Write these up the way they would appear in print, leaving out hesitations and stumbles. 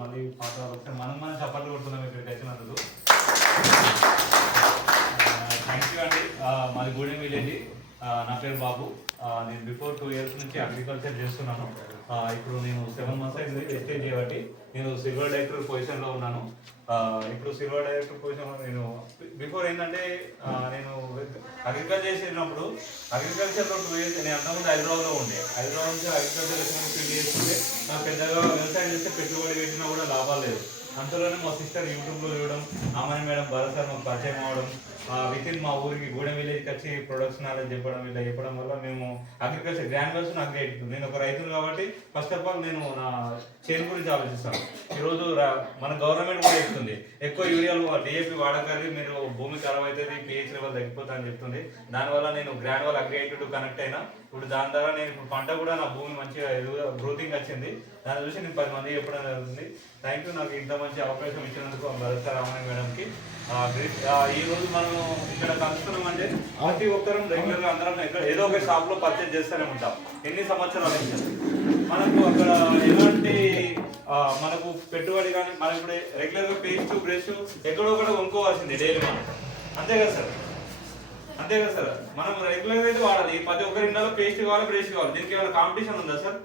మళ్ళీ పాత ఒకసారి మనం చప్పట్లు కొడుతున్నాం ఇక్కడికి వచ్చినందుకు. థ్యాంక్ యూ అండి. మాది గూడెం విలేజ్. నా పేరు బాబు. నేను బిఫోర్ 2 years నుంచి అగ్రికల్చర్ చేస్తున్నాను. ఇప్పుడు నేను 7 months అయింది వెస్టేజ్ చేయబట్టి నేను సిల్వర్ డైరెక్టర్ పొజిషన్లో ఉన్నాను. ఇప్పుడు సిల్వర్ డైరెక్టర్ పొజిషన్లో నేను బిఫోర్ ఏంటంటే నేను అగ్రికల్చర్ చేసినప్పుడు అగ్రికల్చర్లో 2 years నేను అంతకుముందు హైదరాబాద్లో ఉండే. హైదరాబాద్ నుంచి అగ్రికల్చర్ ఫీల్డ్ చేస్తుంటే నాకు పెద్దగా వ్యవసాయం చేస్తే పెట్టుబడి పెట్టినా కూడా లాభాలు లేదు. అంతలోనే మా సిస్టర్ యూట్యూబ్లో చూడడం, అమ్మని మేడం భరోసా మాకు పరిచయం అవ్వడం, వితిన్ మా ఊరికి గూడెం విలేజ్కి వచ్చి ప్రొడక్ట్స్ నాలెడ్జ్ చెప్పడం, ఇలా చెప్పడం వల్ల మేము అగ్రికల్చర్ గ్రాన్యువల్స్ నాకు అవుతుంది. నేను ఒక రైతును కాబట్టి ఫస్ట్ ఆఫ్ ఆల్ నేను నా చేను గురించి ఆలోచిస్తాను. ఈరోజు మన గవర్నమెంట్ కూడా చెప్తుంది ఎక్కువ యూరియాలు డిఏపి వాడకరి మీరు భూమి ఖరాబ్ అవుతుంది, పిహెచ్ లెవెల్ తగ్గిపోతా అని చెప్తుంది. దానివల్ల నేను గ్రాన్యువల్ అగ్రిగేటెడ్ కనెక్ట్ అయినా. ఇప్పుడు దాని ద్వారా నేను ఇప్పుడు పంట కూడా నా భూమి మంచిగా గ్రోతింగ్ వచ్చింది. దాని చూసి నేను 10 మంది చెప్పడం జరుగుతుంది. థ్యాంక్ యూ నాకు ఇంత మంచి అవకాశం ఇచ్చినందుకు భరోసా రామయ్య మేడంకి. ఈ రోజు మనం ఇక్కడ కలుస్తున్నాం అంటే ప్రతి ఒక్కరం రెగ్యులర్గా అందరం ఇక్కడ ఏదో ఒక షాప్లో పర్చేజ్ చేస్తూనే ఉంటాం. ఎన్ని సంవత్సరాల నుంచి మనకు అక్కడ ఎలాంటి మనకు పెట్టుబడి కానీ మనం ఇప్పుడు రెగ్యులర్గా పేస్ట్ బ్రష్ ఎక్కడో కూడా కొనుక్కోవాల్సింది డైలీ మనం. అంతే కదా సార్? అంతే కదా సార్? మనం రెగ్యులర్గా అయితే వాడాలి. ప్రతి ఒక్కరి ఇంట్లో పేస్ట్ కావాలి, బ్రష్ కావాలి. దీనికి ఏమైనా కాంపిటీషన్ ఉందా సార్?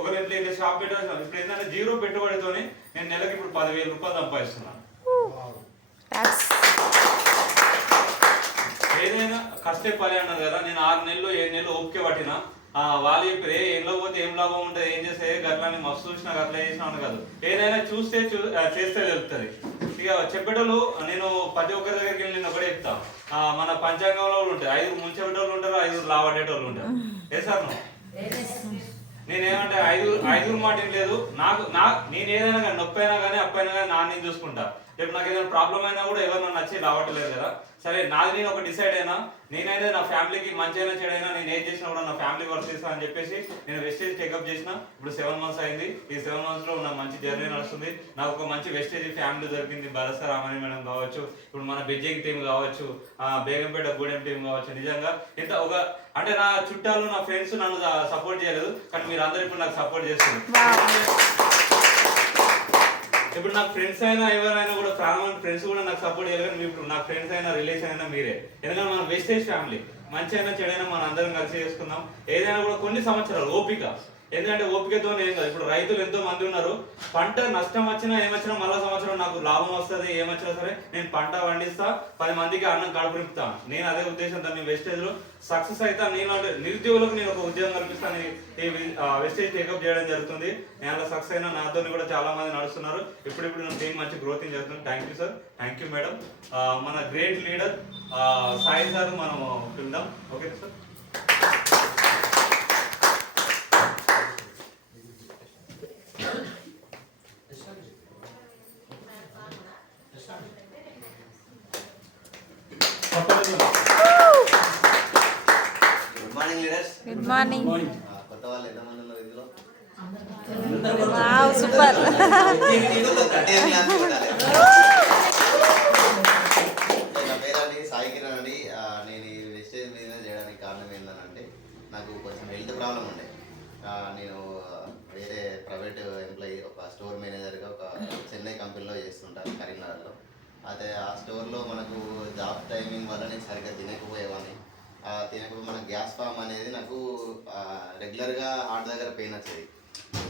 ఒకరి ఇంట్లో షాప్ పెట్టాల్సిన ఇప్పుడు ఏంటంటే 0 పెట్టుబడితోనే నేను నెలకి ఇప్పుడు 10,000 రూపాయలు సంపాదిస్తున్నాను. ఏదైనా కష్టే పని అన్నారు కదా. నేను 6 నెలలు 7 నెలలు ఓపిక పట్టినా. వాళ్ళు చెప్పారు ఏంలో పోతే ఏం లాభం ఉంటుంది, ఏం చేస్తే గట్లని మస్తు చూసినా గట్లా చేసినా అని కాదు. ఏదైనా చూస్తే చేస్తే తెలుస్తుంది. ఇక చెప్పేటోళ్ళు నేను ప్రతి ఒక్కరి దగ్గరికి వెళ్ళి నేను ఒకటే చెప్తాను. మన పంచాంగంలో ఉంటాయి 5 ముంచేటోళ్ళు ఉంటారు, 5 లావడేటోళ్ళు ఉంటారు. ఏ సార్ నేనేమంటే 5 మాట ఏం లేదు. నేను ఏదైనా కానీ నొప్పి అయినా కానీ అప్పైనా కానీ నేను చూసుకుంటా. రేపు నాకు ఏదైనా ప్రాబ్లం అయినా కూడా ఎవరు నన్ను నచ్చి రావట్లేదు కదా. సరే నాది నేను ఒక డిసైడ్ అయినా, నేనైతే నా ఫ్యామిలీకి మంచి అయినా చెడైనా నేను ఏం చేసినా కూడా నా ఫ్యామిలీ వర్క్ చేస్తాను అని చెప్పేసి నేను వెస్టేజ్ టేకప్ చేసిన. ఇప్పుడు 7 months అయింది. ఈ 7 monthsలో నా మంచి జర్నీ నడుస్తుంది. నాకు ఒక మంచి వెస్టేజ్ ఫ్యామిలీ దొరికింది. భరోసా రామయ్య మేడం కావచ్చు, ఇప్పుడు మన బెజ్జింగ్ టీం కావచ్చు, బేగంపేట గూడెం టీం కావచ్చు. నిజంగా ఇంత ఒక అంటే నా చుట్టాలు నా ఫ్రెండ్స్ నన్ను సపోర్ట్ చేయలేదు, కానీ మీరు అందరూ ఇప్పుడు నాకు సపోర్ట్ చేస్తారు. ఇప్పుడు నాకు ఫ్రెండ్స్ అయినా ఎవరైనా కూడా ప్రాణమైన ఫ్రెండ్స్ కూడా నాకు సపోర్ట్ చేయాలి. కానీ ఇప్పుడు నాకు ఫ్రెండ్స్ అయినా రిలేషన్ అయినా మీరే. ఎందుకంటే మన వెస్టేజ్ ఫ్యామిలీ మంచి అయినా చెడైనా మన అందరం కలిసి చేసుకుందాం. ఏదైనా కూడా కొన్ని సంవత్సరాలు ఓపిక. ఎందుకంటే ఓపికతో ఏం కాదు. ఇప్పుడు రైతులు ఎంతో మంది ఉన్నారు. పంట నష్టం వచ్చినా ఏమొచ్చినా మళ్ళా సంవత్సరం నాకు లాభం వస్తుంది. ఏమొచ్చినా సరే నేను పంట పండిస్తా, 10 మందికి అన్నం కడుపునిపుతాను. నేను అదే ఉద్దేశంతో నేను వెస్టేజ్లో సక్సెస్ అయితే నేను అంటే నిరుద్యోగులకు నేను ఒక ఉద్యోగం కల్పిస్తాను. ఈ వెస్టేజ్ టేకప్ చేయడం జరుగుతుంది. నేను అలా సక్సెస్ అయినా నాతో కూడా చాలా మంది నడుస్తున్నారు. ఇప్పుడు నా టీం మంచి గ్రోతింగ్ జరుగుతుంది. Thank you sir, thank you madam. మన గ్రేట్ లీడర్ సాయి సార్ మనం పిలుద్దాం. Okay sir. Good morning. Wow super. నా పేరండి సాయి కిరణ్ అండి. నేను ఈ వెస్టేజ్ బిజినెస్ చేయడానికి కారణం ఏంటంటే నాకు కొంచెం హెల్త్ ప్రాబ్లం ఉండే. నేను వేరే ప్రైవేట్ ఎంప్లాయీ ఒక స్టోర్ మేనేజర్గా ఒక చెన్నై కంపెనీలో చేస్తుంటాను కరీంనగర్లో. అయితే ఆ స్టోర్లో మనకు జాబ్ టైమింగ్ వల్ల నేను సరిగ్గా తినకపోయేవాడిని. తినకపోతే మన గ్యాస్ ఫామ్ అనేది నాకు రెగ్యులర్గా హార్ట్ దగ్గర పెయిన్ వచ్చేది.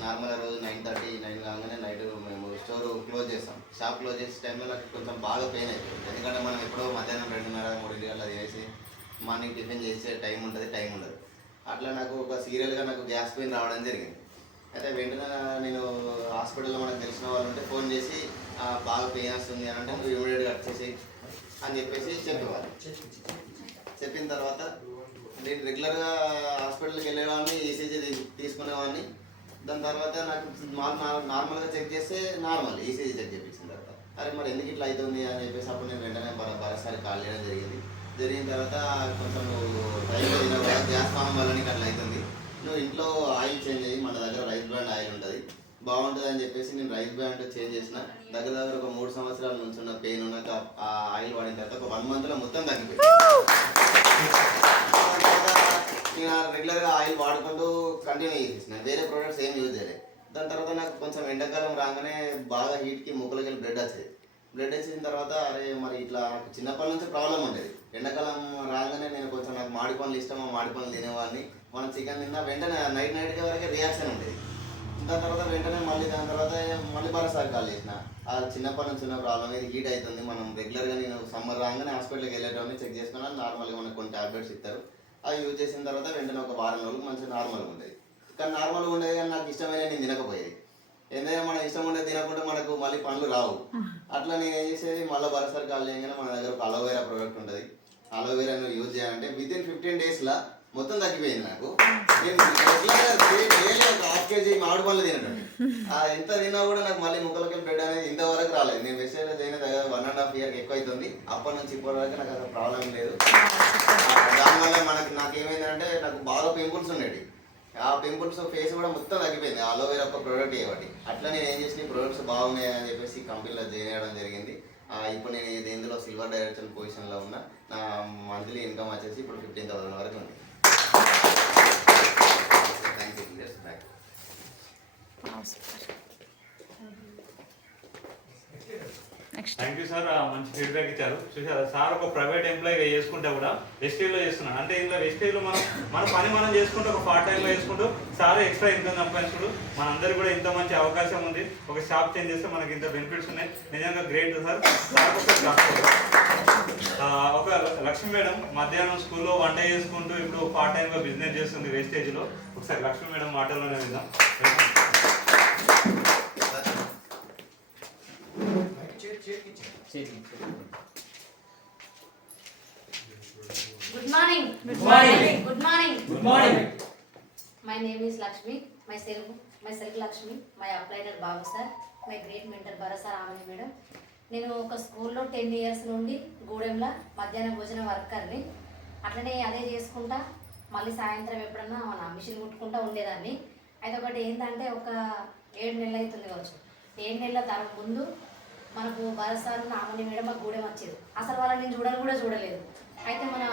నార్మల్గా రోజు 9:30 9 కాగానే నైట్ మేము స్టోర్ క్లోజ్ చేస్తాం. షాప్ క్లోజ్ చేసే టైంలో నాకు కొంచెం బాగా పెయిన్ అవుతుంది. ఎందుకంటే మనం ఎప్పుడో మధ్యాహ్నం 2:30 3 తినేసి మార్నింగ్ టిఫిన్ చేసే టైం ఉండదు. అట్లా నాకు ఒక సీరియల్గా నాకు గ్యాస్ పెయిన్ రావడం జరిగింది. అయితే వెంటనే నేను హాస్పిటల్లో మనకు తెలిసిన వాళ్ళు ఉంటే ఫోన్ చేసి బాగా పెయిన్ వస్తుంది అని అంటే నువ్వు ఇమీడియట్గా వచ్చేసి అని చెప్పేసి చెప్పేవాళ్ళు. చెప్పిన తర్వాత నేను రెగ్యులర్గా హాస్పిటల్కి వెళ్ళేవాడిని, ఈసీజీ తీసుకునేవాడిని. దాని తర్వాత నాకు నార్మల్గా చెక్ చేస్తే నార్మల్ ఈసీజీ చెక్ చేయించిన తర్వాత అరే మరి ఎందుకు ఇట్లా అవుతుంది అని చెప్పేసి అప్పుడు నేను వెంటనే మరోసారి కాల్ చేయడం జరిగిన తర్వాత కొంచెం రైతు గ్యాస్ ఫామ్ వల్ల నీకు అట్లా అవుతుంది, నువ్వు ఇంట్లో ఆయిల్ చేంజ్ అయ్యి మన దగ్గర రైస్ బ్రాండ్ ఆయిల్ ఉంటుంది బాగుంటుంది అని చెప్పేసి నేను రైస్ బ్రాండ్ చేంజ్ చేసిన. దగ్గర ఒక 3 సంవత్సరాల నుంచి ఉన్న పెయిన్ నాకు ఆ ఆయిల్ వాడిన తర్వాత ఒక 1 monthలో మొత్తం తగ్గిపోయింది. నేను రెగ్యులర్గా ఆయిల్ వాడుకుంటూ కంటిన్యూ చేసేసిన, వేరే ప్రోడక్ట్స్ ఏం యూజ్ చేయలేదు. దాని తర్వాత నాకు కొంచెం ఎండాకాలం రాగానే బాగా హీట్కి ముక్కలకి వెళ్ళి బ్లడ్ వచ్చేది. బ్లడ్ వచ్చిన తర్వాత అరే మరి ఇట్లా నాకు చిన్నప్పటి నుంచి ప్రాబ్లం ఉండేది. ఎండాకాలం రాగానే నేను కొంచెం నాకు మాడి పనులు ఇష్టం, మాడి పనులు తినేవాడిని. మనం చికెన్ తిన్నా వెంటనే నైట్కి వరకే రియాక్షన్ ఉండేది. దాని తర్వాత వెంటనే దాని తర్వాత మళ్ళీ మరోసారి కాల్ చేసిన. అది చిన్నప్పటి నుంచి ఉన్న ప్రాబ్లం, ఇది హీట్ అవుతుంది. మనం రెగ్యులర్గా నేను సమ్మర్ రాగానే హాస్పిటల్కి వెళ్ళేటోని చెక్ చేసుకున్నాను. నార్మల్గా మనకు కొన్ని టాబ్లెట్స్ ఇస్తారు. అవి యూజ్ చేసిన తర్వాత వెంటనే ఒక వారం రోజులు మంచిగా నార్మల్గా ఉండేది. కానీ నార్మల్గా ఉండేది కానీ నాకు ఇష్టమైన నేను తినకపోయేది. ఏదైనా మనం ఇష్టం ఉండేది తినకుండా మనకు మళ్ళీ పనులు రావు. అట్లా నేను ఏం చేసేది, మళ్ళీ మరోసారి కాల్ చేయగానే మన దగ్గర ఒక అలోవేరా ప్రోడక్ట్ ఉంటుంది. అలోవేరా నువ్వు యూజ్ చేయాలంటే వితిన్ 15 డేస్లో మొత్తం తగ్గిపోయింది నాకు. నేను రెగ్యులర్గా డైలీ ఒక 1/2 kg మామిడి పళ్ళు తినడం. ఎంత తిన్నా కూడా నాకు మళ్ళీ ముక్కలకి బ్లడ్ అనేది ఇంతవరకు రాలేదు. నేను వెస్టేజ్ అయిన దగ్గర 1.5 year ఎక్కువ అవుతుంది. అప్పటి నుంచి ఇప్పటి వరకు నాకు అసలు ప్రాబ్లం లేదు. దానివల్ల నాకు ఏమైందంటే నాకు బాగా పింపుల్స్ ఉండేవి. ఆ పింపుల్స్ ఫేస్ కూడా మొత్తం తగ్గిపోయింది అలోవేరా ఒక ప్రోడక్ట్ చేయబట్టి. అట్లా నేను ఏం చేసిన ప్రొడక్ట్స్ బాగున్నాయని చెప్పేసి కంపెనీలో జాయిన్ చేయడం జరిగింది. ఇప్పుడు నేను ఇందులో సిల్వర్ డైరెక్షన్ పొజిషన్లో ఉన్నా. నా మంత్లీ ఇన్కమ్ వచ్చేసి ఇప్పుడు 15,000 వరకు ఉంది. Thank you. Thank you sir, మంచి ఫీడ్బ్యాక్ ఇచ్చారు. చూసారా సార్ ఒక ప్రైవేట్ ఎంప్లాయీగా చేసుకుంటే కూడా వెస్టేజ్లో చేస్తున్నాడు. అంటే ఇందులో వెస్టేజ్లో మన పని మనం చేసుకుంటూ ఒక పార్ట్ టైంలో చేసుకుంటూ సార్ ఎక్స్ట్రా ఇన్కమ్ సంపాదించుకుంటూ మనందరికీ కూడా ఇంత మంచి అవకాశం ఉంది. ఒక షాప్ చేంజ్ చేస్తే మనకి ఇంత బెనిఫిట్స్ ఉన్నాయి. నిజంగా గ్రేట్ సార్. ఒక లక్ష్మి మేడం మధ్యాహ్నం స్కూల్లో వంట చేసుకుంటూ ఇప్పుడు పార్ట్ టైంగా బిజినెస్ చేస్తుంది వెస్టేజ్లో. ఒకసారి లక్ష్మి మేడం మాటల్లోనే విందాం. Good morning. Good morning. Good morning. Good morning. My name is Lakshmi. Myself Lakshmi. My applied Babu sir. My great mentor Barasa Ramani madam. నేను ఒక స్కూల్లో 10 years నుండి గూడెంలో మధ్యాహ్న భోజన వర్కర్ని. అట్లనే అదే చేసుకుంటా మళ్ళీ సాయంత్రం ఎప్పుడన్నా మన మిషన్ కుట్టుకుంటా ఉండేదాన్ని. అయితే ఒకటి ఏంటంటే ఒక 7 నెలలు అవుతుంది కావచ్చు. 7 నెలల తర్వాత ముందు మనకు భరసారు నామని మేడం మాకు గూడెం వచ్చేది. అసలు వాళ్ళని నేను చూడలేదు. అయితే మన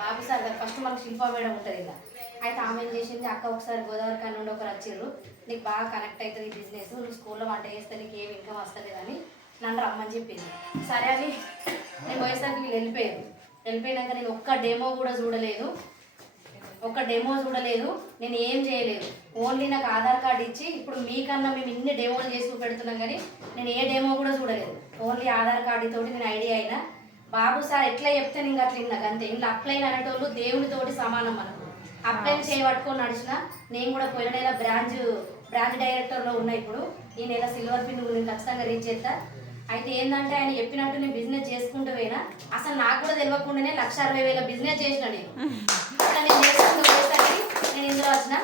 బాబు సార్ ఫస్ట్ మనకు శిల్పా మేడం ఉంటుంది ఇలా. అయితే ఆమె ఏం చేసింది, అక్క ఒకసారి గోదావరి కాడ నుండి ఒకరు వచ్చిర్రు, నీకు బాగా కనెక్ట్ అవుతుంది ఈ బిజినెస్, నువ్వు స్కూల్లో వంట చేస్తే నీకు ఏం ఇన్కమ్ వస్తలేదు అని నన్ను రమ్మని చెప్పింది. సరే అని నేను పోయేసరికి వీళ్ళు వెళ్ళిపోయినాక నేను ఒక్క డెమో చూడలేదు, నేను ఏం చేయలేదు. ఓన్లీ నాకు ఆధార్ కార్డు ఇచ్చి, ఇప్పుడు మీకన్నా మేము ఇన్ని డెమోలు చేసి పెడుతున్నాం కానీ నేను ఏ డెమో కూడా చూడలేదు. ఓన్లీ ఆధార్ కార్డు తోటి నేను ఐడియా అయినా. బాబు సార్ ఎట్లా చెప్తే నేను అట్లా విన్నాక అంతే. ఇంట్లో అప్లైన్ అనేటోళ్ళు దేవునితోటి సమానం. మనకు అప్లైన్ చేయబట్టుకొని నడిచిన. నేను కూడా పోయిన నెల బ్రాంచ్ డైరెక్టర్లో ఉన్నా. ఇప్పుడు ఈ నెల సిల్వర్ పిన్ నేను ఖచ్చితంగా రీచ్ చేస్తా. అయితే ఏంటంటే ఆయన చెప్పినట్టు నేను బిజినెస్ చేసుకుంటూ పోయినా. అసలు నాకు కూడా తెలియకుండానే 1,60,000 బిజినెస్ చేసిన నేను. అట్లా నేను చేసుకుంటూ పోయేసరికి నేను ఇందులో వచ్చిన.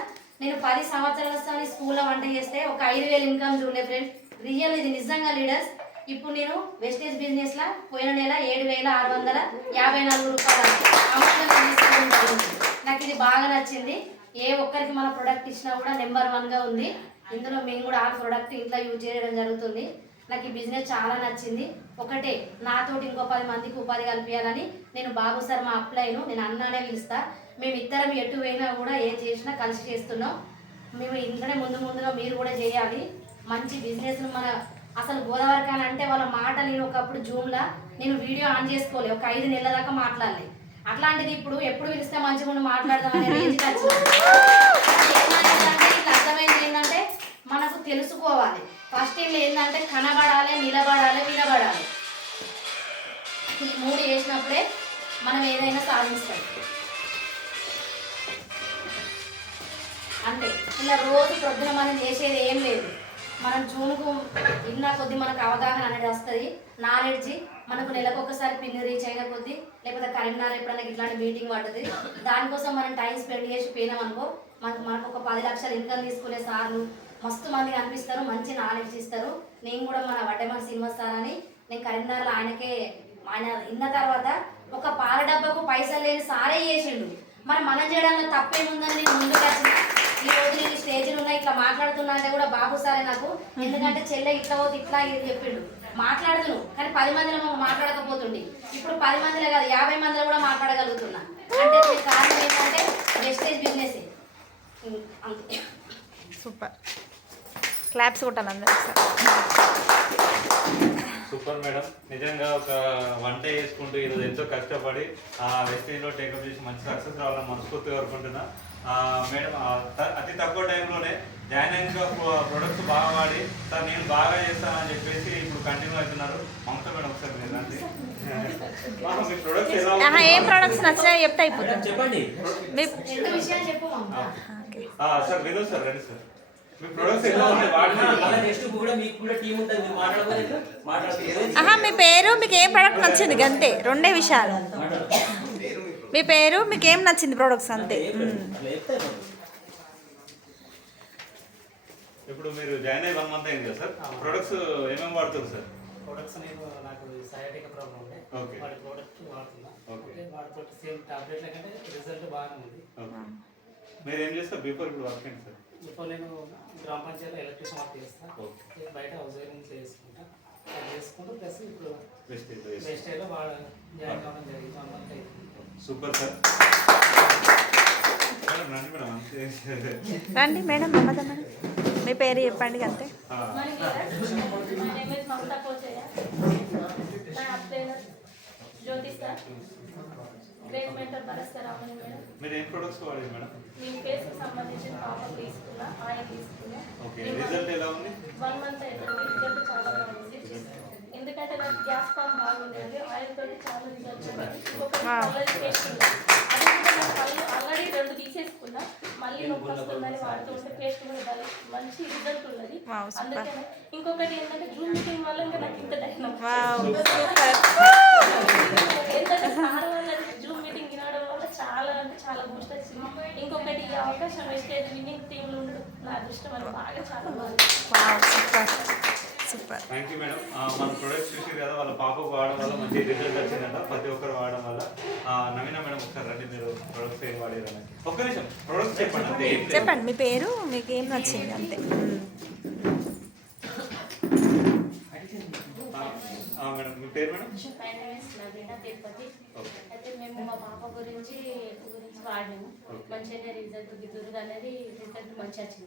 నేను 10 సంవత్సరాల వస్తాను స్కూల్లో వంట చేస్తే ఒక 5,000 ఇన్కమ్ చూడలే ఫ్రెండ్స్. రియల్ ఇది నిజంగా లీడర్స్. ఇప్పుడు నేను వెస్టేజ్ బిజినెస్లో పోయిన నెల 7,654 రూపాయలు అమౌంట్. నాకు ఇది బాగా నచ్చింది. ఏ ఒక్కరికి మన ప్రొడక్ట్ ఇచ్చినా కూడా నెంబర్ 1గా ఉంది. ఇందులో మేము కూడా ఆ ప్రొడక్ట్ ఇంట్లో యూజ్ చేయడం జరుగుతుంది. నాకు ఈ బిజినెస్ చాలా నచ్చింది. ఒకటే నాతోటి ఇంకో 10 మందికి ఉపాధి కల్పించాలని నేను బాబు సార్ మా అప్లైను నేను అన్నానే పిలుస్తా. మేము ఇద్దరం ఎటు పోయినా కూడా ఏం చేసినా కలిసి చేస్తున్నాం. మేము ఇంట్లోనే ముందుగా మీరు కూడా చేయాలి మంచి బిజినెస్. మన అసలు గోదావరి కాని అంటే వాళ్ళ మాట నేను ఒకప్పుడు జూమ్లో నేను వీడియో ఆన్ చేసుకోలే, ఒక 5 నెలల దాకా మాట్లాడలే. అట్లాంటిది ఇప్పుడు ఎప్పుడు పిలిస్తే మంచిగా ఉండి మాట్లాడదామనే రేంజ్కి వచ్చింది. ఇట్లా అర్థమైంది ఏంటంటే మనకు తెలుసుకోవాలి. ఫస్ట్ ఇల్లు ఏంటంటే కనబడాలి, నిలబడాలి, వినబడాలి. ఈ 3 చేసినప్పుడే మనం ఏదైనా సాధిస్తాం. అంతే. ఇలా రోజు ప్రొద్దున మనం చేసేది ఏం లేదు. మనం జూమ్కు ఇన్న కొద్దీ మనకు అవగాహన అనేది వస్తుంది. నాలెడ్జి మనకు నెలకొకసారి పిన్ రీచ్ అయిన కొద్దీ, లేకపోతే కరీంనగర్ ఎప్పుడైనా ఇట్లాంటి మీటింగ్ పడుతుంది, దానికోసం మనం టైం స్పెండ్ చేసి పోయినాం అనుకో మనకు ఒక 10 లక్షల ఇన్కమ్ తీసుకునే సార్లు మస్తు మంది కనిపిస్తారు, మంచి నాలెడ్జ్ ఇస్తారు. నేను కూడా మన వడ్డేమన్ శ్రీనివాస్ సార్ అని నేను కరీంనగర్లో ఆయన ఇన్న తర్వాత ఒక పాల డబ్బాకు పైసలు లేని సారే చేసిండు. మరి మనం చేయడంలో తప్పేముందని నేను ముందుకు వచ్చిన. ఈ రోజు నేను స్టేజ్లో ఉన్నా ఇట్లా మాట్లాడుతున్నా అంటే కూడా బాబు సారే నాకు. ఎందుకంటే చెల్లె ఇట్లా పోతే ఇట్లా ఇది చెప్పిండు. మాట్లాడుతును కానీ 10 మందిలో మాట్లాడకపోతుండే. ఇప్పుడు 10 మందిలో కాదు 50 మందిలో కూడా మాట్లాడగలుగుతున్నా. అంటే కారణం ఏంటంటే వెస్టేజ్ బిజినెస్. అంతే. సూపర్. క్లాప్స్ కొట్టాలి అందరూ ఒకసారి. సూపర్ మేడం, నిజంగా ఒక వంట చేసుకుంటూ ఈరోజు ఎంతో కష్టపడి వెస్టేజ్లో టేకప్ చేసి మంచి సక్సెస్ రావాలని మనస్ఫూర్తిగా కోరుకుంటున్నా. మేడం అతి తక్కువ టైంలోనే జాయిన్ అయిన ప్రొడక్ట్స్ బాగా వాడి సార్ నేను బాగా చేస్తానని చెప్పేసి ఇప్పుడు కంటిన్యూ అవుతున్నారు. మమత మేడం ఒకసారి మీరు రండి. మీ ప్రొడక్ట్స్ ఎలా ఏం ప్రొడక్ట్స్ నచ్చినాయో చెప్తే అయిపోతుంది. చెప్పండి. రెండు విషయాలు చెప్పు మమ్మీ. సార్ వినోద్ సార్ రండి సార్. మీ ప్రొడక్ట్స్ ఎలా ఉన్నాయి వాడి నెక్స్ట్ కూడా మీకు కూడా టీం ఉంటుంది, మీరు మాట్లాడుకోలేదు. మీ పేరు, మీకు ఏం ప్రోడక్ట్ నచ్చింది అంతే, రెండే విషయాలు. మీ పేరు, మీకు ఏం నచ్చింది ప్రొడక్ట్స్ అంతే. ఇప్పుడు మీరు జాయిన్ అయ్యి 1 మంత్ అయింది కదా సార్, ప్రొడక్ట్స్ ఏమేమి వాడుతారు సార్? ప్రొడక్ట్స్ నాకు సయాటిక ప్రాబ్లం ఉండే, ఓకే. వాటి ప్రోడక్ట్ వాడుతున్నా. ఓకే. వాటితో సేమ్ టాబ్లెట్ల కంటే రిజల్ట్ బాగానే ఉంది. ఓకే. మీరు ఏం చేస్తారు బిఫోర్ ఇప్పుడు వర్క్ ఏంటి సార్? ఇప్పుడు నేను గ్రామ పంచాయతీలో ఎలక్ట్రిషన్ వర్క్ చేస్తాను. ఓకే. బయట హౌస్ వైరింగ్ చేసుకుంటా, అది చేసుకుంటూ ప్లస్ ఇప్పుడు వెస్టేజ్ వెస్టేజ్లో బాగా జాయిన్ కావడం జరిగింది. 1 మంత్ అవుతుంది. Super sir. మేడం రండి మేడం. రండి మేడం, మమత మేడం, మీ పేరు చెప్పండి అంతే. మీరు ఏం ప్రొడక్ట్స్ వాడారు మేడం? నేను ఫేస్కి సంబంధించిన కాపర్ తీసుకున్నా, ఆయిల్ తీసుకున్నా. ఓకే. రిజల్ట్ ఎలా ఉంది? 1 మంత్ అయిపోయింది, రిజల్ట్ చాలా బాగుంది. ఎందుకంటే నాకు గ్యాస్ ఫామ్ బాగుండేది, ఆయిల్ తోటి చాలా రిజల్ట్ ఉంది. ఇంకొకటి కలర్ పేస్ట్ ఉంది, అది కూడా నాకు పళ్ళు ఆల్రెడీ 2 తీసేసుకున్నా, మళ్ళీ నొప్పి వస్తుందని వాడుతుంటే పేస్ట్ కూడా మంచి రిజల్ట్ ఉన్నది. అందుకని ఇంకొకటి ఏంటంటే జూమ్ మీటింగ్ వల్ల ఇంకా నాకు ఇంత ధైర్యం ఏంటంటే సార్ వల్ల జూమ్ మీటింగ్ వినడం వల్ల చాలా అంటే చాలా బూస్ట్ వచ్చింది. ఇంకొకటి ఈ అవకాశం వెస్టేజ్ విన్నింగ్ టీంలో ఉండడం నా అదృష్టం అని బాగా చాలా బాగుంది. సూపర్. Thank you madam. మన ప్రొడక్ట్స్ చూసి కదా వాళ్ళ పాపకు వాడడం వల్ల మంచి రిజల్ట్ వచ్చిందంట, ప్రతి ఒక్కరు వాడడం వల్ల. నవీన మేడం ఒకసారి రండి, మీరు ప్రొడక్ట్స్ ఏం వాడారని. ఒక్క నిమిషం ప్రొడక్ట్స్ చెప్పండి అంతే. చెప్పండి మీ పేరు, మీకు ఏం నచ్చింది అంతే. మేడం మీ పేరు మేడం? మై నేమ్ ఇస్ నవీన తిరుపతి. అయితే మేము మా పాప గురించి వాడినాము, మంచిగానే రిజల్ట్ దుర్గ అనేది రిజల్ట్ మంచిగా వచ్చింది.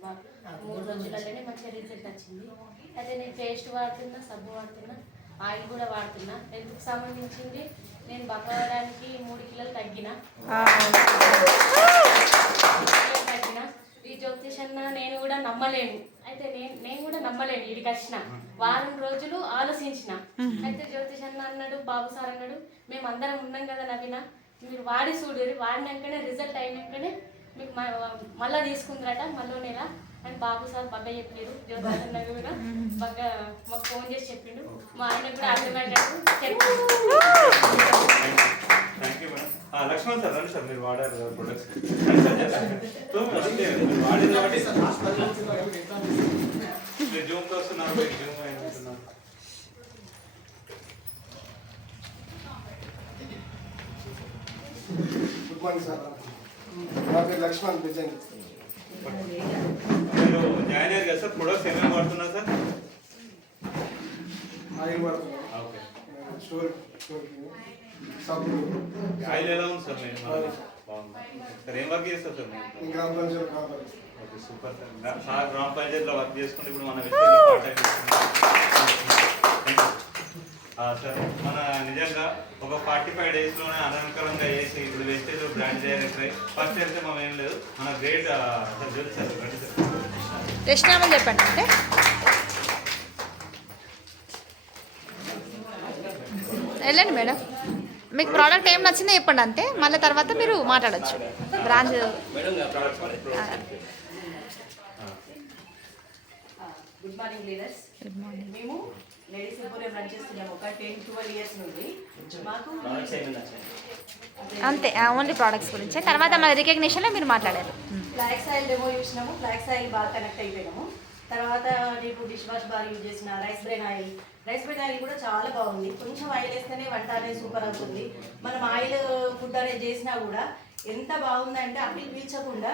3 రోజులలోనే మంచిగా రిజల్ట్ వచ్చింది. అయితే నేను పేస్ట్ వాడుతున్నా, సబ్బు వాడుతున్నా, ఆయిల్ కూడా వాడుతున్నా. హెల్త్కి సంబంధించింది నేను బక్కవడానికి 3 కిలోలు తగ్గిన. ఈ జ్యోతిషన్న నేను కూడా నమ్మలేను. అయితే నేను కూడా నమ్మలేను. ఇక్కడికి వచ్చిన వారం రోజులు ఆలోచించిన. అయితే జ్యోతిషన్న అన్నాడు, బాబు సార్ అన్నాడు, మేము అందరం ఉన్నాం కదా నవీన, మీరు వాడి చూడరు, వాడినాకనే రిజల్ట్ అయినాకనే మీకు మళ్ళీ తీసుకుందరట మళ్ళీ నెల అని బాబు సార్ బాగా చెప్పారు. జ్యోతిషన్న కూడా బాగా మాకు ఫోన్ చేసి చెప్పిండు. మా ఆయన కూడా అర్థమయ్యేటట్టు చెప్పారు. Thank you madam. Lakshman sir రండి సార్, మీరు వాడారు కదా ప్రొడక్ట్స్, వాడేది వాడి మీరు జూమ్కి వస్తున్నారు, మీరు జూమ్ అయిపోతున్నారు. గుడ్ మార్నింగ్ సార్, నా పేరు లక్ష్మణ్ బిజంగి. మీరు జాయిన్ అయ్యారు కదా సార్, ప్రొడక్ట్స్ ఏమేమి వాడుతున్నారు సార్? ఆయిల్ వాడుతున్నాను, ఓకే. స్టోర్ సబ్బు. ఆయిల్ ఎలా ఉంది సార్? మీరు బాగుంది సార్. ఏం వర్క్ చేస్తారు సార్ మీరు? గ్రామ పంచాయతీ కావాలి. Okay super sir. సార్ గ్రామ పంచాయతీలో వర్క్ చేసుకుంటే ఇప్పుడు మన వెస్టేజ్లో కాంటాక్ట్ చేస్తున్నాం. సార్ మన నిజంగా ఒక 45 డేస్లోనే అనవకరంగా చేసి ఇప్పుడు వెస్టేజ్ బ్రాండ్ డైరెక్టర్ ఫస్ట్ అయితే మనం ఏం లేదు, మన గ్రేట్ సార్ తెలుసు సార్. రండి సార్. టెస్ట్నామా చెప్పండి అంటే. వెళ్ళండి మేడం, మీకు ప్రోడక్ట్ ఏం నచ్చిందో చెప్పండి అంతే, మళ్ళీ తర్వాత మీరు మాట్లాడచ్చు. Branch good morning leaders. మేము లేడీస్ ఎంపోరియం రన్ చేస్తున్నాము ఒక 10-12 ఇయర్స్ నుండి. మాకు అంతే, ఓన్లీ ప్రోడక్ట్స్ గురించే. తర్వాత మన రికగ్నిషన్లో మీరు మాట్లాడారు. ఫ్లాక్స్ ఆయిల్ డెమో చూసినాము, ఫ్లాక్స్ ఆయిల్ బాగా కనెక్ట్ అయిపోయినాము. తర్వాత నేను డిష్ వాష్ బాగా యూజ్ చేసిన రైస్ బ్రెయిన్ ఆయిల్ కూడా చాలా బాగుంది. కొంచెం ఆయిల్ వేస్తేనే వంట అనేది సూపర్ అవుతుంది. మనం ఆయిల్ ఫుడ్ అనేది చేసినా కూడా ఎంత బాగుందంటే అవి పీల్చకుండా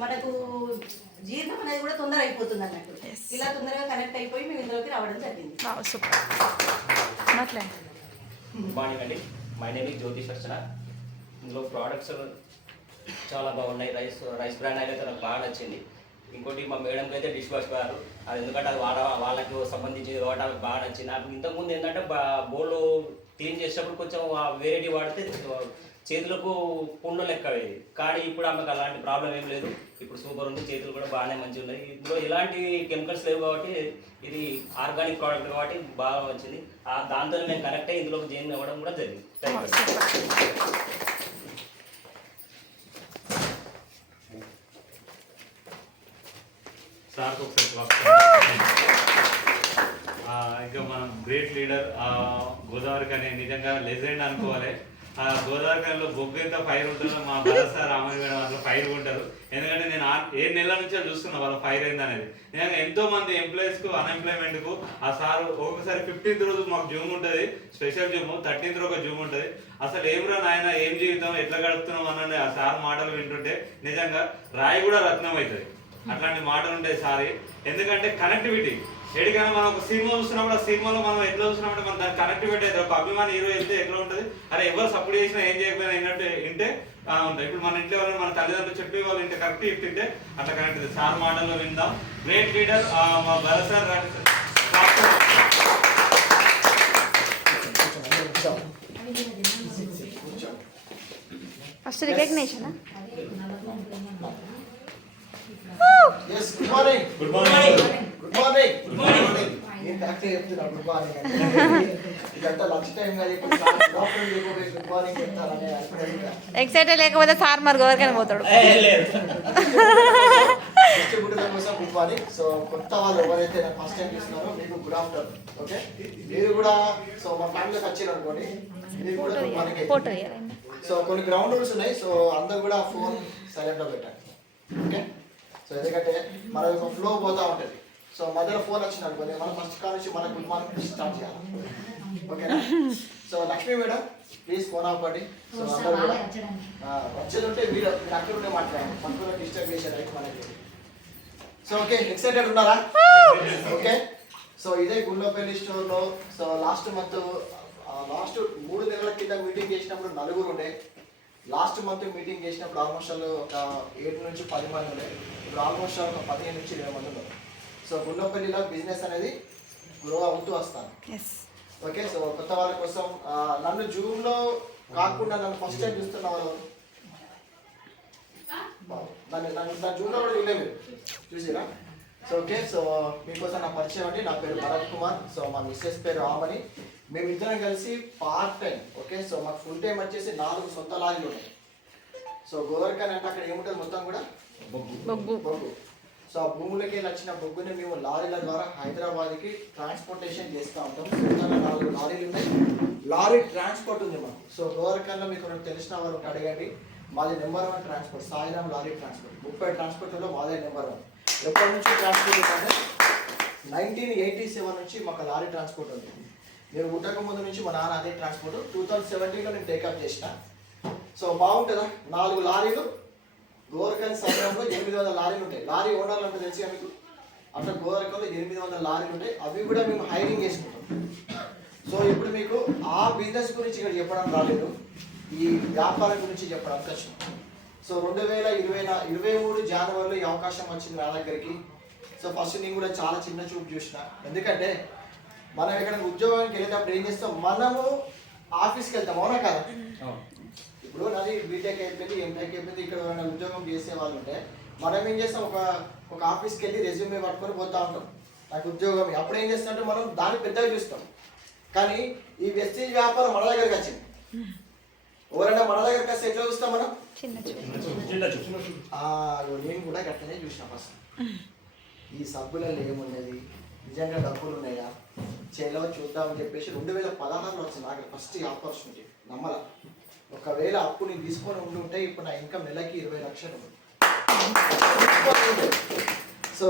మనకు జీర్ణం అనేది కూడా తొందర అయిపోతుంది అన్నట్టు. ఇలా తొందరగా కనెక్ట్ అయిపోయి మేము ఇందులోకి రావడం జరిగింది. సూపర్. మాట్లాడండి. గుడ్ మార్నింగ్ అండి, మై నేమ్ ఇస్ జ్యోతిష్ అర్చన. ఇందులో ప్రోడక్ట్స్ చాలా బాగున్నాయి. రైస్ బ్రాండ్ అయితే నాకు బాగా నచ్చింది. ఇంకోటి మా మేడంకి అయితే డిష్ వాష్ గారు, అది ఎందుకంటే అది వాళ్ళకి సంబంధించింది కాబట్టి ఆమెకు బాగా నచ్చింది. నాకు ఇంతకుముందు ఏంటంటే బోళ్ళు క్లీన్ చేసేటప్పుడు కొంచెం వెరైటీ వాడితే చేతులకు పుండ్లు లెక్క అయ్యేది, కానీ ఇప్పుడు ఆమెకు అలాంటి ప్రాబ్లం ఏం లేదు. ఇప్పుడు సూపర్ ఉంది, చేతులు కూడా బాగానే మంచిగా ఉన్నాయి. ఇందులో ఎలాంటి కెమికల్స్ లేవు కాబట్టి ఇది ఆర్గానిక్ ప్రోడక్ట్ కాబట్టి బాగా వచ్చింది. దాంతో మేము కనెక్ట్ అయ్యి ఇందులో జాయిన్ అవ్వడం కూడా జరిగింది. సార్కి ఒకసారి ఇంకా మనం గ్రేట్ లీడర్ గోదావరి కానీ నిజంగా లెజెండ్ అనుకోవాలి. గోదావరి కాలంలో బొగ్గు ఎంత ఫైర్ ఉంటుందో మా భరత్ రామయ్య మేడం అట్లా ఫైర్ ఉంటారు. ఎందుకంటే నేను 7 నెలల నుంచే చూస్తున్నా వాళ్ళ ఫైర్ అయింది అనేది. నిజంగా ఎంతో మంది ఎంప్లాయీస్కు అన్ఎంప్లాయ్మెంట్కు ఆ సార్ ఒక్కొక్కసారి 15th రోజు మాకు జూమ్ ఉంటుంది, స్పెషల్ జూమ్, 13th ఒక జూమ్ ఉంటుంది. అసలు ఏమిరా నాయన ఏం జీవితం ఎట్లా గడుపుతున్నాం అన్నది ఆ సార్ మాటలు వింటుంటే నిజంగా రాయి కూడా రత్నం అవుతుంది. అట్లాంటి మాటలు ఉంటాయి సారీ. ఎందుకంటే కనెక్టివిటీ ఎడికైనా మనం ఒక సినిమా చూస్తున్నప్పుడు ఆ సినిమాలో మనం ఎట్లా చూస్తున్నామంటే మనం దాని కనెక్టివిటీ అయితే ఒక అభిమాని హీరో వెళ్తే ఎట్లా ఉంటుంది, అరే ఎవరు సపోర్ట్ చేసినా ఏం చేయకపోయినా ఏంటంటే వింటే ఉంటాయి. ఇప్పుడు మన ఇంట్లో వాళ్ళని మన తల్లిదండ్రులు చెప్పి వాళ్ళు ఇంటే కరెక్ట్ చెప్తుంటే అట్లా కనెక్ట్ అవుతుంది. సార్ మాటల్లో విందాం. గ్రేట్ లీడర్ మా భరత్ సార్ రాండి first recognition. Yes, good morning. Good morning. Good morning. Good morning. నేను కరెక్ట్గా చెప్తున్నా గుడ్ మార్నింగ్ అంటే ఇదంతా లంచ్ టైం కాదు. ఇప్పుడు డాక్టర్ చెప్పబోయి గుడ్ మార్నింగ్ చెప్తారనే అనుకుంటా. ఎక్సైటెడ్ లేకపోతే సార్ మరి ఎవరికైనా పోతాడు. డిస్ట్రిబ్యూటర్ల కోసం గుడ్ మార్నింగ్. సో కొత్త వాళ్ళు ఎవరైతే నాకు ఫస్ట్ టైం చూస్తున్నారో మీకు గుడ్ ఆఫ్టర్నూన్. ఓకే, మీరు కూడా సో మా ఫ్యామిలీకి వచ్చారు అనుకోండి, మీరు కూడా గుడ్ మార్నింగ్. ఫోటో సో కొన్ని గ్రౌండ్ రూల్స్ ఉన్నాయి. సో అందరూ కూడా ఫోన్ సైలెంట్లో పెట్టండి. ఓకే, సో ఎందుకంటే మన ఒక ఫ్లో పోతూ ఉంటుంది. సో మధ్యలో ఫోన్ వచ్చింది అనుకోండి, మనం ఫస్ట్ కాల్ నుంచి మన గుడ్ మార్నింగ్ స్టార్ట్ చేయాలి. ఓకేనా? So Lakshmi madam please phone ఆపండి. సో అందరూ కూడా వచ్చేది ఉంటే మీరు అక్కడ ఉంటే మాట్లాడండి, పక్కన డిస్టర్బ్ చేసే రైట్ మనకి. సో ఓకే, ఎక్సైటెడ్ ఉన్నారా? ఓకే, సో ఇదే గుండ్లపల్లి స్టోర్లో సో లాస్ట్ 3 నెలల కింద మీటింగ్ చేసినప్పుడు 4 ఉండే. లాస్ట్ మంత్ మీటింగ్ చేసినప్పుడు ఆల్మోస్ట్ ఒక 7 నుంచి 10 మంది ఉండే. ఇప్పుడు ఆల్మోస్ట్ ఒక 15 నుంచి 20 మంది ఉన్నారు. సో గుండ్లపల్లిలో బిజినెస్ అనేది గ్రో అవుతూ వస్తాను. ఓకే, సో కొత్త వాళ్ళ కోసం నన్ను జూమ్లో కాకుండా నన్ను ఫస్ట్ టైం చూస్తున్న వాళ్ళు నా జూమ్లో కూడా చూడలేదు, చూసిరా? సో ఓకే, సో మీకోసం నా పరిచయం అండి. నా పేరు భరత్ కుమార్. సో మా మిస్సెస్ పేరు రామని. మేమిద్దరం కలిసి పార్ట్ టైం. ఓకే, సో మాకు ఫుల్ టైం వచ్చేసి 4 సొంత లారీలు ఉన్నాయి. సో గోదావరికాని అంటే అక్కడ ఏముంటుంది మొత్తం కూడా బొగ్గు. సో ఆ భూములకి వచ్చిన బొగ్గుని మేము లారీల ద్వారా హైదరాబాద్కి ట్రాన్స్పోర్టేషన్ చేస్తూ ఉంటాం. సొంతంగా 4 లారీలు ఉన్నాయి. లారీ ట్రాన్స్పోర్ట్ ఉంది మాకు. సో గోదావరికానిలో మీకు తెలిసిన వాళ్ళు అడగండి, మాది number 1 transport Sairam lorry transport. 30 ట్రాన్స్పోర్ట్లో మాదే నెంబర్ 1. ఎప్పటి నుంచి ట్రాన్స్పోర్ట్ అంటే 1987 నుంచి మాకు లారీ ట్రాన్స్పోర్ట్ ఉంది. నేను పుట్టక ముందు నుంచి మా నాన్న అదే ట్రాన్స్పోర్ట్. 2017లో నేను టేకప్ చేసిన. సో బాగుంటుందా? 4 లారీలు గోదావరికాని సమయంలో 800 లారీలు ఉంటాయి. లారీ ఓనర్లు అంటే తెలిసిగా మీకు, అట్లా గోదావరికాలో 800 లారీలు ఉంటాయి. అవి కూడా మేము హైరింగ్ చేసుకుంటాం. సో ఇప్పుడు మీకు ఆ బిజినెస్ గురించి ఇక్కడ చెప్పడం రాలేదు, ఈ వ్యాపారం గురించి చెప్పడానికి వచ్చిన. సో 2023 జనవరిలో ఈ అవకాశం వచ్చింది నా దగ్గరికి. సో ఫస్ట్ నేను కూడా చాలా చిన్న చూపు చూసిన. ఎందుకంటే మనం ఇక్కడ ఉద్యోగానికి వెళ్ళేటప్పుడు ఏం చేస్తాం, మనము ఆఫీస్కి వెళ్తాం, అవునా కదా? ఇప్పుడు నాది బీటెక్ అయిపోయింది, ఎంటెక్ అయిపోయింది. ఇక్కడ ఉద్యోగం చేసే వాళ్ళు ఉంటే మనం ఏం చేస్తాం, ఒక ఆఫీస్కి వెళ్ళి రెజ్యూమే పట్టుకొని పోతూ ఉంటాం, నాకు ఉద్యోగం. అప్పుడు ఏం చేస్తాం అంటే మనం దాన్ని పెద్దగా చూస్తాం. కానీ ఈ వెస్టేజ్ వ్యాపారం మన దగ్గరికి వచ్చింది. ఎవరైనా మన దగ్గరికి వస్తే ఎట్లా చూస్తాం మనం? నేను కూడా గట్టనే చూసిన ఫస్ట్. ఈ సబ్బులలో ఏమున్నది, నిజంగా డబ్బులు ఉన్నాయా, చేలో చూద్దామని చెప్పేసి 2016లో వచ్చింది నాకు ఫస్ట్ ఈ ఆపర్చునిటీ. నమ్మల. ఒకవేళ అప్పు నేను తీసుకొని ఉంటుంటే ఇప్పుడు నా ఇన్కమ్ నెలకి 20 లక్షలు. సో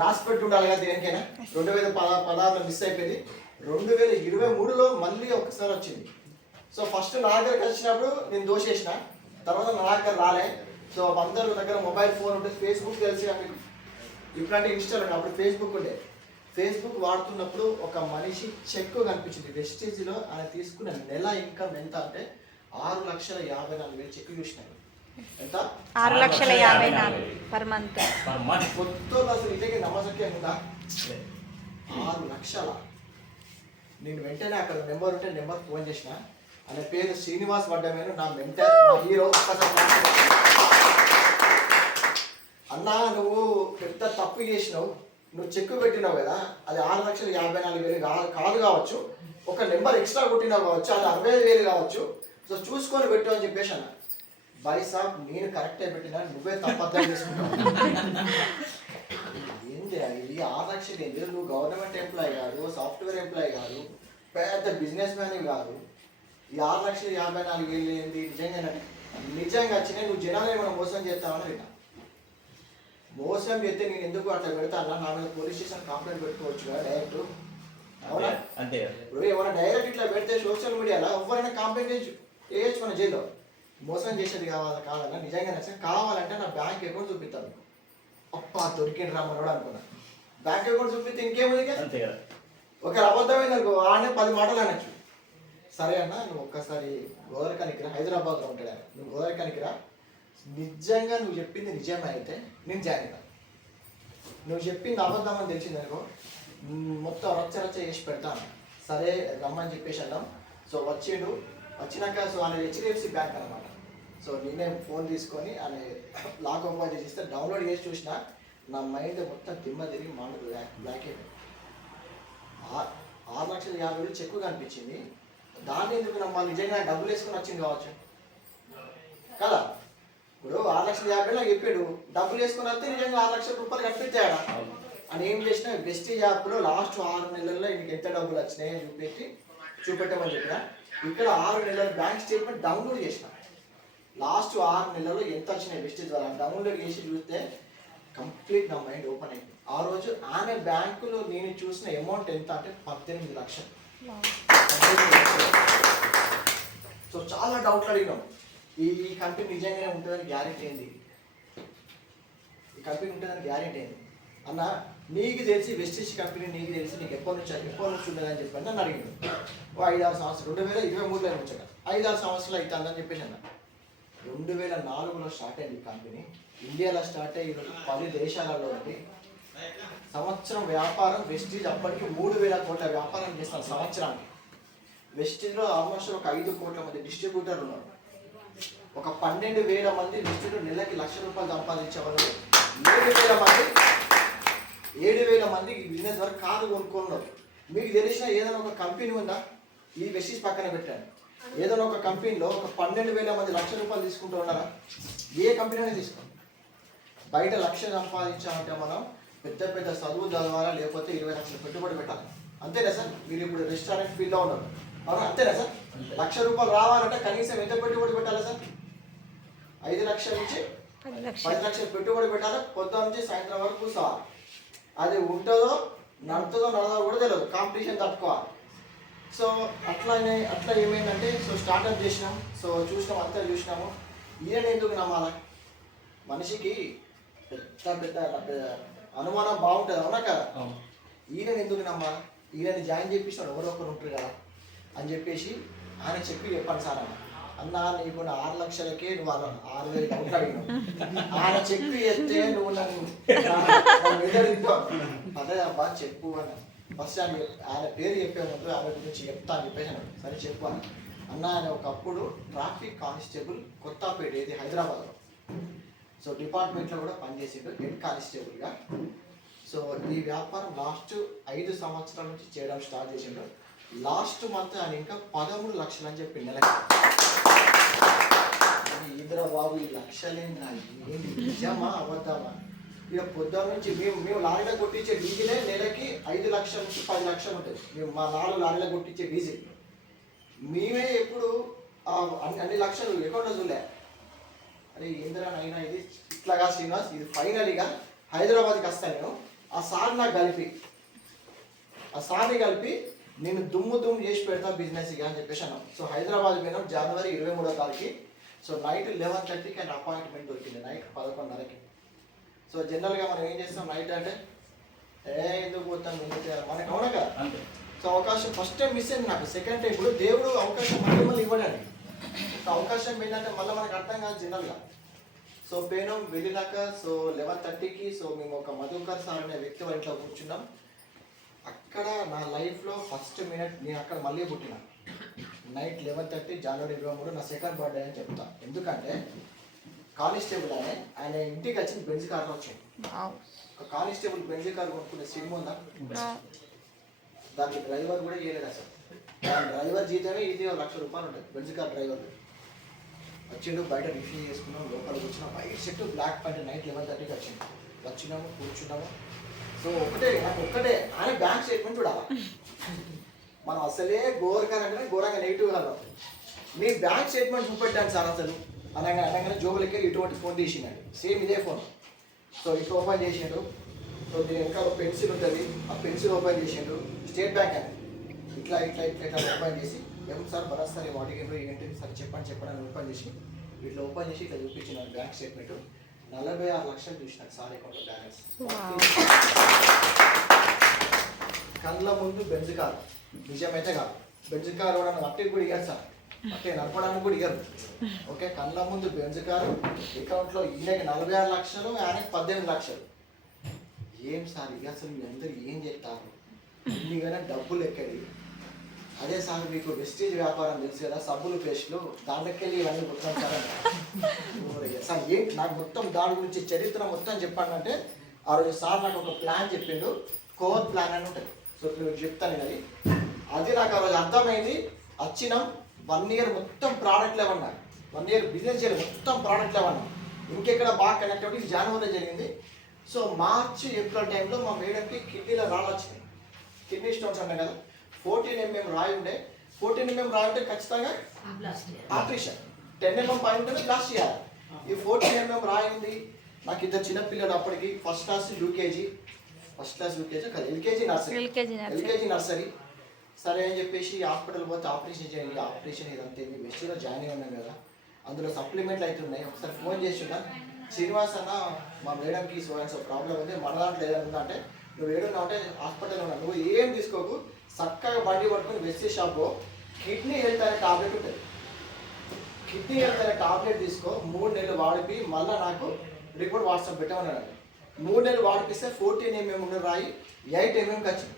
రాసి పెట్టి ఉండాలి కదా దేనికైనా. 2016లో మిస్ అయిపోయింది. 2023లో మళ్ళీ ఒకసారి వచ్చింది. సో ఫస్ట్ నా దగ్గరకు వచ్చినప్పుడు నేను దోషేసిన, తర్వాత నా దగ్గర రాలే. సో అందరి దగ్గర మొబైల్ ఫోన్ ఉంటుంది, ఫేస్బుక్ తెలిసి మీకు. ఇప్పుడంటే ఇన్స్టాల్ ఉండే, అప్పుడు ఫేస్బుక్ ఉండే. ఫేస్బుక్ వాడుతున్నప్పుడు ఒక మనిషి చెక్ కనిపించింది వెస్టేజ్లో. ఆయన తీసుకున్న నెల ఇన్కమ్ ఎంత అంటే 6,54,000 చెక్ చూసినాను. ఎంత 6,54,000 పర్ మంత్. Per month. కొత్త అసలు నిజంగా నమ్మశక్యం ఉందా? 6 లక్షల. నేను వెంటనే అక్కడ నెంబర్ ఉంటే నెంబర్ ఫోన్ చేసిన. ఆయన పేరు శ్రీనివాస్ వడ్డమేను, నా మెంటర్, నా హీరో. అన్నా నువ్వు పెద్ద తప్పు చేసినావు, నువ్వు చెక్ పెట్టినావు కదా, అది 6,54,000 కాదు కావచ్చు, ఒక నెంబర్ ఎక్స్ట్రా కొట్టినావు కావచ్చు, అది 65,000 కావచ్చు, సో చూసుకొని పెట్టు అని చెప్పేసి అన్న. బాయ్ సాబ్ నేను కరెక్టే పెట్టినా, నువ్వే తప్పర్థం చేసుకున్నావు. ఏంటి ఇది 6 లక్షలు ఏంటి? నువ్వు గవర్నమెంట్ ఎంప్లాయీ కాదు, సాఫ్ట్వేర్ ఎంప్లాయీ కాదు, పెద్ద బిజినెస్ మ్యాన్ కాదు. ఈ 6,54,000 ఏంటి? నిజంగా వచ్చినాయి. నువ్వు జనాలు ఏమైనా మోసం చేస్తావని విన్నా. మోసం చేస్తే నేను ఎందుకు అట్లా పెడతానా? నా మీద పోలీస్ స్టేషన్ కంప్లైంట్ పెట్టుకోవచ్చు కదా డైరెక్ట్. అవునా? అంతే. ఇప్పుడు ఏమైనా డైరెక్ట్ ఇట్లా పెడితే సోషల్ మీడియాలో ఎవరైనా కంప్లైంట్ చేయొచ్చు మన జైల్లో. మోసం చేసేది కావాలన్నా నిజంగా కావాలంటే నా బ్యాంక్ అకౌంట్ చూపిస్తాను. అప్ప దొరికింది రామన్నాడు అనుకున్నా. బ్యాంక్ అకౌంట్ చూపిస్తే ఇంకేముంది? అంతే కదా. ఒక అబద్ధమైంది అనుకో, ఆడనే 10 మాటలు అనొచ్చు. సరే అన్న నువ్వు ఒక్కసారి గోదావరికానికి రా, హైదరాబాద్లో ఉంటాడు ఆయన, నువ్వు గోదావరికానికి రా, నిజంగా నువ్వు చెప్పింది నిజమే అయితే నేను జాయిన్ అవుతాను. నువ్వు చెప్పింది అబద్ధం అని తెలిసింది అనుకో, మొత్తం రచ్చ చేసి పెడతాను. సరే రమ్మని చెప్పేసి అన్నాం. సో వచ్చిండు. వచ్చినాక సో ఆయన HDFC బ్యాంక్ అనమాట. సో నేనే ఫోన్ తీసుకొని ఆయన లాక్ ఓపెన్ చేసిస్తే డౌన్లోడ్ చేసి చూసిన, నా మైండ్ మొత్తం దిమ్మ తిరిగి మామూలు బ్లాక్ అయిపోయింది. 6,50,000 చెక్కు కనిపించింది. దాన్ని ఎందుకు నమ్మాలి? నిజంగా డబ్బులు వేసుకొని వచ్చింది కావచ్చు కదా. ఇప్పుడు 6,50,000 నాకు చెప్పాడు, డబ్బులు వేసుకొని వస్తే నిజంగా 6 లక్షల రూపాయలు కనిపించాడా అని ఏం చేసిన, వెస్టీజ్ యాప్లో లాస్ట్ 6 నెలల్లో నీకు ఎంత డబ్బులు వచ్చినాయో చూపెట్టమని చెప్పిన. ఇక్కడ 6 నెలల బ్యాంక్ స్టేట్మెంట్ డౌన్లోడ్ చేసిన. లాస్ట్ 6 నెలల్లో ఎంత వచ్చినాయి వెస్టీజ్ ద్వారా డౌన్లోడ్ చేసి చూస్తే కంప్లీట్ నా మైండ్ ఓపెన్ అయింది. ఆ రోజు ఆమె బ్యాంకులో నేను చూసిన అమౌంట్ ఎంత అంటే 18 లక్షలు. సో చాలా డౌట్లు అడిగినాం. ఈ కంపెనీ నిజంగానే ఉంటుందని గ్యారెంటీ ఏంది? ఈ కంపెనీ ఉంటుందని గ్యారెంటీ ఏంది అన్న? నీకు తెలిసి వెస్టీజ్ కంపెనీ నీకు తెలిసి నీకు ఎప్పటి నుంచి ఉండదని చెప్పి నన్ను అడిగింది. 5-6 సంవత్సరాలు 2023లో వచ్చాక 5-6 సంవత్సరాలు అవుతుందని చెప్పేసి అన్న. 2004లో స్టార్ట్ అయింది ఈ కంపెనీ. ఇండియాలో స్టార్ట్ అయ్యి 10 దేశాలలో ఉంది. సంవత్సరం వ్యాపారం వెస్టీజ్ అప్పటికి 3,000 కోట్ల వ్యాపారం చేస్తాను సంవత్సరానికి. వెస్టీజ్లో ఆల్మోస్ట్ ఒక 5 కోట్ల మంది డిస్ట్రిబ్యూటర్లు ఉన్నారు. ఒక 12,000 మంది వెస్టీజ్లో నెలకి ₹1,00,000 సంపాదించేవాళ్ళు. 7,000 మంది ఈ బిజినెస్ వరకు కారు కొనుక్కున్నారు. మీకు తెలిసిన ఏదైనా ఒక కంపెనీ ఉందా? ఈ వెస్టీజ్ పక్కన పెట్టాను. ఏదైనా ఒక కంపెనీలో ఒక 12,000 మంది ₹1,00,000 తీసుకుంటూ ఉన్నారా? ఏ కంపెనీ అయినా తీసుకోండి. బయట 1,00,000 సంపాదించాలంటే మనం పెద్ద పెద్ద చదువు చదవాలా, లేకపోతే 20 లక్షలు పెట్టుబడి పెట్టాలి. అంతేనా సార్? మీరు ఇప్పుడు రెస్టారెంట్ ఫీల్డ్లో ఉన్నారు, అవునా? అంతేనా సార్? ₹1,00,000 రావాలంటే కనీసం ఎంత పెట్టుబడి పెట్టాలి సార్? 5 లక్షల నుంచి 10 లక్షలు పెట్టుబడి పెట్టాలి. పొద్దున్న నుంచి సాయంత్రం వరకు సార్. అది ఉంటుందో నడుతుందో కూడా తెలియదు. కాంపిటీషన్ తట్టుకోవాలి. సో అట్లా ఏమైందంటే సో స్టార్ట్అప్ చేసినాం. సో చూసినాం, అంతా చూసినాము. ఈయన ఎందుకు నమ్మాలా? మనిషికి పెద్ద అనుమానం బాగుంటుంది, అవునా కదా? ఈయన ఎందుకు నమ్మాలా? ఈయనని జాయిన్ చేయించినాడు, ఎవరో ఒకరు ఉంటారు కదా అని చెప్పేసి ఆయన చెప్పి చెప్పండి సార్ అన్న నీకు 6 లక్షలకే నువ్వు 6,000 డౌట్లు అడిగినావు. ఆయన చెప్పి చెప్తే నువ్వు నన్ను అదే అబ్బా చెప్పు అని ఫస్ట్ ఆయన పేరు చెప్పే ముందు ఆయన గురించి చెప్తా అని చెప్పేసి అన్నాడు. సరే చెప్పు అన్న ఆయన ఒకప్పుడు ట్రాఫిక్ కానిస్టేబుల్ కొత్తపేట, ఇది హైదరాబాద్లో. సో డిపార్ట్మెంట్లో కూడా పనిచేసిండు హెడ్ కానిస్టేబుల్గా. సో ఈ వ్యాపారం లాస్ట్ 5 సంవత్సరాల నుంచి చేయడం స్టార్ట్ చేసిండు. లాస్ట్ మంత్ ఆయన ఇంకా 13 లక్షలు అని చెప్పి నెలకి. ఇద్దరు బాబు ఈ లక్షలేంద్రా, ఏంటి నిజమా అబద్ధమా? ఇక పొద్దున్న నుంచి మేము లారీలో కొట్టించే డీజిలే నెలకి 5 లక్షల నుంచి 10 లక్షలు ఉంటుంది. మేము మా 4 లారీలో కొట్టించే డీజిల్ మేమే ఎప్పుడు అన్ని లక్షలు అకౌంట్లో చూడలే. అరే ఏంద్రా నైనా ఇది ఇట్లాగా శ్రీనివాస్, ఇది ఫైనల్గా హైదరాబాద్కి వస్తాను నేను. ఆ సార్ని కలిపి నేను దుమ్ము చేసి పెడతా బిజినెస్ ఇక అని చెప్పేసి అన్నాం. సో హైదరాబాద్ పోయినాం జనవరి 23వ తారీఖు. సో నైట్ 11:30కి ఆయన అపాయింట్మెంట్ దొరికింది, నైట్ 11:30కి. సో జనరల్గా మనం ఏం చేస్తాం నైట్ అంటే ఎందుకు పోతాం మనకు, అవునా కదా? సో అవకాశం ఫస్ట్ టైం మిస్ అయింది నాకు. సెకండ్ టైం ఇప్పుడు దేవుడు అవకాశం మళ్ళీ ఇవ్వడానికి. సో అవకాశం ఏంటంటే మళ్ళీ మనకు అర్థం కాదు జనరల్గా. సో పోయినాం వెళ్ళినాక సో 11:30కి సో మేము ఒక మధుకర్ సార్ అనే వ్యక్తి వాళ్ళ ఇంట్లో కూర్చున్నాం. అక్కడ నా లైఫ్లో ఫస్ట్ మినిట్ నేను అక్కడ మళ్ళీ పుట్టిన నైట్ 11:30 జనవరి 23 నా సెకండ్ బర్త్డే అని చెప్తా. ఎందుకంటే కానిస్టేబుల్ ఆయన ఇంటికి వచ్చింది బెంజ్ కార్లో వచ్చింది. ఒక కానిస్టేబుల్ బెంజ్ కార్ కొనుక్కునే సినిమా ఉందా? దానికి డ్రైవర్ కూడా చేయలేదు అసలు. దాని డ్రైవర్ జీతమే ఇది 1,00,000 రూపాయలు ఉంటుంది. బెంజ్ కార్ డ్రైవర్ వచ్చిండు, బయట రిసీవ్ చేసుకున్నాం, లోపల కూర్చున్నాం. White shirt black pant night 11:30కి వచ్చింది. వచ్చినాము కూర్చున్నాము. సో నాకు ఒక్కటే ఆయన బ్యాంక్ స్టేట్మెంట్ చూడాలి. మనం అసలే ఘోరకరంగానే ఘోరంగా నెగిటివ్ కాదు. మీ బ్యాంక్ స్టేట్మెంట్ చూపెట్టాను సార్ అసలు అనగానే జోబులకి ఇటువంటి ఫోన్ తీసినాడు. సేమ్ ఇదే ఫోన్. సో ఇట్లా ఓపెన్ చేసిండు. సో దీని ఇంకా ఒక పెన్సిల్ ఉంటుంది, ఆ పెన్సిల్ ఓపెన్ చేసిండు. స్టేట్ బ్యాంక్ అని ఇట్లా ఇట్లా ఇట్లా ఇట్లా ఓపెన్ చేసి ఏం సార్ భరత్ సార్ వాటికి ఏంటి సార్ చెప్పండి ఓపెన్ చేసి ఇట్లా ఓపెన్ చేసి ఇట్లా చూపించిన బ్యాంక్ స్టేట్మెంట్ 46 లక్షలు చూసినాడు సార్ అకౌంట్లో బ్యాలెన్స్. కళ్ళ ముందు బెంజ్ కారు, నిజమైతే కాదు. బెంజ్ కారు అట్టి కూడా ఇయ్యారు సార్, అంటే నడపడానికి కూడా ఇయ్యరు. ఓకే, కళ్ళ ముందు బెంజ్ కారు, అకౌంట్లో ఈయనకి 46 లక్షలు, ఆయనకి 18 లక్షలు. ఏం సార్ ఇక అసలు మీ అందరూ ఏం చేస్తారు? ఇన్నిగానే డబ్బులు ఎక్కడి? అదే సార్ మీకు వెస్టేజ్ వ్యాపారం తెలుసు కదా, సబ్బులు పేస్ట్లు, దాంట్లోకి వెళ్ళి ఇవన్నీ మొత్తం సార్ ఏంటి నాకు మొత్తం దాని గురించి చరిత్ర మొత్తం చెప్పానంటే ఆ రోజు సార్ నాకు ఒక ప్లాన్ చెప్పిండు, కోర్ ప్లాన్ అని ఉంటుంది. సో నేను చెప్తాను అది అది నాకు ఆ రోజు అర్థమైంది. వచ్చినాం 1 ఇయర్ మొత్తం ప్రోడక్ట్ లేవన్నా, 1 ఇయర్ బిజినెస్ చేయాలి, మొత్తం ప్రోడక్ట్ లేవన్నా. ఇంకెక్కడ బాగా కనెక్ట్ అవ్వడం జనవరిలో జరిగింది. సో మార్చి ఏప్రిల్ టైంలో మా మేడంకి కిడ్నీలో రాళ్ళు వచ్చినాయి. కిడ్నీ స్టోన్స్ ఉన్నాయి కదా, 14 mm రాయి ఉండే. 14 mm రాయి ఉంటే ఖచ్చితంగా ఆపరేషన్. 10 mm పై ఉంటే బ్లాస్ట్ చేయాలి. ఈ 14 mm రాయి ఉంది. నాకు 2 చిన్నపిల్లలు అప్పటికి ఫస్ట్ క్లాస్ యూకేజీ కదా, ఎల్కేజీ నర్సరీ. సరే అని చెప్పేసి హాస్పిటల్ పోతే ఆపరేషన్ చేయండి, ఆపరేషన్ ఇదంతా వెస్టీలో జాయిన్ అయి ఉన్నాం కదా, అందులో సప్లిమెంట్లు అవుతున్నాయి. ఒకసారి ఫోన్ చేస్తున్నా, శ్రీనివాస్ అన్న మా మేడంకి సో ప్రాబ్లం ఉంది, మన దాంట్లో ఏదైనా ఉందంటే నువ్వు ఏడున్నావు అంటే హాస్పిటల్ ఉన్నా, నువ్వు ఏం తీసుకోకు, చక్కగా బండి పట్టుకుని వెస్టీ షాప్లో కిడ్నీ హెల్త్ అనే టాబ్లెట్ ఉంటుంది. కిడ్నీ హెల్త్ అనే టాబ్లెట్ తీసుకో, 3 నెలలు వాడిపి మళ్ళీ నాకు రిపోర్ట్ వాట్సాప్ పెట్టమన్నాడు. 3 నెలలు వాడిపిస్తే 14 mm ఉన్న రాయి 8 mmకి వచ్చింది.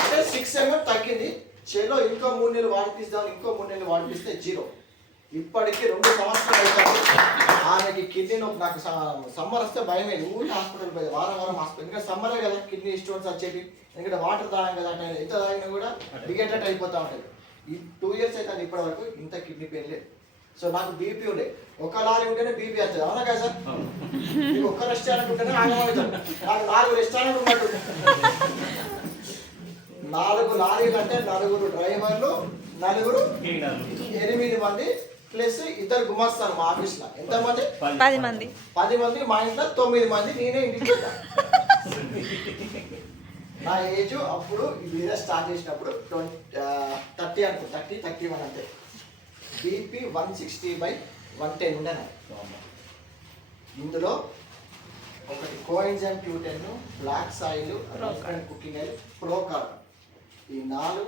అంటే 6 mm తగ్గింది. చేలో ఇంకో 3 నెలలు వాడిపిస్తాను, ఇంకో 3 నెలలు వాడిపిస్తే 0. ఇప్పటికీ 2 సంవత్సరాలు అవుతారు. ఆమెకి కిడ్నీ నొప్పి. నాకు సమ్మర్ వస్తే భయమే, ఊరి హాస్పిటల్ పోయి వారం హాస్పిటల్. ఇంకా సమ్మరే కదా కిడ్నీ స్టోన్స్ వచ్చేవి, ఎందుకంటే వాటర్ తాగాం కదా, అంటే ఎంత తాగినా కూడా డిగేటెడ్ అయిపోతూ ఉంటుంది. ఈ 2 years అయితే ఇప్పటి వరకు ఇంత కిడ్నీ పెయిన్ లేదు. సో నాకు బీపీ ఉండే, ఒక లారీ ఉంటేనే బీపీ వస్తుంది. అవునా కదా సార్? మీకు ఒక్క రెస్టారెంట్ ఉంటేనే ఆగమవుతాం. నాకు 4 రెస్టారెంట్ ఉన్నట్టు. 4 లారీలు అంటే 4 డ్రైవర్లు, 8 మంది ప్లస్ 2 గుమస్తాను మా ఆఫీస్లో. ఎంతమంది? 10 మంది. 10 మంది మా ఇంట్లో 9 మంది నేనే ఇంటికి వెళ్తా. నా ఏజ్ అప్పుడు బిజినెస్ స్టార్ట్ చేసినప్పుడు 30 అనుకో, 31 అంతే. బీపీ 160/110 ఉండే నాకు. ఇందులో ఒకటి coenzyme Q10, black soil, cooking oil, Procard. ఈ 40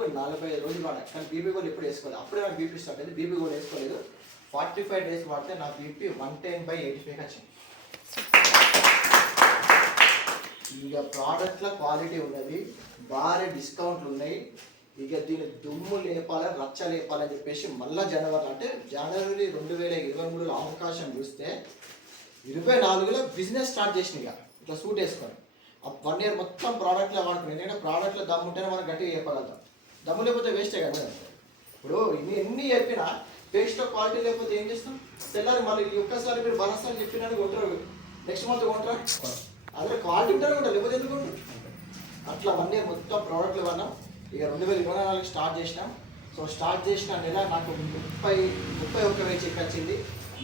రోజులు వాడాలి. కానీ బీపీ గోల్ ఎప్పుడు వేసుకోలేదు. అప్పుడే నాకు బీపీ స్టార్ట్ అయింది. బీపీ గోల్ వేసుకోలేదు. 45 days వాడితే నా బీపీ 110/85 వచ్చింది. ఇక ప్రోడక్ట్ల క్వాలిటీ ఉన్నది, భారీ డిస్కౌంట్లు ఉన్నాయి. ఇక దీన్ని దుమ్ము లేపాలి, రచ్చ లేపాలని చెప్పేసి మళ్ళీ జనవరి 2023లో అవకాశం చూస్తే 24లో బిజినెస్ స్టార్ట్ చేసిన. ఇట్లా సూట్ వేసుకొని 1 year మొత్తం ప్రోడక్ట్లో వాడుకున్నాం. ఎందుకంటే ప్రోడక్ట్లో దమ్ము ఉంటేనే మనం గట్టిగా చెప్పగలుగుతాం. దమ్ము లేకపోతే వేస్టే కదా. ఇప్పుడు ఎన్ని చెప్పినా పేస్ట్లో క్వాలిటీ లేకపోతే ఏం చేస్తాం? తెల్లారి మళ్ళీ ఒక్కసారి మీరు బరసారి చెప్పినట్టు కొంటారు, నెక్స్ట్ మంత్ కొంటారా? అదే క్వాలిటీ ఉంటేనే ఉంటారు, లేకపోతే ఎందుకు ఉంటారు? అట్లా 1 year మొత్తం ప్రోడక్ట్లు కొన్నాం. ఇక 2024 స్టార్ట్ చేసినాం. సో స్టార్ట్ చేసిన నెల నాకు 31,000 చెక్ వచ్చింది.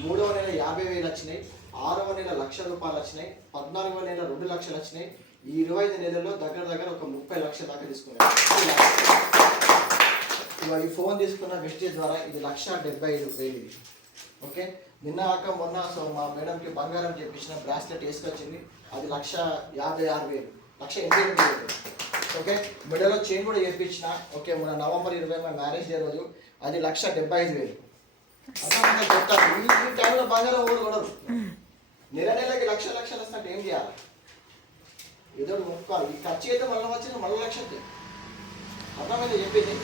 3వ నెల 50,000 వచ్చినాయి. 6వ నెల 1,00,000 రూపాయలు వచ్చినాయి. 14వ నెల 2 లక్షలు వచ్చినాయి. ఈ 25 నెలల్లో దగ్గర ఒక 30 లక్షల దాకా తీసుకున్నాను. ఈ ఫోన్ తీసుకున్న వెస్టేజ్ ద్వారా ఇది 1,75,000. ఓకే, నిన్న కాక మొన్న సో మా మేడంకి బంగారం చేపించిన బ్రాస్లెట్ వేసుకొచ్చింది, అది 1,56,000, 1,80,000. ఓకే, మెడలో చైన్ కూడా చేయించిన. ఓకే, మొన్న నవంబర్ 20 మా మ్యారేజ్ డే రోజు, అది 1,75,000. అర్థమైందా చెప్తాను. ఈ టైంలో బంగారం ఊరు కొనరు. నెలకి లక్షలు వస్తున్నట్టు ఏం చేయాలి? ఏదో మొక్కాలి. ఈ ఖర్చు అయితే మళ్ళీ వచ్చింది, మళ్ళీ లక్ష వస్తాయి. అర్థమైంది చెప్పింది.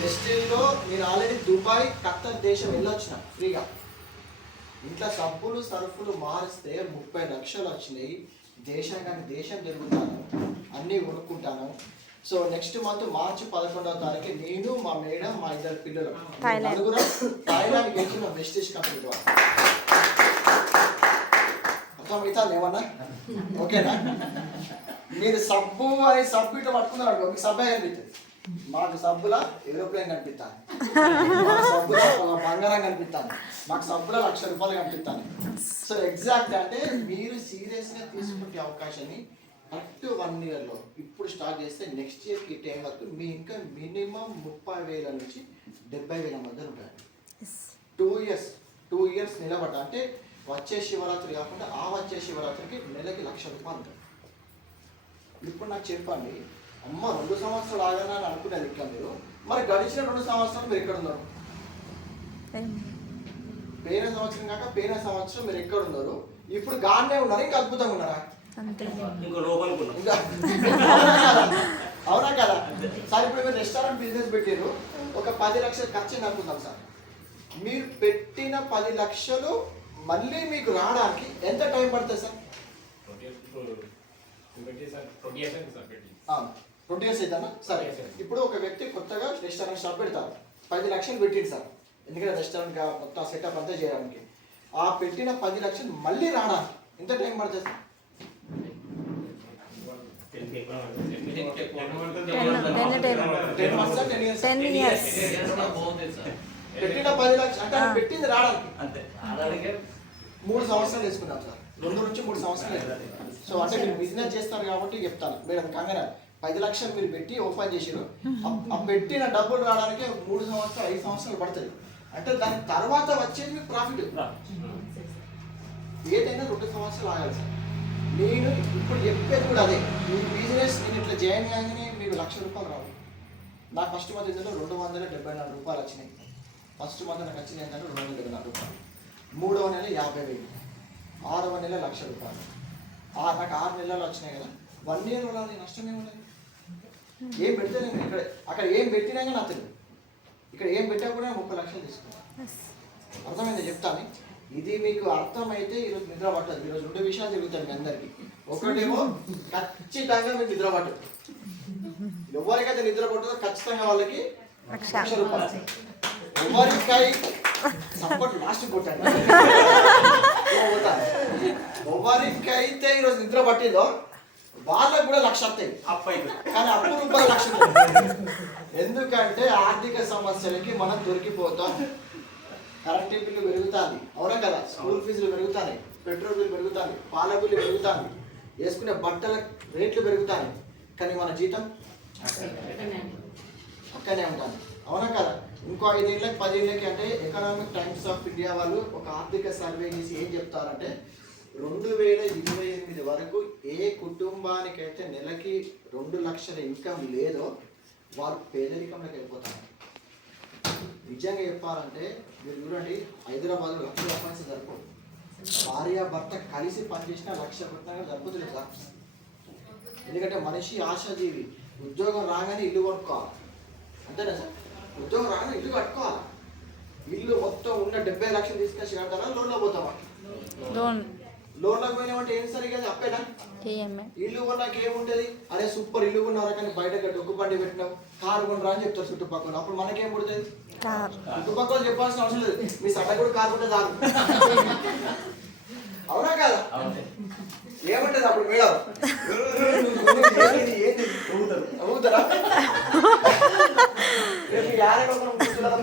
వెస్టేజ్లో నేను ఆల్రెడీ దుబాయ్, ఖత్తర్ దేశం వెళ్ళొచ్చిన ఫ్రీగా. ఇంట్లో సబ్బులు సరుకులు మారిస్తే 30 లక్షలు వచ్చినాయి. దేశం తిరుగుతాను, అన్నీ కొనుక్కుంటాను. సో నెక్స్ట్ మంత్ మార్చి 11వ తారీఖు నేను, మా మేడం, మా 2 పిల్లలు నలుగురు థాయిలాండ్ గెలిచిన వెస్టేజ్ కంపెనీ ద్వారా. అర్థమవుతా ఏమన్నా? ఓకేనా? మీరు సబ్బు అని సబ్బు ఇట్లా పట్టుకున్నారు, మీకు సబ్బే కనిపిస్తుంది. మాకు సబ్బుల ఏరోప్లేన్ కనిపిస్తాను, సబ్బుల బంగారం కనిపిస్తాను, మాకు సబ్బుల ₹1,00,000 కనిపిస్తాను. సో ఎగ్జాక్ట్ అంటే మీరు సీరియస్గా తీసుకునే అవకాశాన్ని కరెక్ట్ 1 ఇయర్లో ఇప్పుడు స్టార్ట్ చేస్తే నెక్స్ట్ ఇయర్కి ఈ టైం వరకు మీ ఇంకా మినిమం 30,000 నుంచి 70,000 మధ్య ఉంటాయి. 2 ఇయర్స్ నిలబడ్డ అంటే వచ్చే శివరాత్రి కాకుండా ఆ వచ్చే శివరాత్రికి నెలకి ₹1,00,000 ఉంటుంది. ఇప్పుడు నాకు చెప్పండి, అమ్మ 2 సంవత్సరాలు ఆగాలని అని అనుకునేది ఇక్కడ మీరు, మరి గడిచిన 2 సంవత్సరాలు మీరు ఎక్కడ ఉన్నారు? పోయిన సంవత్సరం కాక పోయిన సంవత్సరం మీరు ఎక్కడ ఉన్నారు? ఇప్పుడు గానే ఉన్నారు, ఇంకా అద్భుతంగా ఉన్నారా? అవునా కదా సార్? ఇప్పుడు మీరు రెస్టారెంట్ బిజినెస్ పెట్టారు, ఒక 10 లక్షలు ఖర్చు అనుకుందాం సార్. మీరు పెట్టిన 10 లక్షలు మళ్ళీ మీకు రావడానికి ఎంత టైం పడుతుంది సార్? 20 ఇయర్స్ అవుతానా? సరే, ఇప్పుడు ఒక వ్యక్తి కొత్తగా రెస్టారెంట్ షాప్ పెడతారు, 10 లక్షలు పెట్టింది సార్, ఎందుకంటే రెస్టారెంట్ మొత్తం సెటప్ అంతా చేయడానికి. ఆ పెట్టిన 10 లక్షలు మళ్ళీ రావడానికి ఎంత టైం పడుతుంది సార్? 10 months, 10 years? 10 years. పెట్టిన 10 లక్షలు అంటే పెట్టింది రావడానికి 3 సంవత్సరాలు వేసుకున్నాం సార్, 2 నుంచి 3 సంవత్సరాలు. సో అంటే మీరు బిజినెస్ చేస్తారు కాబట్టి చెప్తాను, మీరు అది కంగారు 10 లక్షలు మీరు పెట్టి ఓపెన్ చేసారు, ఆ పెట్టిన డబ్బులు రావడానికి 3 సంవత్సరాలు 5 సంవత్సరాలు పడుతుంది. అంటే దాని తర్వాత వచ్చేది మీకు ప్రాఫిట్. ఏదైనా 2 సంవత్సరాలు ఆగాలి సార్. నేను ఇప్పుడు చెప్పేది కూడా అదే. మీ బిజినెస్ నేను ఇట్లా జాయిన్ కాగానే మీకు ₹1,00,000 రావు. నాకు ఫస్ట్ మంత్ ఏంటంటే ₹274 వచ్చినాయి. ఫస్ట్ మంత్ నాకు వచ్చింది ఏంటంటే ₹274, 3వ నెల 50,000, 6వ నెల ₹1,00,000. నాకు 6 నెలలు వచ్చినాయి కదా. 1 year వల్ల నష్టమే ఉండదు. ఏం పెడితే నేను ఇక్కడ అక్కడ ఏం పెట్టినా కానీ నాకు తెలియదు. ఇక్కడ ఏం పెట్టా కూడా 30 లక్షలు తీసుకున్నాను. అర్థమైంది చెప్తాను. ఇది మీకు అర్థమైతే ఈరోజు నిద్ర పట్టదు. ఈరోజు 2 విషయాలు జరుగుతాయి మీ అందరికీ. ఒకటేమో ఖచ్చితంగా మీకు నిద్ర పట్టదు. ఎవరికైతే నిద్ర పట్టదో ఖచ్చితంగా వాళ్ళకి ₹1,00,000. ఎవరికై సపోర్ట్ లాస్ట్ కొట్టాను. ఎవరికైతే ఈరోజు నిద్ర పట్టిందో వాళ్ళకు కూడా 1,00,000 వస్తాయి, కానీ అప్పు ₹1,00,000. ఎందుకంటే ఆర్థిక సమస్యలకి మనం దొరికిపోతాం. కరెంట్ బిల్లు పెరుగుతుంది, అవునా కదా? స్కూల్ ఫీజులు పెరుగుతాయి, పెట్రోల్ బిల్లు పెరుగుతుంది, పాల బిల్లు పెరుగుతుంది, వేసుకునే బట్టల రేట్లు పెరుగుతాయి, కానీ మన జీతం అక్కడనే ఉంటుంది, అవునా కదా? ఇంకో 5 ఏళ్ళకి 10 ఏళ్ళకి అంటే ఎకనామిక్ టైమ్స్ ఆఫ్ ఇండియా వాళ్ళు ఒక ఆర్థిక సర్వే చేసి ఏం చెప్తారంటే 2028 వరకు ఏ కుటుంబానికైతే నెలకి 2 లక్షల ఇన్కమ్ లేదో వాళ్ళు పేదరికంలోకి వెళ్ళిపోతారు. నిజంగా చెప్పాలంటే మీరు చూడండి, హైదరాబాద్లో 1,00,000 రూపాయలు సరిపోదు. భార్య భర్త కలిసి పనిచేసిన 1,00,000 రూపాయలు సరిపోతుంది సార్. ఎందుకంటే మనిషి ఆశాజీవి. ఉద్యోగం రాగానే ఇల్లు కొనుక్కోవాలి, అంతేనా సార్? ఉద్యోగం రాగానే ఇల్లు కట్టుకోవాలి. ఇల్లు మొత్తం ఉన్న 70 లక్షలు తీసుకొచ్చి కడతారా? లోన్లో పోతామా? లోన్లోకి పోయినామంటే ఏం సరిగా అప్పేనా? ఇల్లు కొన్నాక ఏముంటుంది? అరే సూపర్ ఇల్లు కొన్నారా, కానీ బయట డొక్కు బండి పెట్టినావు, కారు కొనరా అని చెప్తారు చుట్టుపక్కల. అప్పుడు మనకేం పుడుతుంది? చుట్టుపక్కల చెప్పాల్సిన అవసరం లేదు, మీ సడ కూడా కారు ఉంటే చాలు, అవునా కదా? ఏమంటది అప్పుడు మేడం? అవుతారా?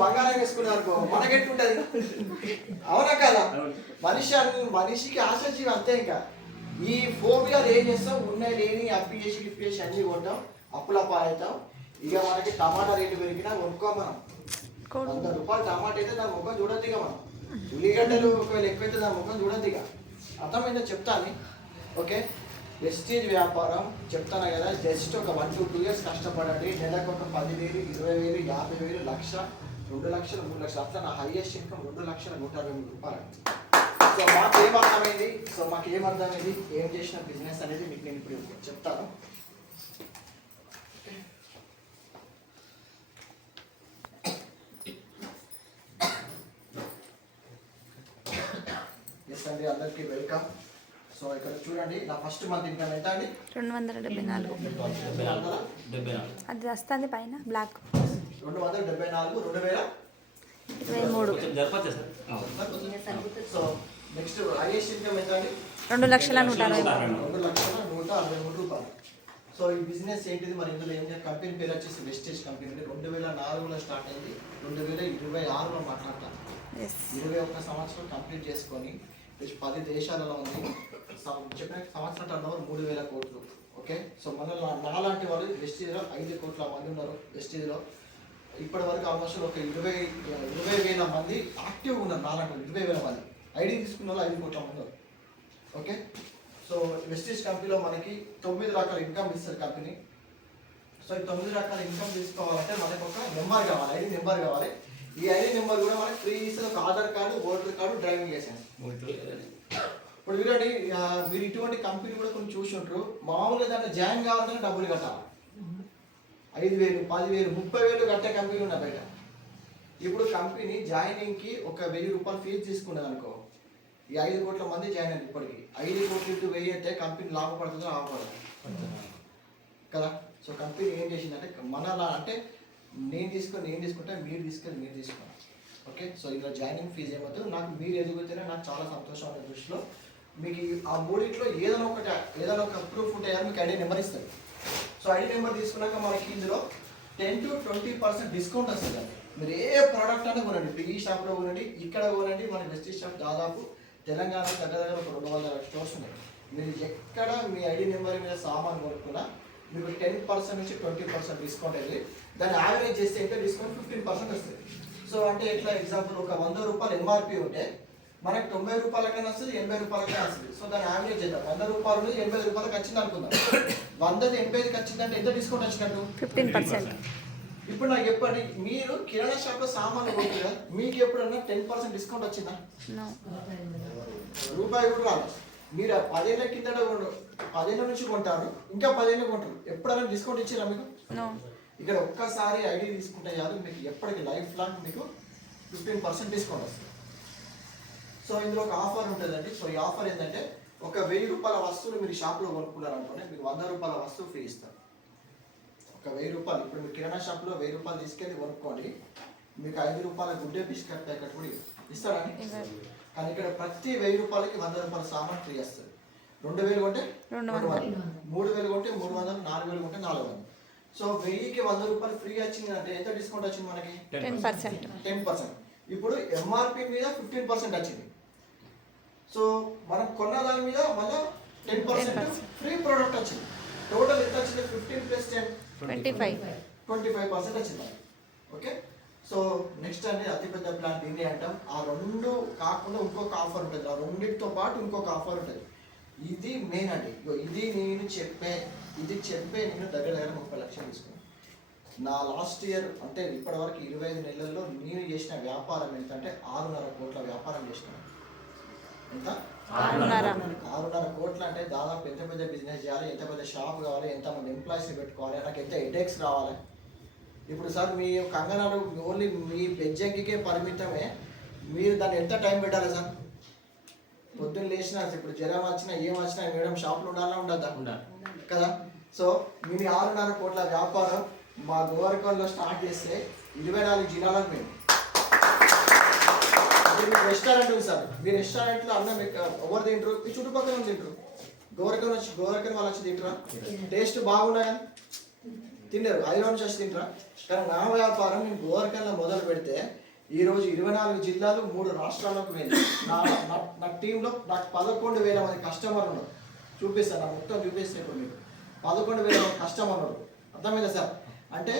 బంగారం వేసుకున్నాం అనుకో మనకెట్టుంటది, అవునా కదా? మనిషికి ఆశాజీవి అంతే. ఇంకా ఈ ఫోబియాలు ఏం చేస్తాం? ఉన్నాయి లేని అప్పి చేసి అన్ని కొంటాం, అప్పుల పాలవుతాం. ఇక మనకి టమాటా రేటు పెరిగినా కొనుక్కో మనం. ₹100 టమాటా అయితే దాని ముఖం చూడద్దు. ఇక మనం ఉల్లిగడ్డలు ఒకవేళ ఎక్కువైతే దాని ముఖం చూడద్దు. ఇక అర్థమైందో చెప్తాను. ఓకే, వెస్టేజ్ వ్యాపారం చెప్తాను కదా, జస్ట్ ఒక 1 to 2 years కష్టపడండి. నెలకు ఒక 10,000, 20,000, 50,000, 1,00,000 2 లక్షలు 3 లక్షలు అట్లా నా హైయెస్ట్ ఇన్కమ్ 2,123,000 రూపాయలు. సో మాకు ఏమర్థమైంది, ఏం చేసిన బిజినెస్ అనేది మీకు నేను ఇప్పుడు చెప్తాను. ఎస్ అండి, అందరికీ వెల్కమ్. సో ఇక్కడ చూడండి, నా ఫస్ట్ మంత్ ఇన్కమ్ ఎంత అండి? 274. 274. అది వస్తుంది పైన block. 274, 2023. So next highest income ఎంత అండి? 2,160,000. 2,163,000 రూపాయలు. సో ఈ బిజినెస్ ఏంటిది మరి, ఇందులో ఏం కంపెనీ పేరు వచ్చేసి వెస్టేజ్ కంపెనీ. 2004లో స్టార్ట్ అయింది, 2026లో మాట్లాడతాను. 21 సంవత్సరం కంప్లీట్ చేసుకొని 10 దేశాలలో ఉంది. చెప్పిన సంవత్సరం టర్నోవర్ 3,000 కోట్లు. ఓకే, సో మన నాలాంటి వాళ్ళు వెస్టీజ్లో 5 కోట్ల మంది ఉన్నారు. వెస్టీజ్లో ఇప్పటి వరకు ఆల్మోస్ట్ ఒక 20,000 మంది యాక్టివ్గా ఉన్నారు. నాలాంటి 20,000 మంది ఐడి తీసుకున్న వాళ్ళు 5 కోట్ల మంది ఉన్నారు. ఓకే, సో వెస్టీజ్ కంపెనీలో మనకి 9 రకాల ఇన్కమ్ ఇస్తారు కంపెనీ. సో ఈ 9 రకాల ఇన్కమ్ తీసుకోవాలంటే మనకు ఒక నెంబర్ కావాలి, ఐడి నెంబర్ కావాలి. ఈ ఐడి నెంబర్ కూడా మనకి ఫ్రీ ఇస్తారు. ఒక Aadhaar card, voter card, driving licence. ఇప్పుడు చూడండి, మీరు ఇటువంటి కంపెనీ కూడా కొన్ని చూసి ఉంటారు. మామూలుగా దాంట్లో జాయిన్ కావాలంటే డబ్బులు కట్టాలి. 5,000, 10,000, 30,000 కట్టే కంపెనీ ఉన్నాయి బయట. ఇప్పుడు కంపెనీ జాయినింగ్కి ఒక 1,000 రూపాయలు ఫీజు తీసుకున్నది అనుకో, ఈ 5 కోట్ల మంది జాయిన్ అయ్యారు. ఇప్పటికి 5 కోట్లు ఇంటూ 1000 అయితే కంపెనీ లాభపడుతుందో లాభపడదు కదా. సో కంపెనీ ఏం చేసిందంటే మనలా అంటే నేను తీసుకుంటే మీరు తీసుకోండి. ఓకే, సో ఇలా జాయినింగ్ ఫీజు ఏమవుతుంది నాకు, మీరు ఎదుగుతేనే నాకు చాలా సంతోషం అనే దృష్టిలో మీకు ఆ మూడింట్లో ఏదైనా ఒక ప్రూఫ్ ఉంటే మీకు ఐడి నెంబర్ ఇస్తారు. సో ఐడి నెంబర్ తీసుకున్నాక మనకి ఇందులో 10 to 20% డిస్కౌంట్ వస్తుంది. మీరు ఏ ప్రోడక్ట్ అంటే కొనండి, ఈ షాప్లో కొనండి, ఇక్కడ కొనండి. మన వెస్టీజ్ షాప్ దాదాపు తెలంగాణ దగ్గర ఒక 200 స్టోర్స్ ఉన్నాయి. మీరు ఎక్కడ మీ ఐడి నెంబర్ మీద సామాన్ కొనుక్కున్నా మీకు 10% నుంచి 20% డిస్కౌంట్ అయ్యింది. దాన్ని యావరేజ్ చేస్తే ఇంకా డిస్కౌంట్ 15% వస్తుంది. సో అంటే ఎట్లా, ఎగ్జాంపుల్ ఒక 100 రూపాయలు ఎంఆర్పి ఉంటే మనకి 90 రూపాయలకైనా వస్తుంది, 80 రూపాయలకైనా వస్తుంది. సో దాన్ని యావరేజ్ చేద్దాం. 100 రూపాయలు 80 రూపాయలకి వచ్చింది అనుకుందాం. 100ది 80కి వచ్చిందంటే ఎంత డిస్కౌంట్ వచ్చినట్టు? 15%. ఇప్పుడు నాకు చెప్పండి, మీరు కిరాణా షాప్లో సామాన్లు కొంటారు, మీకు ఎప్పుడన్నా 10% డిస్కౌంట్ వచ్చిందా? రూపాయి కూడా రాదు. మీరు 10 ఏళ్ళ కిందట 10 ఏళ్ళ నుంచి కొంటారు, ఇంకా 10 ఏళ్ళు కొంటారు. ఎప్పుడైనా డిస్కౌంట్ ఇచ్చారా మీకు? ఇక్కడ ఒక్కసారి ఐడి తీసుకుంటే చాలు, మీకు ఎప్పటికీ లైఫ్ లాంగ్ మీకు 15% డిస్కౌంట్ వస్తుంది. సో ఇందులో ఒక ఆఫర్ ఉంటుందండి. సో ఈ ఆఫర్ ఏంటంటే, ఒక 1,000 రూపాయల వస్తువులు మీరు షాప్లో కొనుక్కున్నారు అనుకోండి, మీకు 100 రూపాయల వస్తువు ఫ్రీ ఇస్తారు. ఒక 1,000 రూపాయలు, ఇప్పుడు మీరు కిరాణా షాప్లో 1,000 రూపాయలు తీసుకెళ్ళి కొనుక్కోండి, మీకు 5 రూపాయల గుడ్డే బిస్కెట్ ప్యాకెట్ కూడా ఇస్తాడని. కానీ ఇక్కడ ప్రతి 1,000 రూపాయలకి 100 రూపాయల సామాన్ ఫ్రీ వస్తుంది. 2,000 కొంటే 200, 3,000 కొంటే 300, 4,000 కొంటే 400. సో 1,000కి 100 రూపాయలు ఫ్రీ వచ్చింది అంటే ఎంత డిస్కౌంట్ వచ్చింది మనకి? 10%. ఇప్పుడు ఎంఆర్పి మీద 15% వచ్చింది. సో మనం కొన్న దాని మీద మళ్ళీ 10% ఫ్రీ ప్రోడక్ట్ వచ్చింది. టోటల్ ఎంత వచ్చింది? 15 + 10 25% వచ్చింది. ఓకే, సో నెక్స్ట్ అంటే అతిపెద్ద ప్లాన్ దీన్ని అంటాం. ఆ 2 కాకుండా ఇంకొక ఆఫర్ ఉంటుంది. ఆ 2తో పాటు ఇంకొక ఆఫర్ ఉంటుంది. ఇది మెయిన్ అండి. ఇది చెప్పే నేను దగ్గర 30 లక్షలు తీసుకున్నాను. నా లాస్ట్ ఇయర్ అంటే ఇప్పటివరకు 25 నెలల్లో నేను చేసిన వ్యాపారం ఏంటంటే 6.5 కోట్ల వ్యాపారం చేసినాను. ఎంత? 6.5 కోట్లు. అంటే దాదాపు ఎంత పెద్ద బిజినెస్ చేయాలి, ఎంత పెద్ద షాప్ కావాలి, ఎంతమంది ఎంప్లాయీస్ని పెట్టుకోవాలి, నాకు ఎంత హెడేక్స్ రావాలి. ఇప్పుడు సార్ మీ కంగనాలు ఓన్లీ మీ బెజ్జంకికే పరిమితమే, మీరు దాన్ని ఎంత టైం పెట్టాలి సార్? పొద్దున్న లేచినా ఇప్పుడు జ్వరం వచ్చినా ఏం వచ్చినా మేడం షాప్లో ఉండాలా ఉండద్దా? కదా. సో మీ 6.5 కోట్ల వ్యాపారం మా గోవర్కంలో స్టార్ట్ చేస్తే 24 జిల్లాలకు మేము రెస్టారెంట్ ఉంది సార్. మీ రెస్టారెంట్లో అన్నం ఎవరు తింటారు? మీ చుట్టుపక్కల తింటారు. గోవర్కన్ వాళ్ళు వచ్చి తింటారా? టేస్ట్ బాగున్నాయి కానీ తిన్నారు. హైదరాబాద్ నుంచి వచ్చి తింటారా? కానీ నా వ్యాపారం నేను గోవర్కన్లో మొదలు పెడితే ఈరోజు 24 జిల్లాలు 3 రాష్ట్రాలకు వెళ్ళి నా టీంలో నాకు 11,000 మంది కస్టమర్లు ఉన్నారు. చూపిస్తాను, నా మొత్తం చూపిస్తాను. ఇప్పుడు మీకు 11,000 మంది కస్టమర్లు ఉన్నారు. అర్థమైందా సార్? అంటే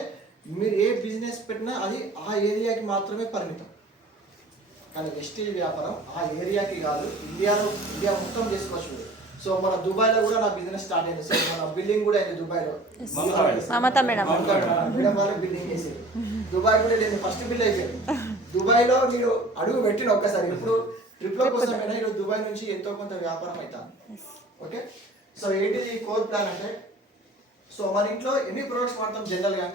మీరు ఏ బిజినెస్ పెట్టినా అది ఆ ఏరియాకి మాత్రమే పరిమితం. కానీ వెస్టీజ్ వ్యాపారం ఆ ఏరియాకి కాదు, ఇండియా మొత్తం చేసుకోవచ్చు. సో మన దుబాయ్లో కూడా నా బిజినెస్ స్టార్ట్ అయింది. సో మన బిల్డింగ్ కూడా అయింది దుబాయ్లో. మమతా మేడం మేడం వాళ్ళే బిల్డింగ్ చేసేది. దుబాయ్ కూడా నేను ఫస్ట్ బిల్ అయిపోయింది. దుబాయ్లో నేను అడుగు పెట్టిన ఒక్కసారి. ఇప్పుడు ట్రిప్ల కోసమైనా ఈరోజు దుబాయ్ నుంచి ఎంతో కొంత వ్యాపారం అవుతాను. ఓకే, సో ఏంటిది కోర్ ప్లాన్ అంటే, సో మన ఇంట్లో ఎన్ని ప్రొడక్ట్స్ వాడతాం జనరల్గా?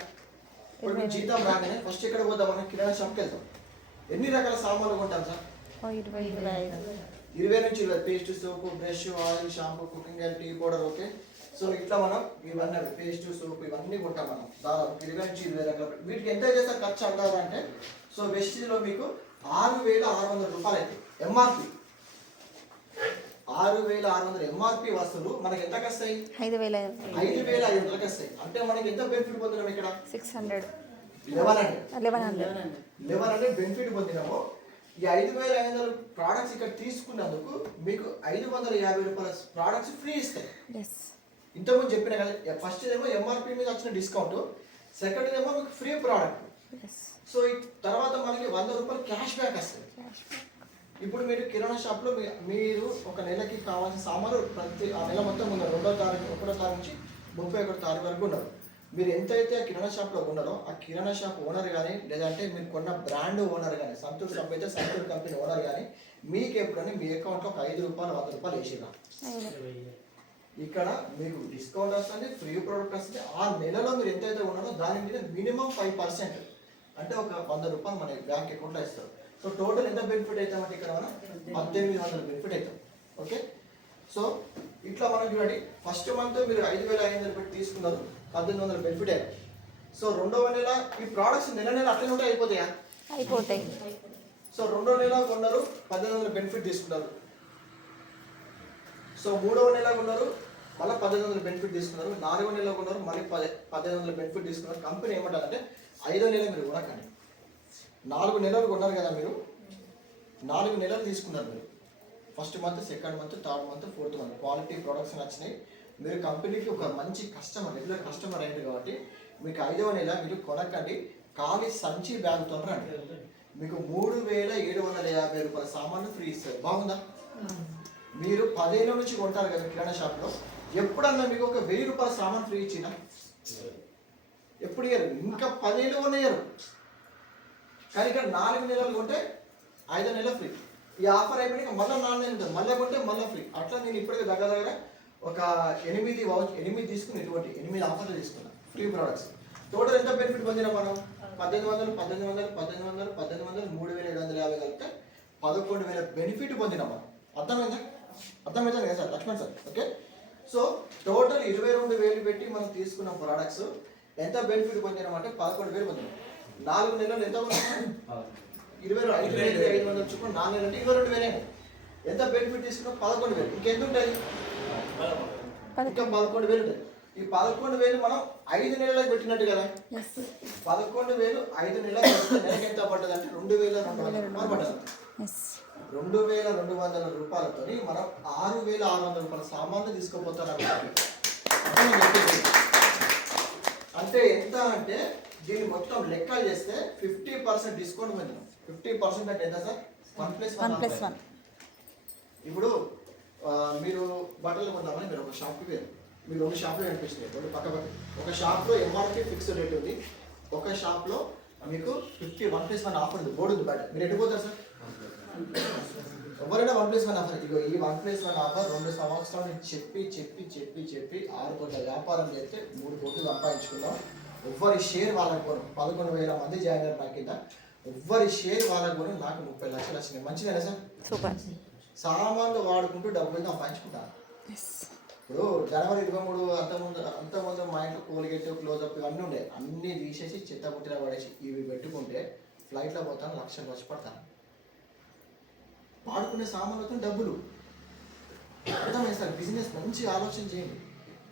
ఇప్పుడు మీకు జీతం రాగానే ఫస్ట్ ఎక్కడ పోతాం? మనం కిరాణా షాప్కి వెళ్తాం. ఎన్ని రకాల సామాన్లు కొంటాం సార్? 20 నుంచి 20 paste, soap, brush, oil, shampoo, cooking oil, tea powder. Okay, so ఇట్లా మనం ఇవన్నీ పేస్ట్, సోపు ఇవన్నీ కొంటాం మనం. దాదాపు 20 నుంచి 20 రకాల. వీటికి ఎంత చేస్తారు ఖర్చు అంటారు అంటే, సో వెస్టీజ్లో మీకు 6,600 రూపాయలు అవుతాయి ఎంఆర్పి. 6,600 ఎంఆర్పి వస్తువులు మనకి ఎంత వస్తాయి? 5,500 వస్తాయి. అంటే మనకి ఎంత బెనిఫిట్ పొందినాం ఇక్కడ? 1100 బెనిఫిట్ పొందినాము. ఈ 5,500 ప్రోడక్ట్స్ ఇక్కడ తీసుకున్నందుకు మీకు 550 రూపాయల ప్రోడక్ట్స్ ఫ్రీ ఇస్తాయి. ఇంతకుముందు చెప్పిన కదా, ఫస్ట్ ఏమో ఎంఆర్పి మీద వచ్చిన డిస్కౌంట్, సెకండ్ ఏమో మీకు ఫ్రీ ప్రోడక్ట్. సో తర్వాత మనకి 100 రూపాయలు క్యాష్ బ్యాక్ వస్తుంది. ఇప్పుడు మీరు కిరాణా షాప్లో మీరు ఒక నెలకి కావాల్సిన సామాను ప్రతి ఆ నెల మొత్తం ఉన్నారు. 1వ తారీఖు 1వ తారీఖు నుంచి 31వ తారీఖు వరకు ఉన్నారు. మీరు ఎంతైతే ఆ కిరాణా షాప్లో ఉన్నారో ఆ కిరాణా షాప్ ఓనర్ కానీ, లేదంటే మీరు కొన్న బ్రాండ్ ఓనర్ కానీ, సంతూర్ షాప్ అయితే సంతూర్ కంపెనీ ఓనర్ కానీ, మీకు ఎప్పుడైనా మీ అకౌంట్లో ఒక 5 రూపాయలు 100 రూపాయలు వేసిరా, ఇక్కడ మీకు డిస్కౌంట్ వస్తుంది, ఫ్రీ ప్రోడక్ట్ వస్తుంది. ఆ నెలలో మీరు ఎంతైతే ఉన్నారో దాని మీద మినిమం 5% అంటే ఒక 100 రూపాయలు మన బ్యాంక్ అకౌంట్లో ఇస్తారు. సో టోటల్ ఎంత బెనిఫిట్ అవుతామంటే ఇక్కడ మనం 1,800 బెనిఫిట్ అవుతాం. ఓకే, సో ఇట్లా మనం చూడండి, ఫస్ట్ మంత్ మీరు 5,500 పెట్టి తీసుకున్నారు, 1,800 బెనిఫిట్ అయ్యారు. సో 2వ నెల ఈ ప్రోడక్ట్స్ నెల అట్లనే ఉంటే అయిపోతాయి. సో 2వ నెల కొన్నారు, 1,800 బెనిఫిట్ తీసుకున్నారు. సో 3వ నెల కొన్నారు, మళ్ళీ 1,800 బెనిఫిట్ తీసుకున్నారు. 4వ నెల కొన్నారు, మళ్ళీ 1,800 బెనిఫిట్ తీసుకున్నారు. కంపెనీ ఏమంటారంటే 5వ నెల మీరు కొనకండి, 4 నెలలు కొన్నారు కదా మీరు, 4 నెలలు తీసుకున్నారు మీరు. First month, second month, third month, fourth month quality products నచ్చినాయి. మీరు కంపెనీకి ఒక మంచి కస్టమర్, రెగ్యులర్ కస్టమర్ అయింది కాబట్టి మీకు 5వ నెల మీరు కొనకండి, ఖాళీ సంచి బ్యాగ్తో రండి. మీకు 3,750 రూపాయల సామాన్లు ఫ్రీ ఇస్తారు. బాగుందా? మీరు 10 ఏళ్ళ నుంచి కొంటారు కదా కిరాణా షాప్లో, ఎప్పుడన్నా మీకు ఒక 1,000 రూపాయల సామాన్ ఫ్రీ ఇచ్చినా? ఎప్పుడు ఇయ్యరు, ఇంకా 10 ఏళ్ళు కొనేయరు. కానీ ఇక్కడ 4 నెలలు కొంటే 5వ నెల ఫ్రీ. ఈ ఆఫర్ అయిపోయినాక మళ్ళీ 4 నెలలు ఉంటుంది, మళ్ళీ కొంటే మళ్ళీ ఫ్రీ. అట్లా నేను ఇప్పటికే దగ్గర ఒక 8 తీసుకుని, ఇటువంటి 8 ఆఫర్లు తీసుకున్నాను ఫ్రీ ప్రోడక్ట్స్. టోటల్ ఎంత బెనిఫిట్ పొందినా మనం? 1,800, 3,750 కలిపితే 11,000 బెనిఫిట్ పొందినా మనం. అర్థమైందా కదా sir Lakshman sir? Okay, so total 22,000 పెట్టి మనం తీసుకున్న ప్రోడక్ట్స్ ఎంత బెనిఫిట్ పొందినామంటే 11,000 పొందినాం. 4 నెలలు ఎంత పొందినాం? 25,500 చొప్పున 4 నెలలు అంటే 22,000. ఎంత బెనిఫిట్ తీసుకున్నాం? 11,000. ఇంకెంత ఉంటుంది? ఇంకా 11,000 ఉంటుంది. ఈ 11,000 మనం 5 నెలలకు పెట్టినట్టు కదా. 11,000 5 నెలలకు పెడితే నెలకి ఎంత పడ్డది అంటే 2,200 రూపాయలు పడ్డది. 2,200 రూపాయలతో మనం 6,600 రూపాయల సామాన్లు తీసుకోపోతారు. అంటే ఎంత అంటే దీన్ని మొత్తం లెక్కలు చేస్తే 50% డిస్కౌంట్ పొందినాం. 50% అంటే ఎంత సార్? 1+1. ఇప్పుడు మీరు బట్టలు కొందామని మీరు ఒక షాప్కి వేరు, మీరు 2 షాపులు కనిపిస్తాయి, 2 పక్క ఒక షాప్లో ఎంఆర్పి ఫిక్స్డ్ రేట్ ఉంది, ఒక షాప్లో మీకు 1+1 ఆఫర్ ఉంది, బోర్డు ఉంది బయట. మీరు ఎటు పోతారు సార్? ఎవరైనా 1+1 ఆఫర్. ఇగో ఈ 1+1 ఆఫర్ 2 సంవత్సరాలు చెప్పి 6 కోట్ల వ్యాపారం చేస్తే 3 కోట్లు సంపాదించుకుందాం. ఎవ్వరి షేర్ వాళ్ళకు కొను, 11,000 మంది జాయిన్ అయ్యారు నా కింద. ఎవ్వరి షేర్ వాళ్ళకు కొను, నాకు 30 లక్షలు వచ్చినాయి. మంచిదేనా సార్? సూపర్. సామాన్లు వాడుకుంటూ డబ్బులు సంపాదించుకుంటాను. ఇప్పుడు జనవరి 23 అంతకుముందు మా ఇంట్లో కోల్గేట్, క్లోజప్ ఇవన్నీ ఉండే, అన్నీ తీసేసి చెత్త పుట్టిన పడేసి ఇవి పెట్టుకుంటే ఫ్లైట్లో పోతాను, లక్షలు వచ్చి పడతాను. వాడుకునే సామాన్లతో డబ్బులు అర్థమైంది సార్? బిజినెస్ మంచి ఆలోచన చేయండి.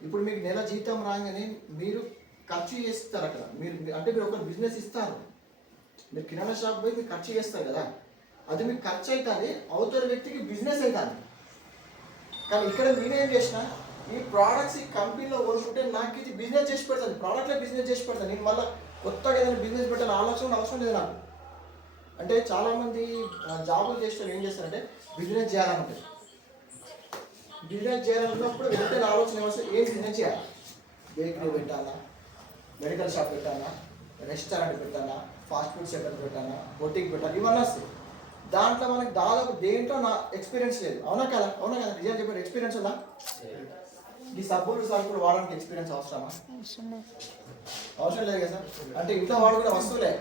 ఇప్పుడు మీకు నెల జీతం రాగానే మీరు ఖర్చు చేస్తారు అక్కడ. మీరు అంటే మీరు ఒక బిజినెస్ ఇస్తారు, మీరు కిరాణా షాప్ పోయి మీరు ఖర్చు చేస్తారు కదా, అది మీకు ఖర్చు అవుతుంది, అవతల వ్యక్తికి బిజినెస్ అవుతుంది. కానీ ఇక్కడ నేనేం చేసిన, ఈ ప్రోడక్ట్స్ ఈ కంపెనీలో కొనుక్కుంటే నాకు ఇది బిజినెస్ చేసి పెడతాను, ప్రోడక్ట్లో బిజినెస్ చేసి పెడతాను. నేను మళ్ళీ కొత్తగా ఏదైనా బిజినెస్ పెట్టాలని అవసరం లేదు నాకు. అంటే చాలామంది జాబులు చేసిన ఏం చేస్తారంటే బిజినెస్ చేయాలనుకుంటారు. బిజినెస్ చేయాలన్నప్పుడు వెంటనే ఆలోచన వస్తుంది ఏం బిజినెస్ చేయాలి, బేకరీ పెట్టాలా, మెడికల్ షాప్ పెట్టాలా, రెస్టారెంట్ పెట్టాలా, ఫాస్ట్ ఫుడ్ సెంటర్ పెట్టాలా, బొటిక్ పెట్టాలా, ఇవన్నీ వస్తాయి. దాంట్లో మనకి దాదాపు దేంట్లో నా ఎక్స్పీరియన్స్ లేదు. అవునా కదా నిజం చెప్పారు, ఎక్స్పీరియన్స్ ఉందా? ఈ సబ్బులు సరుకులు వాడడానికి ఎక్స్పీరియన్స్ అవసరమా? అవసరం లేదు కదా సార్. అంటే ఇంట్లో వాడుకునే వస్తువులే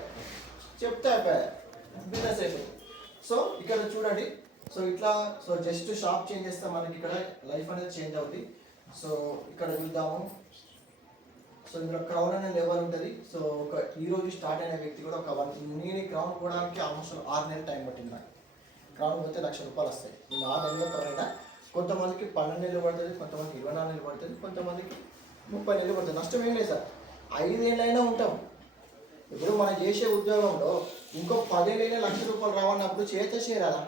చెప్తే అయిపోయా, బిజినెస్ అయిపోయింది. సో ఇక్కడ చూడండి, సో ఇట్లా సో జస్ట్ షాప్ చేంజ్ చేస్తే మనకి ఇక్కడ లైఫ్ అనేది చేంజ్ అవుతుంది. సో ఇక్కడ చూద్దాము. సో ఇందులో క్రౌన్ అనే లెవెల్ ఉంటుంది. సో ఒక ఈరోజు స్టార్ట్ అయిన వ్యక్తి కూడా ఒక నేను క్రౌన్ పోవడానికి ఆల్మోస్ట్ 6 నెలలు టైం పట్టింది నాకు. క్రౌన్ పోతే ₹1,00,000 వస్తాయి. నేను 6 నెలల్లో కవరైనా. కొంతమందికి 12 నెలలు పడుతుంది, కొంతమందికి 24 నెలలు పడుతుంది, కొంతమందికి 30 నెలలు పడుతుంది. నష్టం ఏం లేదు సార్, 5 ఏళ్ళైనా ఉంటాం. ఇప్పుడు మనం చేసే ఉద్యోగంలో ఇంకో 10 ఏళ్ళైనా ₹1,00,000 రావన్నప్పుడు చేయాలా?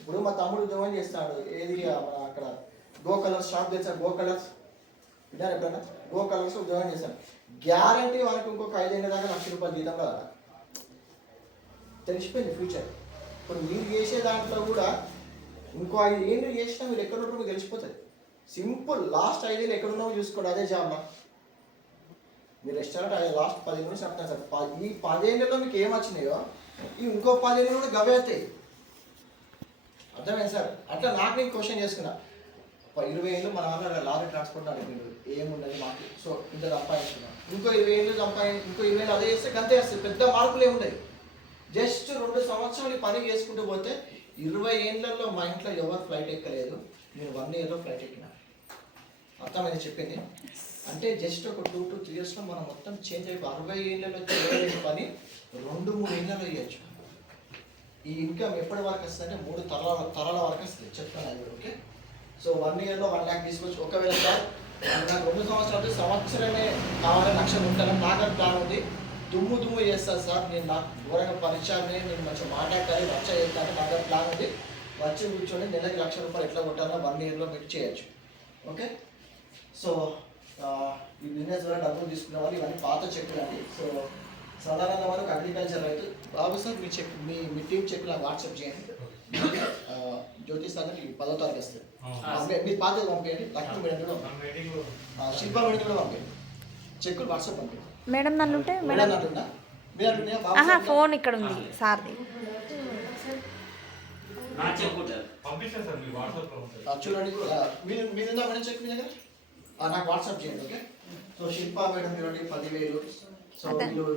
ఇప్పుడు మా తమ్ముడు ఉద్యోగం చేస్తాడు, ఏది మన అక్కడ గో కలర్స్ షాప్ తెలుసా, గో కలర్స్ విన్నారు ఎప్పుడైనా? గో కలర్స్ ఉద్యోగం చేస్తాడు, గ్యారంటీ వాళ్ళకి ఇంకొక 5 ఏళ్ళ దాకా ₹1,00,000 జీతం రాదా? తెలిసిపోయింది ఫ్యూచర్. ఇప్పుడు మీరు చేసే దాంట్లో కూడా ఇంకో 5 ఏళ్ళు చేసినా మీరు ఎక్కడ ఉంటారో మీకు తెలిసిపోతుంది. సింపుల్, లాస్ట్ 5 ఏళ్ళు ఎక్కడున్నామో చూసుకోండి, అదే జాబ్లో. మీరు రెస్టారెంట్ లాస్ట్ 10 ఏళ్ళు చెప్తాను సార్, ఈ 10 ఏళ్ళలో మీకు ఏం వచ్చినాయో ఈ ఇంకో 10 ఏళ్ళు కూడా గవే అవుతాయి. అర్థమైంది సార్? అట్లా నాకు నేను క్వశ్చన్ చేసుకున్నా. 20 ఏళ్ళు మన వాళ్ళ లారీ ట్రాన్స్పోర్ట్ అడిగిండు, ఏముండదు మాకు, సో ఇంత సంపాదించుకున్నాం. ఇంకో 20 ఏళ్ళు ఇంకో 20 ఏళ్ళు అదే చేస్తే గంతే వస్తాయి, పెద్ద మార్పులు ఏముండవు. జస్ట్ 2 సంవత్సరాలు పని చేసుకుంటూ పోతే 20 ఏళ్ళల్లో మా ఇంట్లో ఎవరు ఫ్లైట్ ఎక్కలేదు, నేను 1 ఇయర్లో ఫ్లైట్ ఎక్కిన. అర్థమైంది చెప్పింది? అంటే జస్ట్ ఒక 2 to 3 ఇయర్స్లో మనం మొత్తం చేంజ్ అయిపోయి 60 ఏళ్ళలో చేయలేని పని 2-3 ఏళ్ళలో వేయచ్చు. ఈ ఇన్కమ్ ఎప్పటి వరకు వస్తుంది అంటే 3 తరాల వరకు వస్తుంది, చెప్తాను అది. ఓకే, సో 1 ఇయర్లో 1 lakh తీసుకోవచ్చు. ఒకవేళ సార్ నాకు 2 సంవత్సరాలు సంవత్సరమే కావాలని ₹1,00,000 ఉంటాను, నాకు ప్లాన్ ఉంది. దుమ్ము చేస్తాను సార్, నేను నాకు ఘోరంగా పరిచయాన్ని నేను మంచిగా మాట్లాడాలి, రచ్చ చేస్తాను, నాకు ప్లాన్ ఉంది. వచ్చి కూర్చొని నెలకి ₹1,00,000 ఎట్లా కొట్టాలో 1 ఇయర్లో మీరు చేయొచ్చు. ఓకే, సో ఈ బిజినెస్ ద్వారా డబ్బులు తీసుకునే వాళ్ళు ఇవన్నీ పాత చెక్కులు అండి. సో సాధారణంగా వరకు అగ్రికల్చర్ రైతు. బాబు సార్ మీ చెక్ మీ టీం చెక్కులు వాట్సాప్ చేయండి. జ్యోతి సార్ 10వ తారీఖు వస్తుంది, మీరు పాత పంపించండి. లక్ష్మీ మేడం కూడా శిల్పా మేడం కూడా పంపించండి, చెక్కులు వాట్సాప్ పంపించండి. మేడం నన్ను ఉంటే మేడం అంటుందా మీరు అంటున్నా? ఫోన్ ఇక్కడ ఉంది సార్ది. పంపిస్తాను సార్, మీ వాట్సాప్లో ఉంటుంది. చూడండి, మీరు మేడం చెక్ మీ దగ్గర నాకు వాట్సాప్ చేయండి. ఓకే, సో శిల్పా మేడం చూడండి 10,000. సో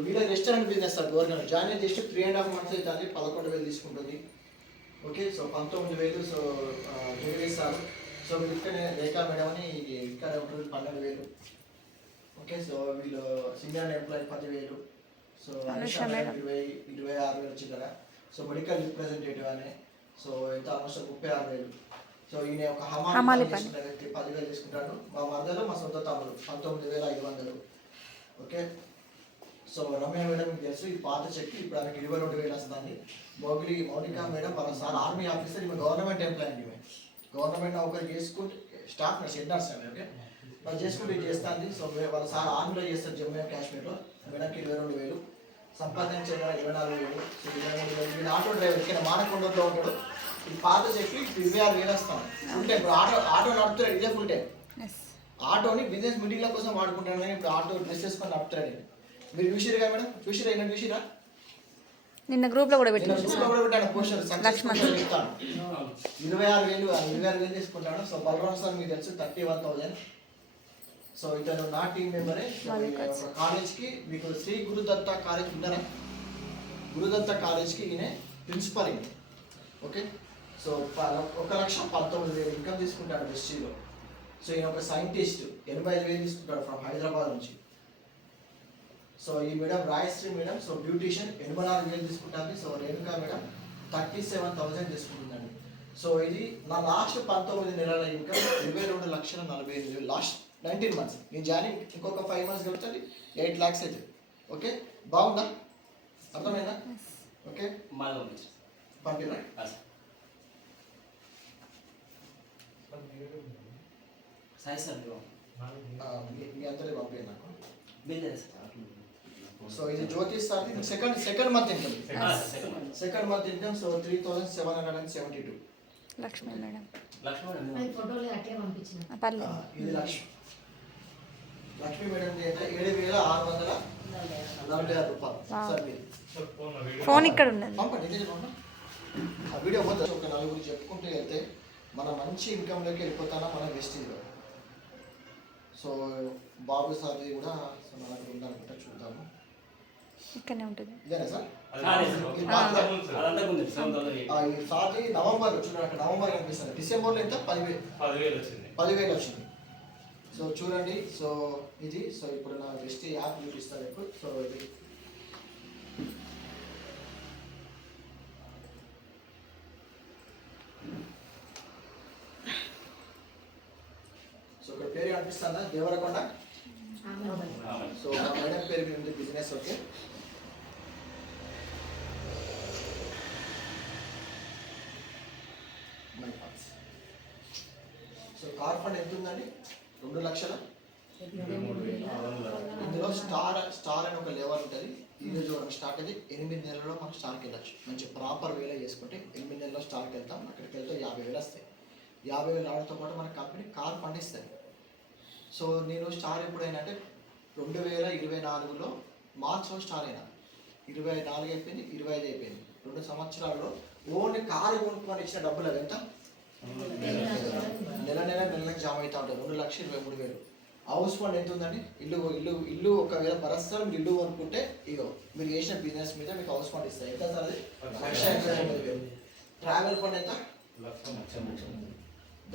వీళ్ళ restaurant business sir, government join just 3.5 months అవుతుంది, 11,000 తీసుకుంటుంది. Okay, so 19,000. సో జగదీశారు. సో వీళ్ళకనే రేఖా మేడం అని ఇంకా ఉంటుంది 12,000. ఓకే, సో వీళ్ళు సీనియర్ ఎంప్లాయీ 10,000. సో 26,000 చిల్లర. సో మెడికల్ రిప్రజెంటేటివ్ అని సో ఎంత ఆల్మోస్ట్ 36,000. సో ఈయన ఒక హమాలి తీసుకున్న వ్యక్తి 10,000 తీసుకుంటాడు. మా మదరు మా సొంత తమ్ముడు 19,500. ఓకే, సో రమ్య మేడం మీకు తెలుసు, ఈ పాత చెక్ ఇప్పుడు ఆమెకి 22,000 వస్తుంది. మౌనిక మేడం వాళ్ళ సార్ ఆర్మీ ఆఫీసర్, ఈమె గవర్నమెంట్ ఎంప్లాయీ అండి. గవర్నమెంట్ ఒకరు చేసుకుంటే స్టాఫ్ నర్స్, హెడ్ నర్స్ అండి. ఓకే, వాళ్ళు చేసుకుంటే చేస్తుంది. సో వాళ్ళ సార్ ఆర్మీలో చేస్తారు, జమ్మూ అండ్ కాశ్మీర్లో. మేడంకి 22,000 సంపాదించే 24,000. సో 23,000. వీళ్ళు ఆటో డ్రైవర్ ఇక్కడ మానకొండలో ఉంటాడు. ఈ పాత చెక్కి 26,000 వస్తాను. ఫుల్ టైం ఇప్పుడు ఆటో నడుపుతాడు, ఇదే ఫుల్ టైం. ఆటోని బిజినెస్ మీటింగ్ల కోసం వాడుకుంటాను, కానీ ఇప్పుడు ఆటో డ్రెస్ వేసుకొని నడుపుతాడు. మీరు చూసిరుగా మేడం? చూసిరా? ఇక్కడ చూసిరా? నిన్న గ్రూప్లో కూడా పెట్టాను పోస్టర్. 26,000 తీసుకుంటాను. సో బలరాం సార్ మీకు తెలుసు 31,000. సో ఇతను నా టీం మెంబరే. కాలేజ్కి మీకు శ్రీ గురుదత్త కాలేజ్ ఉన్నారా? గురుదత్త కాలేజ్కి ఈయన ప్రిన్సిపల్ ఈయన. ఓకే, సో 1,19,000 ఇన్కమ్ తీసుకుంటాడు ఎస్సీలో. సో ఈయన ఒక సైంటిస్ట్ 85,000 తీసుకుంటాడు ఫ్రమ్ హైదరాబాద్ నుంచి. సో ఈ madam Rayashri madam so beautician 84,000 తీసుకుంటుంది. So Renuka madam 37,000 తీసుకుంటుందండి. సో ఇది నా లాస్ట్ 19 నెలల ఇన్కమ్ 22,40,000 లాస్ట్ 19 months. నేను జాయినింగ్ ఇంకొక 5 months కలుగుతుంది 8 lakhs అవుతుంది. ఓకే, బాగుందా? అర్థమైందా? ఓకే, పంపిరా సాయి సార్ మీ అందరి పంపించాను నాకు. సో ఇది Jyotish sir second month income. Second month income so 3,772. Lakshmi madam Lakshman ఫోటోలు అట్టే పంపించిన పర్లేదు. ఇది లక్ష్మీ మేడం అయితే 7,646 రూపాయలు సార్ మీరు ఫోన్ ఇక్కడ ఉన్నది. పంపండి ఇదే చెప్పండి. ఆ వీడియో మొత్తం ఒక నలుగురు చెప్పుకుంటూ వెళ్తే మనం మంచి ఇన్కమ్లోకి వెళ్ళిపోతానా మనం వెస్టీజ్లో. సో బాబు సార్ది కూడా సో నా దగ్గర ఉందనుకుంటా, చూద్దాము. ఇక్కడనే ఉంటుంది. ఇదేనా సార్? అదంతా ఉంది 7,008. ఈ సార్ది నవంబర్ చూడండి, అక్కడ నవంబర్ కనిపిస్తుంది. డిసెంబర్లో ఎంత 10,000 వచ్చింది. 10,000 వచ్చింది. సో చూడండి, సో ఇది సో ఇప్పుడు నా వెస్టీ యాప్ చూపిస్తాను ఇప్పుడు. సో ఇది సో ఇక్కడ పేరు కనిపిస్తుందా, దేవరకొండ. సో మా మేడం పేరు మీద ఉంది business. Okay, so car fund ఎంత ఉందండి? 2 లక్షల. ఇందులో స్టార్ అని ఒక లెవెల్ ఉంటుంది. ఈరోజు మనకు స్టార్ట్ అయితే 8 నెలల్లో మనం స్టార్కి వెళ్ళచ్చు. మంచి ప్రాపర్ వేలో చేసుకుంటే 8 నెలల్లో స్టార్కి వెళ్తాం. అక్కడికి వెళ్తే 50,000 వస్తాయి. 50,000 రావడంతో పాటు మన కంపెనీ కార్ ఫండ్ ఇస్తుంది. సో నేను స్టార్ ఎప్పుడైనా అంటే 2024లో మార్చ్లో స్టార్ అయినా, 24 అయిపోయింది, 25 అయిపోయింది. 2 సంవత్సరాల్లో ఓన్లీ కారు కొనుక్కొని ఇచ్చిన డబ్బులు అవి ఎంత? నెలకు జామ అవుతూ ఉంటుంది. 2,23,000. హౌస్ ఫండ్ ఎంత ఉందండి? ఇల్లు ఒకవేళ పరస్పరం మీరు ఇల్లు కొనుక్కుంటే ఇగో మీరు చేసిన బిజినెస్ మీద మీకు హౌస్ ఫండ్ ఇస్తాయి. ఎంత సార్ అది? 1,89,000. ట్రావెల్ ఫండ్ ఎంత?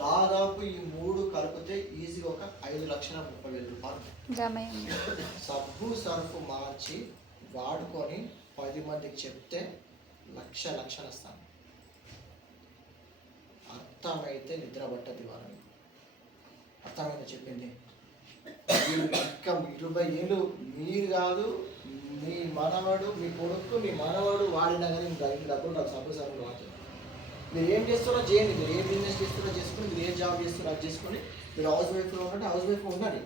దాదాపు ఈ 3 కలిపితే ఈజీగా ఒక 5,30,000 రూపాయలు. సబ్బు సర్ఫ్ మార్చి వాడుకొని 10 మందికి చెప్తే లక్షలు వస్తాను. అర్థమైతే నిద్ర పట్టది వారని. అర్థమైంది చెప్పింది. ఇంకా 20 ఏళ్ళు మీరు కాదు, మీ మనవడు, మీ కొడుకు, మీ మనవడు వాడినా కానీ డబ్బులు నాకు సబ్బు సర్ఫ్ వాడుతుంది. మీరు ఏం చేస్తారో చేయండి, మీరు ఏ బిజినెస్ చేస్తారో చేసుకుని, మీరు ఏ జాబ్ చేస్తారో అది చేసుకుని, మీరు హౌస్ వైఫ్లో ఉంటే హౌస్ వైఫ్ ఉండండి.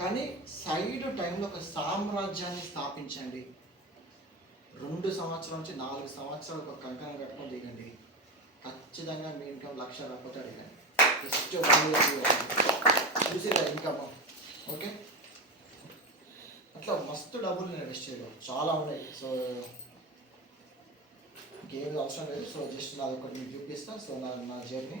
కానీ సైడ్ టైంలో ఒక సామ్రాజ్యాన్ని స్థాపించండి. 2 సంవత్సరాల నుంచి 4 సంవత్సరాలు ఒక కంకణం కట్టుకొని దిగండి. ఖచ్చితంగా మీ ఇన్కమ్ 1,00,000 రాకపోతే అడిగండి. జస్ట్ 1 year చూసిరా ఇన్కమ్. ఓకే, అట్లా మస్తు డబ్బులు నేను ఇన్వెస్ట్ చేయడం చాలా ఉన్నాయి. సో ఇంకేమి అవసరం లేదు. సో జస్ట్ నాది ఒకటి మీకు చూపిస్తాను. సో నా జర్నీ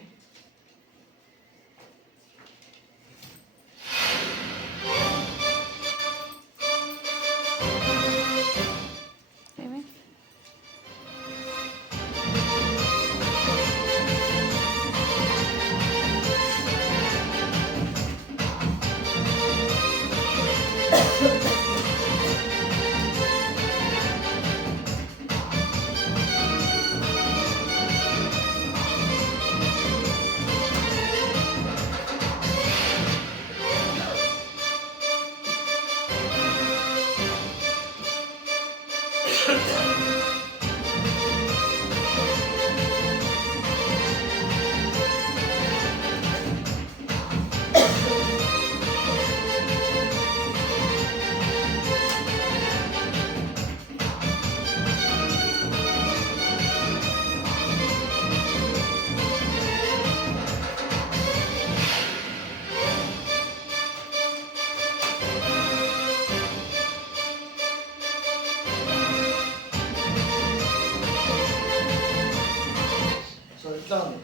ఇట్లా ఉంది.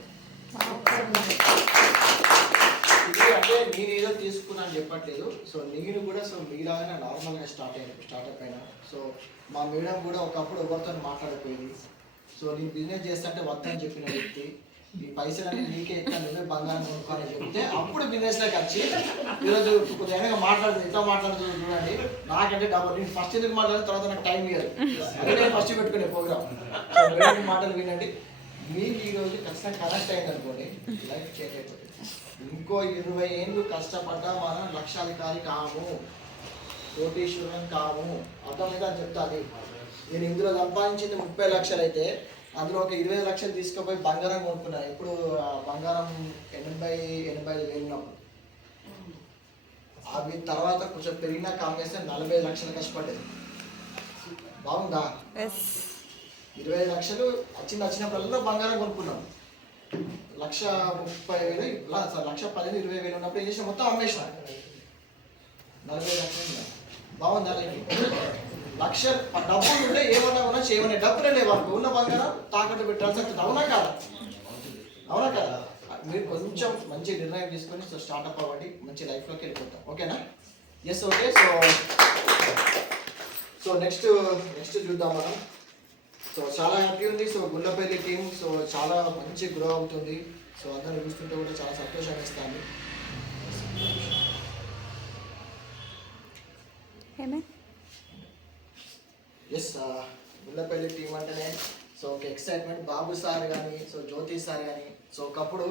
ఇది అంటే నేను ఏదో తీసుకున్నాను చెప్పట్లేదు. సో నేను కూడా సో మీలాగానే నార్మల్గా స్టార్ట్అప్ అయినా. సో మా మేడం కూడా ఒకప్పుడు ఎవరితో మాట్లాడిపోయింది. సో నేను బిజినెస్ చేస్తుంటే వద్దని చెప్పిన వ్యక్తి, ఈ పైసలన్నీ నీకే ఎక్కడ నువ్వే బంగారం కొనుక్కోని చెప్తే అప్పుడు బిజినెస్లోకి వచ్చి ఈరోజు కొద్దిగా మాట్లాడుతుంది. ఎంత మాట్లాడుతుంది చూడండి. నాకంటే డబ్బు నేను ఫస్ట్ ఎందుకు మాట్లాడిన తర్వాత నాకు టైం ఇవ్వదు. అదే నేను ఫస్ట్ పెట్టుకునే ప్రోగ్రామ్. సో మేడం మాటలు వినండి. మీకు ఈరోజు ఖచ్చితంగా కనెక్ట్ అయింది అనుకోండి, లైఫ్ చేంజ్ అయిపోతుంది. ఇంకో 20 ఏళ్ళు కష్టపడ్డా మనం లక్షాధికారి కాము, కోటీశ్వరం కాము. అర్థమైందా అని చెప్తాను. నేను ఇందులో సంపాదించింది 30 లక్షలు అయితే అందులో ఒక 20 లక్షలు తీసుకుపోయి బంగారం కొనుక్కున్నా. ఇప్పుడు బంగారం 80,000 ఉన్నప్పుడు అవి తర్వాత కొంచెం పెరిగినా కామేస్తే 40 లక్షలు కష్టపడ్డది. బాగుందా? 20 లక్షలు వచ్చినప్పుడల్లా బంగారం కొనుక్కున్నాం. 1,30,000 1,15,000 ఉన్నప్పుడు ఏం చేసిన మొత్తం అమ్మేసిన 40 లక్షలు బాగుందా లక్ష డబ్బులు ఉంటే ఏమన్నా ఉన్నా చేయమనే డబ్బులే లేవు అనుకో ఉన్న బంగారం తాకట్టు పెట్టాల్సి వస్తుంది అవునా కదా మీరు కొంచెం మంచి నిర్ణయం తీసుకొని సో స్టార్ట్అప్ అవ్వండి మంచి లైఫ్లోకి వెళ్ళిపోతాం ఓకేనా ఎస్ ఓకే సో నెక్స్ట్ చూద్దాం మనం సో చాలా హ్యాపీ ఉంది సో గుండ్లపల్లి టీం సో చాలా మంచి గ్రో అవుతుంది సో అందరూ చూస్తుంటే కూడా చాలా సంతోషంగా ఇస్తాను ఎస్ గుండ్లపల్లి టీం అంటేనే సో ఒక ఎక్సైట్మెంట్ బాబు సార్ కానీ సో జ్యోతి సార్ కానీ సో ఒకప్పుడు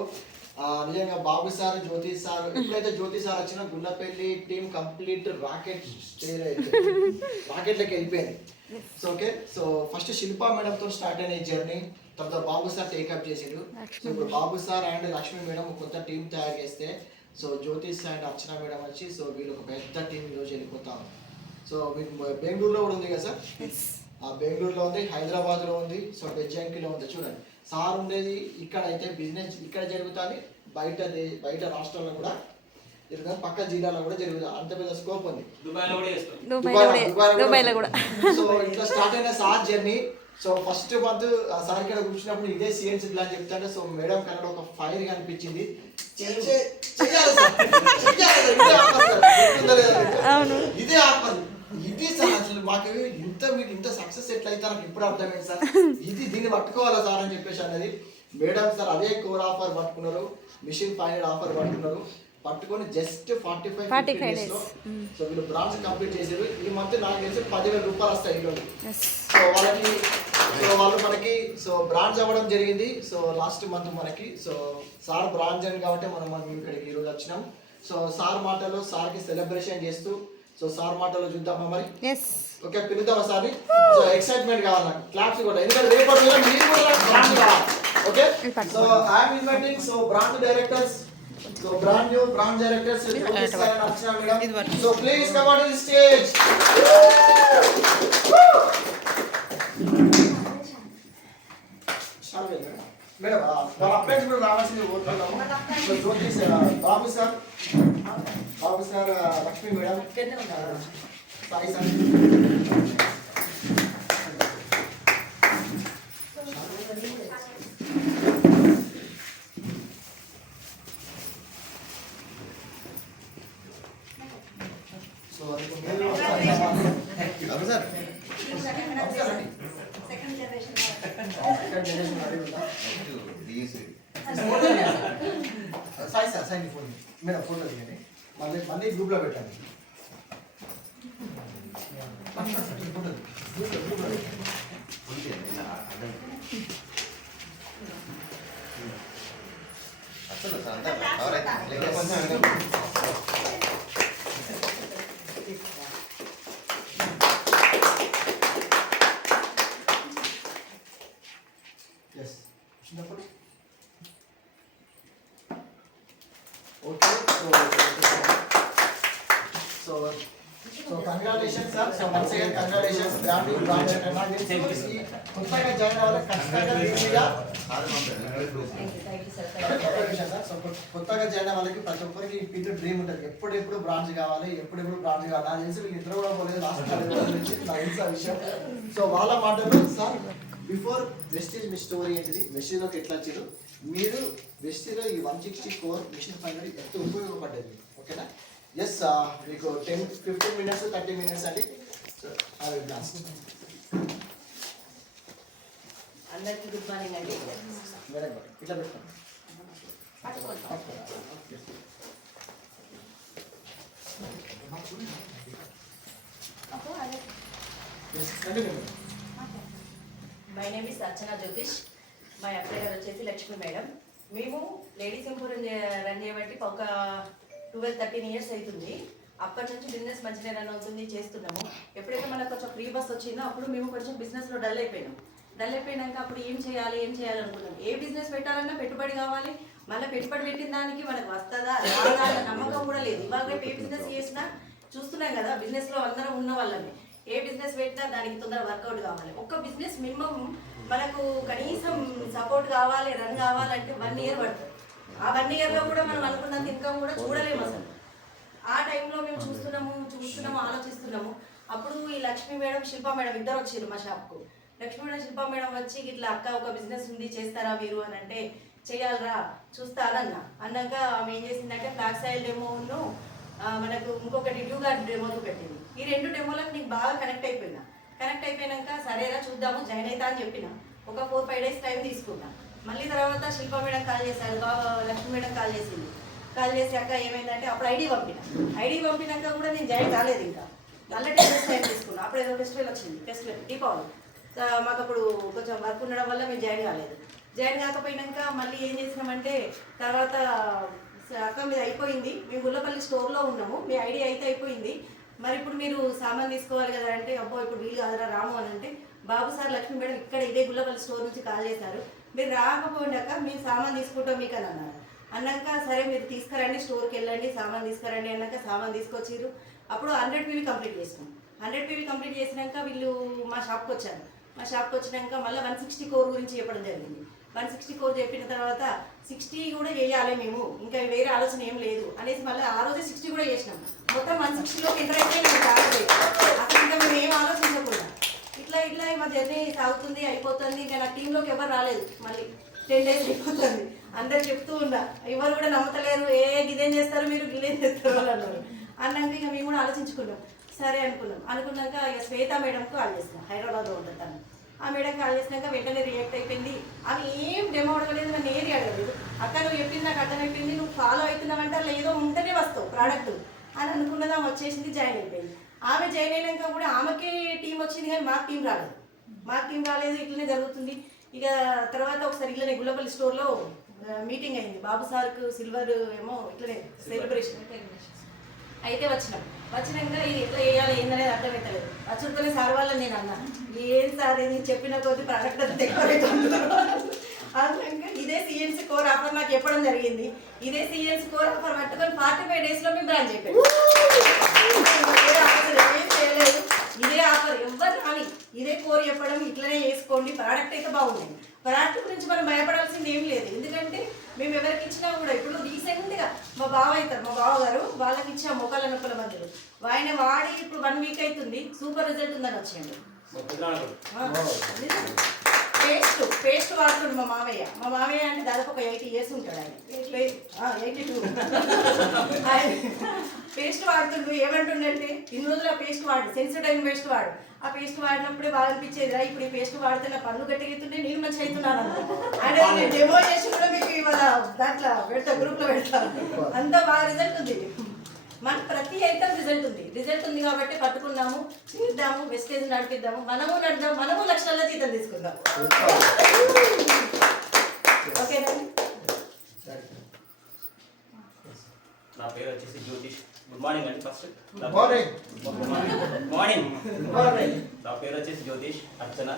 నిజంగా బాబు సార్ జ్యోతి సార్ ఎప్పుడైతే జ్యోతి సార్ వచ్చినా గుండ్లపల్లి టీం కంప్లీట్ రాకెట్లోకి వెళ్ళిపోయింది so okay so first Shilpa మేడంతో స్టార్ట్ అయిన ఈ జర్నీ తర్వాత బాబు సార్ టేకప్ చేసాడు సో ఇప్పుడు Babu sir and Lakshmi madam కొత్త టీం తయారు చేస్తే so Jyothish and Archana madam వచ్చి సో వీళ్ళు ఒక పెద్ద టీం ఈరోజు వెళ్ళిపోతాం సో మీకు బెంగళూరులో కూడా ఉంది కదా సార్ బెంగళూరులో ఉంది హైదరాబాద్లో ఉంది సో బెజ్జంకిలో ఉంది చూడండి సార్ ఉండేది ఇక్కడ అయితే బిజినెస్ ఇక్కడ జరుగుతుంది బయట రాష్ట్రాల్లో కూడా జరుగుతుంది పక్క జిల్లాలో కూడా జరుగుతుంది అంత పెద్ద స్కోప్ ఉంది దుబాయ్లో కూడా సో ఇట్లా స్టార్ట్ అయిన sir journey so first month sir ఇక్కడ కూర్చున్నప్పుడు ఇదే సిఎన్సీ ప్లాన్ చెప్తాంటే సో మేడం కన్నా ఒక ఫైర్ కనిపించింది ఇదే ఆఫర్ ఇది సార్ అసలు మాకు మీకు ఇంత సక్సెస్ ఎట్లయితే నాకు ఇప్పుడు అర్థమైంది సార్ దీన్ని పట్టుకోవాలా సార్ అని చెప్పేసి అన్నది మేడం సార్ అదే కోర్ ఆఫర్ పట్టుకున్నారు మిషన్ ఫైనల్ ఆఫర్ పట్టుకొని జస్ట్ 45 days లో సో వీళ్ళు బ్రాంచ్ కంప్లీట్ చేశారు ఈ మంత్ నాకు తెలిసి 10,000 రూపాయలు వస్తాయి ఈరోజు సో వాళ్ళు మనకి సో బ్రాంచ్ అవ్వడం జరిగింది సో లాస్ట్ మంత్ మనకి సో సార్ బ్రాంచ్ అని కాబట్టి మనం ఇక్కడికి ఈరోజు వచ్చినాం సో సార్ మాటలో సార్కి సెలబ్రేషన్ చేస్తూ సో సార్ మాటలో చూద్దామా మరి ఓకే పిలుద్దామా సార్ని సో ఎక్సైట్మెంట్ కావాలి నాకు క్లాప్స్ కూడా ఎందుకంటే రేపటి రోజు మీరు కూడా బ్రాంచ్ కావాలి okay so I'm inviting so branch directors so brand new branch directors Archana madam so please come on to the stage madam వాళ్ళ అప్డేట్స్ కూడా రావాల్సింది కోరుతున్నాము so Jyothi Babu sir Lakshmi madam Sai sir Sai phone madam photo దిగండి మళ్ళీ గ్రూప్లో పెట్టండి అసలు okay so congratulations sir so once again congratulations brand new branch కొత్తగా జాయిన్ అవ్వాలి ఖచ్చితంగా రీతిగా సో కొత్తగా జాయిన్ అవ్వాలి ప్రతి ఒక్కరికి ఇది డ్రీమ్ ఉంటుంది ఎప్పుడెప్పుడు బ్రాంచ్ కావాలి నాకు తెలిసి వీళ్ళు ఇద్దరు కూడా పోలేదు లాస్ట్ నాకు తెలిసిన విషయం సో వాళ్ళ మాటలు సార్ బిఫోర్ వెస్టేజ్ మీ స్టోరీ ఏంటిది వెస్టేజ్లోకి ఎట్లా వచ్చారు మీరు వెస్టేజ్లో ఈ 164 మిషన్ ఫైనల్ ఎంత ఉపయోగపడ్డది ఓకేనా ఎస్ మీకు 15 minutes 30 minutes అండి అందరికీ గుడ్ మార్నింగ్ అండి మేడం ఇట్లా పెట్టుకోండి మై నేమ్ ఇస్ అర్చనా జ్యోతిష్ మా అబ్బాయి గారు వచ్చేసి లక్ష్మీ మేడం మేము లేడీస్ ఎంపోరియం రన్ చేయబట్టి ఒక 12-13 years అవుతుంది అప్పటి నుంచి బిజినెస్ మంచిగా రన్ అవుతుంది చేస్తున్నాము ఎప్పుడైతే మనకు కొంచెం ఫ్రీ బస్ వచ్చిందో అప్పుడు మేము కొంచెం బిజినెస్లో డల్ అయిపోయినాక అప్పుడు ఏం చేయాలి అనుకున్నాం ఏ బిజినెస్ పెట్టాలన్నా పెట్టుబడి కావాలి మళ్ళీ పెట్టుబడి పెట్టిన దానికి మనకు వస్తుందా రాదా నమ్మకం కూడా లేదు ఇవాళ రేపు ఏ బిజినెస్ చేసినా చూస్తున్నాం కదా బిజినెస్లో అందరం ఉన్న వాళ్ళని ఏ బిజినెస్ పెట్టినా దానికి తొందర వర్కౌట్ కావాలి. ఒక్క బిజినెస్ మినిమం మనకు కనీసం సపోర్ట్ కావాలి, రన్ కావాలంటే 1 ఇయర్ పడుతుంది. ఆ 1 ఇయర్లో కూడా మనం అనుకున్నంత ఇన్కమ్ కూడా చూడలేము అసలు. ఆ టైంలో మేము చూస్తున్నాము ఆలోచిస్తున్నాము. అప్పుడు ఈ లక్ష్మీ మేడం, శిల్పా మేడం ఇద్దరు వచ్చారు మా షాప్కు. లక్ష్మీ మేడం, శిల్పా మేడం వచ్చి ఇట్లా అక్క ఒక బిజినెస్ ఉంది చేస్తారా మీరు అని అంటే, చేయాలరా చూస్తానన్న. అన్నాక ఆమె ఏం చేసిందంటే ఫ్లాక్స్ ఆయిల్ డెమోను మనకు ఇంకొకటి డ్యూ గార్డ్ డెమోలు పెట్టింది. ఈ 2 డెమోలకు నీకు బాగా కనెక్ట్ అయిపోయినాక సరేరా చూద్దాము జాయిన్ అవుతా అని చెప్పిన. ఒక 4-5 డేస్ టైం తీసుకున్నా. మళ్ళీ తర్వాత శిల్పా మేడం కాల్ చేశారు, లక్ష్మీ మేడం కాల్ చేసి అక్క ఏమైందంటే అప్పుడు ఐడి పంపినాక కూడా నేను జాయిన్ కాలేదు. ఇంకా మళ్ళీ 10 డేస్ టైం తీసుకున్నా. అప్పుడు ఏదో ఫెస్టివల్ వచ్చింది, దీపావళి. మాకు అప్పుడు కొంచెం వర్క్ ఉండడం వల్ల మేము జాయిన్ కాలేదు. జాయిన్ కాకపోయినాక మళ్ళీ ఏం చేసినామంటే తర్వాత అక్క మీద అయిపోయింది, మేము గుల్లపల్లి స్టోర్లో ఉన్నాము, మీ ఐడి అయితే అయిపోయింది, మరి ఇప్పుడు మీరు సామాన్ తీసుకోవాలి కదా అంటే, అబ్బో ఇప్పుడు వీలు కాదురా రాము అని అంటే, బాబు సార్ లక్ష్మీ మేడం ఇక్కడ ఇదే గుల్లపల్లి స్టోర్ నుంచి కాల్ చేశారు, మీరు రాకపోయాక మేము సామాన్ తీసుకుంటాం మీకు అని అన్నారు. అన్నాక సరే మీరు తీసుకురండి, స్టోర్కి వెళ్ళండి, సామాన్ తీసుకురండి అన్నాక సామాన్ తీసుకొచ్చిర్రు. అప్పుడు 100 PV కంప్లీట్ చేసినాం. 100 PV కంప్లీట్ చేసినాక వీళ్ళు మా షాప్కి వచ్చారు. మా షాప్కి వచ్చినాక మళ్ళీ 160 కోర్ గురించి చెప్పడం జరిగింది. 160 కోర్ చెప్పిన తర్వాత 60 కూడా చేయాలి మేము, ఇంకా వేరే ఆలోచన ఏం లేదు అనేసి మళ్ళీ ఆ రోజే 60 కూడా చేసినాం. మొత్తం 160లోకి ఎంటర్ అయిపోయి అసలు ఇంకా మేము ఏం ఆలోచించకుండా ఇట్లా మా జర్నీ సాగుతుంది, అయిపోతుంది. ఇంకా నా టీంలోకి ఎవరు రాలేదు. మళ్ళీ 10 డేస్ అయిపోతుంది. అందరు చెప్తూ ఉన్నా, ఎవరు కూడా నమ్మతలేరు, ఇదేం చేస్తారు మీరు, గిదేం చేస్తారు వాళ్ళు అన్నారు. అన్నాక ఇక మేము కూడా ఆలోచించుకున్నాం. సరే అనుకున్నాక ఇక శ్వేత మేడంకు కాల్ చేసినాం, హైదరాబాద్లో ఉంటుంది తను. ఆ మేడం కాల్ చేసినాక వెంటనే రియాక్ట్ అయిపోయింది. ఆమె ఏం డెమో అడగలేదు, నన్ను ఏది అడగలేదు. అక్క నువ్వు చెప్పింది నాకు అర్థమైపోయింది, నువ్వు ఫాలో అవుతున్నావంటే అలా ఏదో ఉంటేనే వస్తావు ప్రోడక్ట్ అని అనుకున్నది. ఆమె వచ్చేసింది, జాయిన్ అయిపోయింది. ఆమె జాయిన్ అయినాక కూడా ఆమెకే టీం వచ్చింది కానీ మాకు టీం రాలేదు. ఇట్లనే జరుగుతుంది. ఇక తర్వాత ఒకసారి ఇట్లనే గుల్లపల్లి స్టోర్లో మీటింగ్ అయింది. బాబు సార్కు సిల్వర్ ఏమో ఇట్లనే సెలబ్రేషన్ అయితే వచ్చినాక ఇది ఎట్లా వేయాలి ఏందనేది అర్థమవుతలేదు. వచ్చుతూనే సార్ వాళ్ళని నేను అన్నా, ఏం సార్ ఇది చెప్పిన కొద్ది ప్రోడక్ట్ అంతా డెకరేట్ అన్నాక ఇదే సిఎన్సీ కోర్ ఆఫర్ నాకు చెప్పడం జరిగింది. ఇదే సిఎన్సీ కోర్ ఆఫర్ పట్టుకొని 45 డేస్లో మేము బ్రాంచ్ అయిపోయింది. ఏం చేయలేదు, ఇదే ఆఫర్ ఎవరు రాని ఇదే కోర్ చెప్పడం, ఇట్లనే చేసుకోండి, ప్రోడక్ట్ అయితే బాగుంది. ప్రోడక్ట్ గురించి మనం భయపడాల్సింది ఏం లేదు. ఎందుకంటే మేము ఎవరికి ఇచ్చినా కూడా ఇప్పుడు రీసెంట్గా మా బావగారు వాళ్ళకి ఇచ్చిన మొక్కల నొప్పుల మధ్యలో ఆయన వాడి ఇప్పుడు 1 వీక్ అవుతుంది, సూపర్ రిజల్ట్ ఉందని వచ్చాడు. పేస్ట్ వాడుతుంది మా మామయ్య అంటే దాదాపు ఒక 80 years ఉంటాడు ఆయన, 82. పేస్ట్ వాడుతుండు. ఏమంటుండంటే ఇన్ని రోజులు ఆ పేస్ట్ వాడు, సెన్సిటైన్ పేస్ట్ వాడు. ఆ పేస్ట్ వాడినప్పుడే బాగా అనిపించేది, ఇప్పుడు ఈ పేస్ట్ వాడితే నా పన్ను గట్టిగైతుంటే నేను మంచిగా అవుతున్నాను అంటే నేను డెమో చేసి కూడా మీకు ఇవాళ దాంట్లో పెడతా, గ్రూప్లో పెడతా. అంతా బాగా రిజల్ట్ ఉంది. మనకు ప్రతి ఐటమ్ రిజల్ట్ ఉంది కాబట్టి పట్టుకున్నాము, చేద్దాము, వెస్టేజ్ నడిపిద్దాము, మనము నడుద్దాం, మనము లక్షల జీతం తీసుకుందాం. ఓకేనండి. నా పేరు వచ్చేసి జ్యోతిష్. గుడ్ మార్నింగ్ అండి. First morning. నా పేరు వచ్చేసి జ్యోతిష్ అర్చన.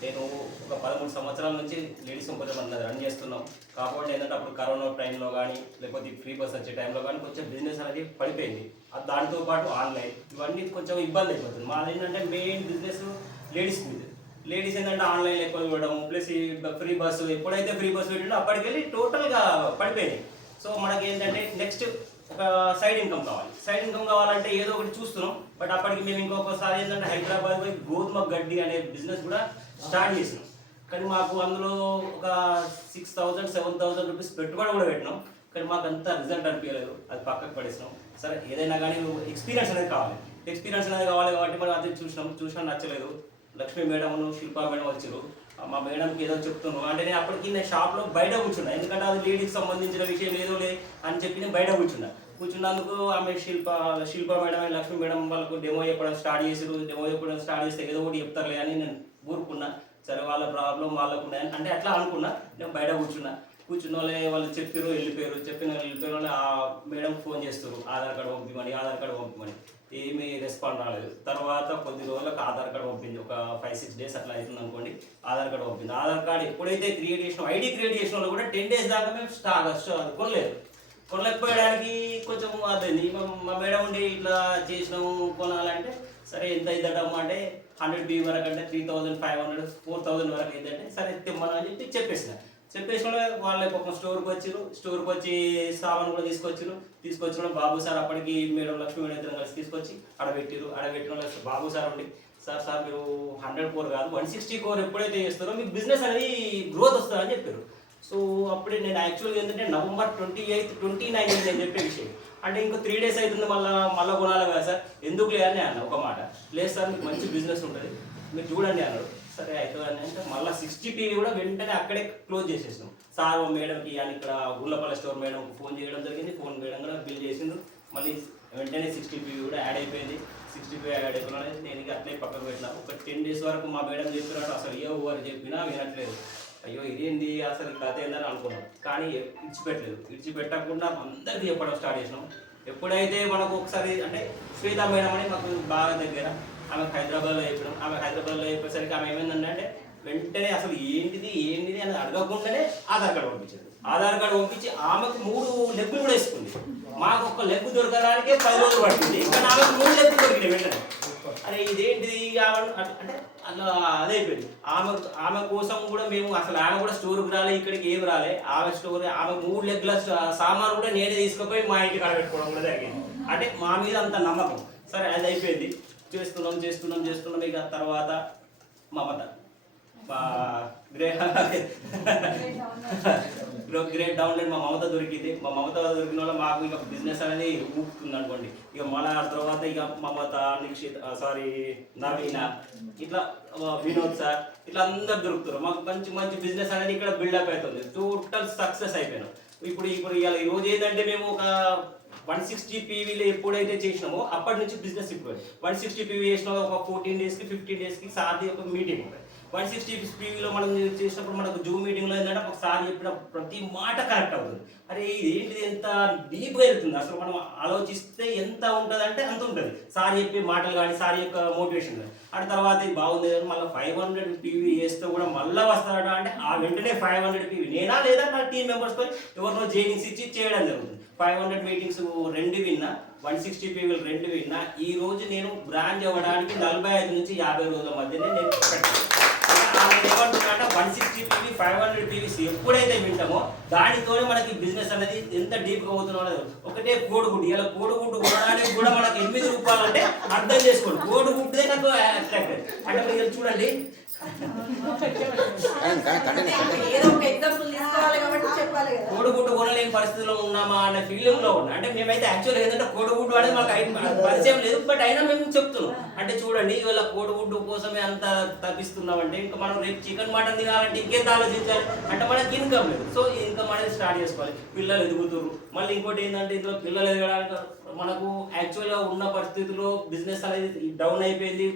నేను ఒక 13 సంవత్సరాల నుంచి లేడీస్ కొంచెం రన్ చేస్తున్నాం. కాకపోతే ఏంటంటే అప్పుడు కరోనా టైంలో కానీ లేకపోతే ఫ్రీ బస్ వచ్చే టైంలో కానీ కొంచెం బిజినెస్ అనేది పడిపోయింది. దానితో పాటు ఆన్లైన్ ఇవన్నీ కొంచెం ఇబ్బంది అయిపోతుంది. మాది ఏంటంటే మెయిన్ బిజినెస్ లేడీస్ ఏంటంటే ఆన్లైన్ ఎక్కువ ఇవ్వడం ప్లస్ ఈ ఫ్రీ బస్సు ఎప్పుడైతే ఫ్రీ బస్సు పెట్టిండో అప్పటికెళ్ళి టోటల్గా పడిపోయింది. సో మనకి ఏంటంటే నెక్స్ట్ ఒక సైడ్ ఇన్కమ్ కావాలంటే ఏదో ఒకటి చూస్తున్నాం. బట్ అప్పటికి మేము ఇంకొకసారి ఏంటంటే హైదరాబాద్ పోయి గోధుమ గడ్డి అనే బిజినెస్ కూడా స్టార్ట్ చేసినాం. కానీ మాకు అందులో ఒక 6,000-7,000 రూపీస్ పెట్టుబడి కూడా పెట్టినాం. కానీ మాకు అంత రిజల్ట్ అనిపించలేదు, అది పక్కకు పడేసినాం. సరే ఏదైనా కానీ ఎక్స్పీరియన్స్ అనేది కావాలి కాబట్టి మనం అది చూసినా నచ్చలేదు. లక్ష్మీ మేడం, శిల్పా మేడం వచ్చారు. మా మేడంకి ఏదో చెప్తున్నాను అంటే నేను అప్పటికి నేను షాప్లో బయట కూర్చున్నా. ఎందుకంటే అది లేడీకి సంబంధించిన విషయం ఏదో లేదు అని చెప్పి నేను బయట కూర్చున్నందుకు ఆమె Shilpa madam and Lakshmi madam వాళ్ళకు డెమో చెప్పడం స్టార్ట్ చేస్తే ఏదో ఒకటి చెప్తారులే అని నేను ఊరుకున్నా. సరే వాళ్ళ ప్రాబ్లం వాళ్ళకు ఉన్నాయని అంటే అట్లా అనుకున్నా. నేను బయట కూర్చున్న వాళ్ళు చెప్పిన వాళ్ళు ఆ మేడం ఫోన్ చేస్తారు, ఆధార్ కార్డు పంపించమని. ఏమీ రెస్పాండ్ రాలేదు. తర్వాత కొద్ది రోజులకు ఆధార్ కార్డు పంపింది. ఒక 5-6 డేస్ అట్లా అవుతుంది అనుకోండి. ఆధార్ కార్డు పంపింది. ఆధార్ కార్డు ఎప్పుడైతే క్రియేట్ చేసినాం, ఐడి క్రియేట్ చేసిన వాళ్ళు కూడా 10 days దాకా మేము కొనలేకపోయడానికి కొంచెం అదే మా మేడం ఉండి ఇట్లా చేసినాము కొనాలంటే సరే ఎంత అవుతుందమ్మా అంటే 100 PV వరకు అంటే 3,500 4,000 వరకు అయిందంటే సరే తెమ్మను అని చెప్పేసిన వాళ్ళే పాపం స్టోర్కి వచ్చి సామాన్ కూడా తీసుకొచ్చిన బాబు సార్ అప్పటికి మేడం లక్ష్మీ మేడం ఇద్దరం కలిసి తీసుకొచ్చి ఆడబెట్టిన బాబు సార్ ఉండి సార్ మీరు 100 కోర్ కాదు 160 కోర్ ఎప్పుడైతే చేస్తారో మీకు బిజినెస్ అనేది గ్రోత్ వస్తుందని చెప్పారు. సో అప్పుడే నేను యాక్చువల్గా ఏంటంటే November 28, 29 నేను చెప్పే విషయం అంటే ఇంకో 3 days అవుతుంది మళ్ళీ కొనాలి కదా సార్ ఎందుకు లేదని అన్న ఒక మాట లేదు సార్ మీకు మంచి బిజినెస్ ఉంటుంది మీరు చూడండి అన్నాడు. సరే అవుతుందని అంటే మళ్ళీ 60 PV కూడా వెంటనే అక్కడే క్లోజ్ చేసేసినాం. సార్ మేడంకి అని ఇక్కడ గుళ్ళపల్లి స్టోర్ మేడంకి ఫోన్ చేయడం జరిగింది. ఫోన్ మేడం కూడా బిల్ చేసిండు. మళ్ళీ వెంటనే 60 PV కూడా యాడ్ అయిపోయింది. 60 PV యాడ్ అయిపోయినా నేను అట్లే పక్కకు పెట్టినా. ఒక 10 days వరకు మా మేడం చెప్పినాడు అసలు ఏ ఊరు చెప్పినా వినట్లేదు. అయ్యో ఇదేంది అసలు కథ ఏందని అనుకున్నాం. కానీ ఇడిచిపెట్టకుండా అందరికీ చెప్పడం స్టార్ట్ చేసినాం. ఎప్పుడైతే మనకు ఒకసారి అంటే శ్వేత మేడం అని మాకు బాగా దగ్గర ఆమె హైదరాబాద్లో చెప్పినాం. ఆమె హైదరాబాద్లో చెప్పేసరికి ఆమె ఏమైందంటే వెంటనే అసలు ఏంటిది అని అడగకుండానే ఆధార్ కార్డు పంపించింది. ఆధార్ కార్డు పంపించి ఆమెకు 3 లెగ్గులు కూడా వేసుకుంది. మాకు ఒక లెగ్గు దొరకడానికి 10 రోజులు పడుతుంది. కానీ ఆమెకు 3 లెగ్గులు దొరికినాయి వెంటనే. అరే ఇదేంటిది అంటే అలా అదైపోయింది. ఆమె కోసం కూడా మేము అసలు ఆమె కూడా స్టోర్కి రాలే, ఇక్కడికి ఏం రాలే. ఆమె 3 లెగ్ల సామాను కూడా నేనే తీసుకుపోయి మా ఇంటికి ఆడబెట్టుకోవడం కూడా జరిగింది. అంటే మా మీద అంత నమ్మకం. సరే అది అయిపోయింది. చేస్తున్నాం. ఇక తర్వాత మమత గ్రేట్ డౌన్లోడ్ మా మమత దొరికింది. మా మమత దొరికిన వల్ల మాకు ఇక బిజినెస్ అనేది ఊపుతుంది అనుకోండి. ఇక మళ్ళా తర్వాత ఇక మమత నవీన ఇట్లా వినోద్ సార్ ఇట్లా అందరు దొరుకుతారు. మాకు మంచి బిజినెస్ అనేది ఇక్కడ బిల్డప్ అవుతుంది. టోటల్ సక్సెస్ అయిపోయినాం. ఇప్పుడు ఇవాళ ఈ రోజు ఏంటంటే మేము ఒక 160 PVలో ఎప్పుడైతే చేసినామో అప్పటి నుంచి బిజినెస్ ఇప్పుడు 160 PV చేసినా ఒక 14 days కి 15 days కి సార్ది ఒక మీటింగ్ ఉంటుంది. 160 PVలో మనం చేసినప్పుడు మనకు జూమ్ మీటింగ్లో ఏంటంటే ఒకసారి చెప్పిన ప్రతి మాట కరెక్ట్ అవుతుంది. అరే ఇదేంటిది ఎంత డీప్గా వెళ్తుంది అసలు మనం ఆలోచిస్తే ఎంత ఉంటుంది అంటే అంత ఉంటుంది. సార్ చెప్పే మాటలు కానీ సార్ యొక్క మోటివేషన్ కానీ ఆ తర్వాత ఇది బాగుంది కానీ మళ్ళీ 500 PV చేస్తే కూడా మళ్ళీ వస్తాడా అంటే ఆ వెంటనే 500 PV నేనా లేదా నా టీం మెంబర్స్తో ఎవరినో జైనింగ్స్ ఇచ్చి చేయడం జరుగుతుంది. 500 మీటింగ్స్ 2 విన్నా, 160 PVలు 2 విన్నా. ఈ రోజు నేను బ్రాంచ్ అవ్వడానికి 45 నుంచి 50 రోజుల మధ్యనే నేను పెట్టాను. ఏమంటున్నా 160 PV 500 PVs ఎప్పుడైతే వింటామో దానితోనే మనకి బిజినెస్ అనేది ఎంత డీప్గా అవుతుందో అనేది. ఒకటే కోడిగుడ్డు ఇలా కోడిగుడ్డు కొనడానికి కూడా మనకి 8 రూపాయలు అంటే అర్థం చేసుకోండి. కోడిగుడ్డే నాకు అట్రాక్ట్ అంటే మీరు చూడండి కోడిగుడ్డు కొనలేని పరిస్థితిలో ఉన్నామా అనే ఫీలింగ్ లో ఉన్నా. అంటే మేమైతే యాక్చువల్గా ఏంటంటే కోడిగుడ్డు అనేది మాకు పరిచయం లేదు. బట్ అయినా మేము చెప్తున్నాం. అంటే చూడండి ఇవాళ కోడిగుడ్డు కోసమే అంత తప్పిస్తున్నామంటే ఇంకా మనం రేపు చికెన్ మటన్ తినాలంటే ఇంకెంత ఆలోచించాలి అంటే మనకి ఇన్కమ్ లేదు. సో ఇన్కమ్ అనేది స్టార్ట్ చేసుకోవాలి. పిల్లలు ఎదుగుతారు. మళ్ళీ ఇంకోటి ఏంటంటే ఇందులో పిల్లలు ఎదగడానికి మనకు యాక్చువల్గా ఉన్న పరిస్థితుల్లో బిజినెస్ అనేది డౌన్ అయిపోయింది.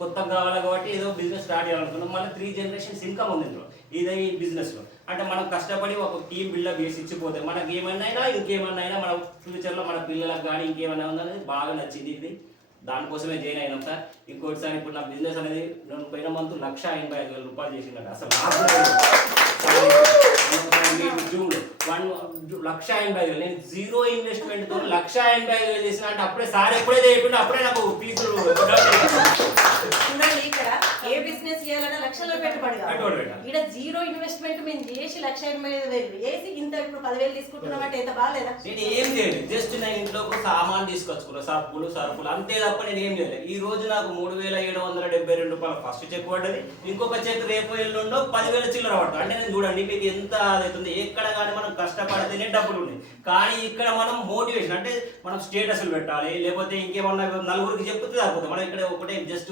కొత్తగా కావాలి కాబట్టి ఏదో బిజినెస్ స్టార్ట్ చేయాలనుకున్నాం. మళ్ళీ 3 generations ఇన్కమ్ ఉంది ఇందులో ఇదే ఈ బిజినెస్లో. అంటే మనం కష్టపడి ఒక టీం బిల్డప్ చేసి ఇచ్చిపోతే మనకి ఇంకేమన్నా మన ఫ్యూచర్లో మన పిల్లలకు కానీ ఇంకేమైనా ఉందనేది బాగా నచ్చింది. ఇది దానికోసమే జాయిన్ అయినాం సార్. ఇంకోటి సార్ ఇప్పుడు నా బిజినెస్ అనేది నేను పోయిన మంత్ 1,85,000 రూపాయలు చేసిందండి. అసలు జూన్ 1,85,000 నేను 0 ఇన్వెస్ట్మెంట్తో 1,85,000 చేసిన అంటే అప్పుడే సార్ ఎప్పుడైతే అయిపోయిందో అప్పుడే నాకు ఫీజు ఇక్కడ ఏ బిజినెస్ చేయాలన్నా లక్షల్లో పెట్టుబడి ఇక్కడ 0 ఇన్వెస్ట్మెంట్ మేము చేసి 1,85,000 వేసి ఇంత ఇప్పుడు 10,000 తీసుకుంటున్నామంటే ఎంత బాగాలేదా? నేను ఏం చేయలేదు. జస్ట్ నేను ఇంట్లో సామాన్ తీసుకొచ్చుకున్నాను, సరుకులు అంతే తప్ప నేను ఏం చేయలేదు. ఈ రోజు నాకు 3,772 రూపాయలు ఫస్ట్ చెక్ పడ్డది. ఇంకొక చెక్ రేపు ఎల్లుండో 10,000 చిల్లర పడుతుంది. అంటే నేను చూడండి మీకు ఎంత అవుతుంది. ఎక్కడ కానీ మనం కష్టపడితేనే డబ్బులు ఉన్నాయి. కానీ ఇక్కడ మనం మోటివేషన్ అంటే మనం స్టేటస్లు పెట్టాలి, లేకపోతే ఇంకేమన్నా నలుగురికి చెప్తే సరిపోతుంది. మనం ఇక్కడ ఒకటే జస్ట్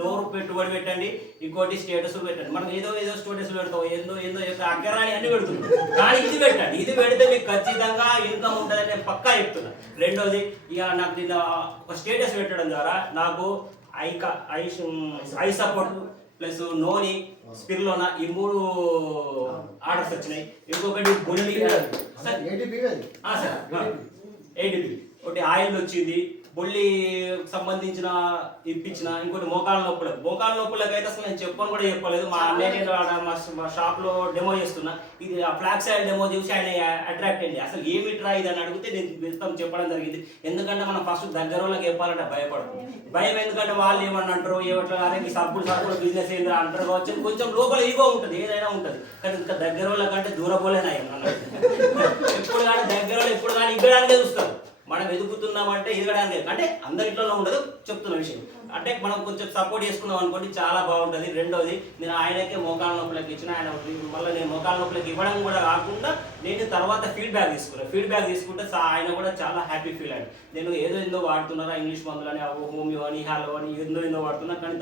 నోరు పెట్టుబడి పెట్టండి, ఇంకోటి స్టేటస్ పెట్టండి. మనం ఏదో స్టేటస్ పెడతాం, ఏందో అగ్గరాని అన్ని పెడుతున్నాం. కానీ ఇది పెట్టండి. ఇది పెడితే మీకు ఖచ్చితంగా ఇన్కమ్ ఉంటుందని నేను పక్కా చెప్తున్నా. రెండోది ఇక నాకు దీని ఒక స్టేటస్ పెట్టడం ద్వారా నాకు ఐ సపోర్ట్ ప్లస్ నోని స్పిర్లోనా ఈ 3 ఆర్డర్స్ వచ్చినాయి. ఇంకొకటి బొల్లి సార్ 80 ఒకటి ఆయిల్ వచ్చింది. బొల్లి సంబంధించిన ఇప్పించిన, ఇంకోటి మోకాల నొప్పులకు అయితే అసలు నేను చెప్పను కూడా చెప్పలేదు. మా అన్నయ్య మా షాప్లో డెమో చేస్తున్నా, ఇది ఆ ఫ్లాక్స్ ఆయిల్ డెమో చూసి ఆయన అట్రాక్ట్ అయ్యింది. అసలు ఏమిట్రా ఇది అని అడిగితే నేను మొత్తం చెప్పడం జరిగింది. ఎందుకంటే మనం ఫస్ట్ దగ్గర వాళ్ళకి చెప్పాలంటే భయం. ఎందుకంటే వాళ్ళు ఏమన్నా అంటారు, ఏమట్లా ఈ సబ్బులు బిజినెస్ ఏంటో అంటారు కావచ్చు, కొంచెం లోపల ఈగో ఉంటుంది, ఏదైనా ఉంటుంది. కానీ ఇంకా దగ్గర వాళ్ళకంటే దూరపోలేనా ఎప్పుడు కానీ దగ్గర వాళ్ళు ఎప్పుడు కానీ ఇగ్గడానికే చూస్తారు. మనం ఎదుగుతున్నామంటే ఎదగడానికి, అంటే అందరిట్లో ఉండదు, చెప్తున్న విషయం. అంటే మనం కొంచెం సపోర్ట్ చేసుకున్నాం అనుకోండి చాలా బాగుంటుంది. రెండోది, నేను ఆయనకే మోకాల నొప్పులకు ఇచ్చిన, ఆయన మళ్ళీ నేను మోకాల నొప్పులకు ఇవ్వడం కూడా కాకుండా నేను తర్వాత ఫీడ్బ్యాక్ తీసుకుంటే ఆయన కూడా చాలా హ్యాపీ ఫీల్ అయ్యాడు. నేను ఏదో వాడుతున్నారా ఇంగ్లీష్ మందులని, హోమియో అని, హాలో అని ఏదో వాడుతున్నా, కానీ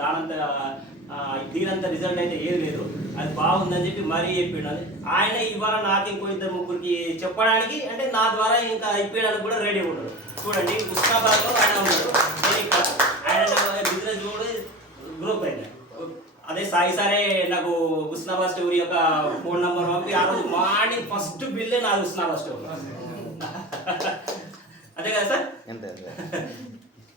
దీనంత రిజల్ట్ అయితే ఏది లేదు, అది బాగుందని చెప్పి మరీ చెప్పిండు. ఆయన ఇవాళ నాకు ఇంకో 2-3కి చెప్పడానికి, అంటే నా ద్వారా ఇంకా అయిపోయడానికి కూడా రెడీ ఉన్నాడు. చూడండి, ఉస్మాబాద్లో ఆయన ఉన్నాడు, నేను ఇక్కడ ఆయన బిజినెస్ కూడా గ్రూప్ అయింది. అదే సాయి సారే నాకు ఉస్మాబాద్ స్టోరీ యొక్క ఫోన్ నెంబర్ పంపి ఆ రోజు మార్నింగ్ ఫస్ట్ బిల్లే నాది ఉస్మాబాద్ స్టోర్. అదే కదా సార్?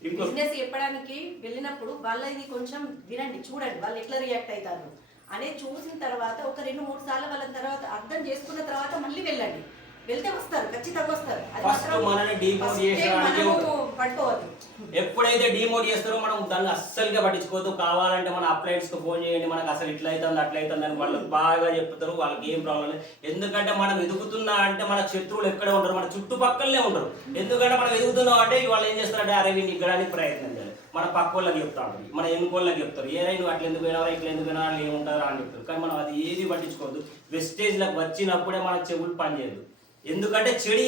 బిజినెస్ చెప్పడానికి వెళ్ళినప్పుడు వాళ్ళది కొంచెం వినండి, చూడండి వాళ్ళు ఎట్లా రియాక్ట్ అవుతారు అనేది చూసిన తర్వాత ఒక 2-3 సార్లు వాళ్ళ తర్వాత అర్థం చేసుకున్న తర్వాత మళ్ళీ వెళ్ళండి. వెళ్తే వస్తారు, ఖచ్చితంగా వస్తారు. పట్టుకోవద్దు. ఎప్పుడైతే డిమోట్ చేస్తారో మనం దాన్ని అస్సలుగా పట్టించుకోవద్దు. కావాలంటే మన అప్లైన్స్కి ఫోన్ చేయండి, మనకు అసలు ఇట్లా అవుతుంది అట్లా అవుతుంది అని వాళ్ళు బాగా చెప్తారు. వాళ్ళకి ఏం ప్రాబ్లం లేదు. ఎందుకంటే మనం ఎదుగుతున్నా అంటే మన శత్రువులు ఎక్కడ ఉంటారు, మన చుట్టుపక్కలనే ఉంటారు. ఎందుకంటే మనం ఎదుగుతున్నాం అంటే వాళ్ళు ఏం చేస్తారంటే అరే వీడిని ఇగ్గడానికి ప్రయత్నం చేయాలి. మన పక్క వాళ్ళకి చెప్తా ఉంటారు, మన ఎన్నుకోళ్ళకి చెప్తారు, ఏదైనా నువ్వు అట్లా ఎందుకు పోయినారా ఇట్లా ఎందుకు పోయినా వాళ్ళు ఏముంటారా అని చెప్తారు. కానీ మనం అది ఏది పట్టించుకోవద్దు. వెస్టేజ్లకు వచ్చినప్పుడే మన చెవులు పనిచేయదు. ఎందుకంటే చెడు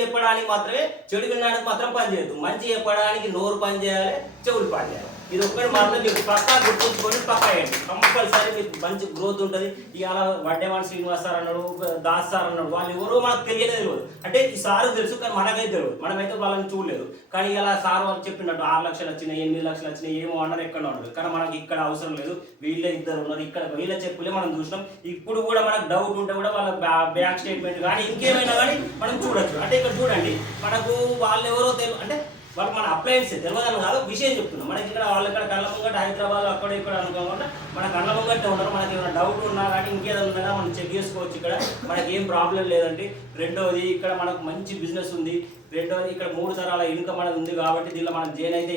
చెప్పడానికి మాత్రమే, చెడు వినడానికి మాత్రం పనిచేయదు. మంచి చెప్పడానికి నోరు పనిచేయాలి, చెవులు పనిచేయాలి. ఇది ఒక్కటి మాత్రం మీకు పక్కా గుర్తుంచుకొని పక్కా వేయండి. కంపల్సరీ మీకు మంచి గ్రోత్ ఉంటుంది. ఇవాళ వడ్డేవాణి శ్రీనివాస్ సార్ అన్నాడు, దాస్ సార్ అన్నాడు, వాళ్ళు ఎవరో మనకు తెలియదు. అంటే ఈ సార్ తెలుసు కానీ మనకైతే తెలియదు, మనమైతే వాళ్ళని చూడలేదు. కానీ ఇలా సార్ వాళ్ళు చెప్పినట్టు 6 లక్షలు వచ్చినాయి, 8 లక్షలు వచ్చినాయి, ఏమో అన్నారు, ఎక్కడ ఉన్నారు. కానీ మనకి ఇక్కడ అవసరం లేదు, వీళ్ళే 2 ఉన్నారు, ఇక్కడ వీళ్ళ చెప్పులే మనం చూసినాం. ఇప్పుడు కూడా మనకు డౌట్ ఉంటే కూడా వాళ్ళ బ్యాంక్ స్టేట్మెంట్ కానీ ఇంకేమైనా కానీ మనం చూడొచ్చు. అంటే ఇక్కడ చూడండి, మనకు వాళ్ళు ఎవరో అంటే వాళ్ళు మన అప్లయన్స్ తెలియదని కాదు, విషయం చెప్తున్నాం. మనకి ఇక్కడ వాళ్ళు ఇక్కడ కళ్ళ ముంగట హైదరాబాద్ అక్కడ ఇక్కడ అనుకోకుండా మన కళ్ళ ముంగట్టే ఉన్నారు. మనకి ఏమైనా డౌట్ ఉన్నా కానీ ఇంకేదైనా ఉన్నా మనం చెక్ చేసుకోవచ్చు. ఇక్కడ మనకి ఏం ప్రాబ్లం లేదండి. రెండోది, ఇక్కడ మనకు మంచి బిజినెస్ ఉంది. రెండోది, ఇక్కడ 3 తరాల ఇన్కమ్ అనేది ఉంది కాబట్టి దీనిలో మనం జైన్ అయితే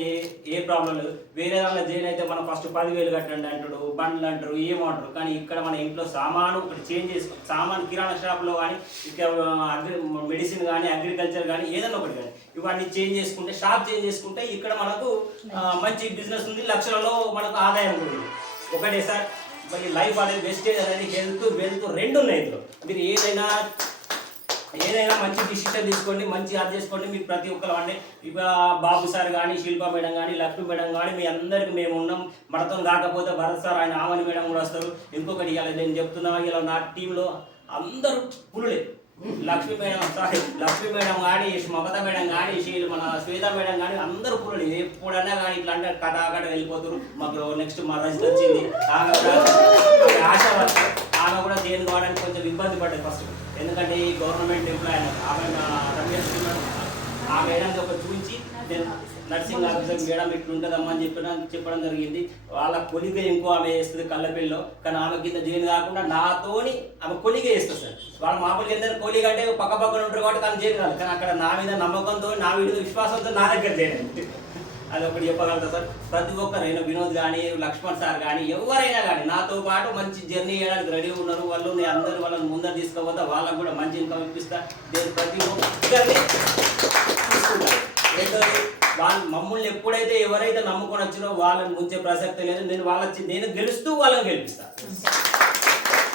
ఏ ప్రాబ్లం లేదు. వేరే దానిలో జైన్ అయితే మనం ఫస్ట్ 10,000 కట్టండి అంటాడు, బండ్లు అంటారు, ఏమంటారు. కానీ ఇక్కడ మన ఇంట్లో సామాను ఒకటి చేంజ్ చేసుకో, సామాను కిరాణా షాప్లో కానీ, ఇక్కడ మెడిసిన్ కానీ, అగ్రికల్చర్ కానీ, ఏదైనా ఒకటి కానీ ఇవన్నీ చేంజ్ చేసుకుంటే, షాప్ చేంజ్ చేసుకుంటే ఇక్కడ మనకు మంచి బిజినెస్ ఉంది, లక్షలలో మనకు ఆదాయం ఉంది. ఒకటే సార్, మరి లైఫ్ అనేది వెస్టేజ్ అనేది హెల్త్ వెల్త్ 2 ఉన్నాయి ఇందులో. మీరు ఏదైనా మంచి డిసిషన్ తీసుకోండి, మంచి అది చేసుకోండి. మీకు ప్రతి ఒక్కరు అంటే ఇక బాబు సార్ కానీ, శిల్పా మేడం కానీ, లక్ష్మీ మేడం కానీ, మీ అందరికి మేము ఉన్నాం. మనతో కాకపోతే భరత్ సార్, ఆయన ఆమని మేడం కూడా వస్తారు. ఇంకొకటి ఇవాళ నేను చెప్తున్నా, ఇలా నా టీంలో అందరూ పులులే. లక్ష్మీ మేడం కానీ, మమత మేడం కానీ, మన శ్వేత మేడం కానీ అందరూ పులులు. ఎప్పుడన్నా కానీ ఇట్లా అంటే కటాకట వెళ్ళిపోతారు. మాకు నెక్స్ట్ మా రజిత వచ్చింది, ఆశ ఆమె కూడా జైలు కావడానికి కొంచెం ఇబ్బంది పడ్డది ఫస్ట్. ఎందుకంటే ఈ గవర్నమెంట్ ఎంప్లాయ్ ఆమె రమేష్ ఆ మేడంకి ఒకటి చూపించి నేను నర్సింగ్ ఆఫీసర్ మేడం ఇట్లుంటుందమ్మా అని చెప్పడం జరిగింది. వాళ్ళ కొలిగే ఇంకో ఆమె చేస్తుంది కళ్ళపల్లిలో. కానీ ఆమె కింద జైలు కాకుండా నాతోని ఆమె కొలిగే చేస్తుంది సార్. వాళ్ళ మామూలుగా ఎందుకంటే కొలిగా అంటే పక్కన ఉంటారు కాబట్టి తను జైలు కాదు. కానీ అక్కడ నా మీద నమ్మకంతో, నా మీద విశ్వాసంతో నా దగ్గర చేయండి. అది ఒకటి చెప్పగలుగుతా సార్. ప్రతి ఒక్కరైనా వినోద్ కానీ, లక్ష్మణ్ సార్ కానీ, ఎవరైనా కానీ నాతో పాటు మంచి జర్నీ చేయడానికి రెడీ ఉన్నారు. వాళ్ళు నేను అందరూ వాళ్ళని ముందర తీసుకోపోతా, వాళ్ళకు కూడా మంచి ఇన్కమ్ ఇప్పిస్తా. నేను ప్రతి ఒక్కరిని తీసుకుంటాను. వాళ్ళు మమ్మల్ని ఎప్పుడైతే ఎవరైతే నమ్ముకొని వచ్చినో వాళ్ళని ముంచే ప్రసక్తి లేదు. నేను గెలుస్తూ వాళ్ళని గెలిపిస్తాను.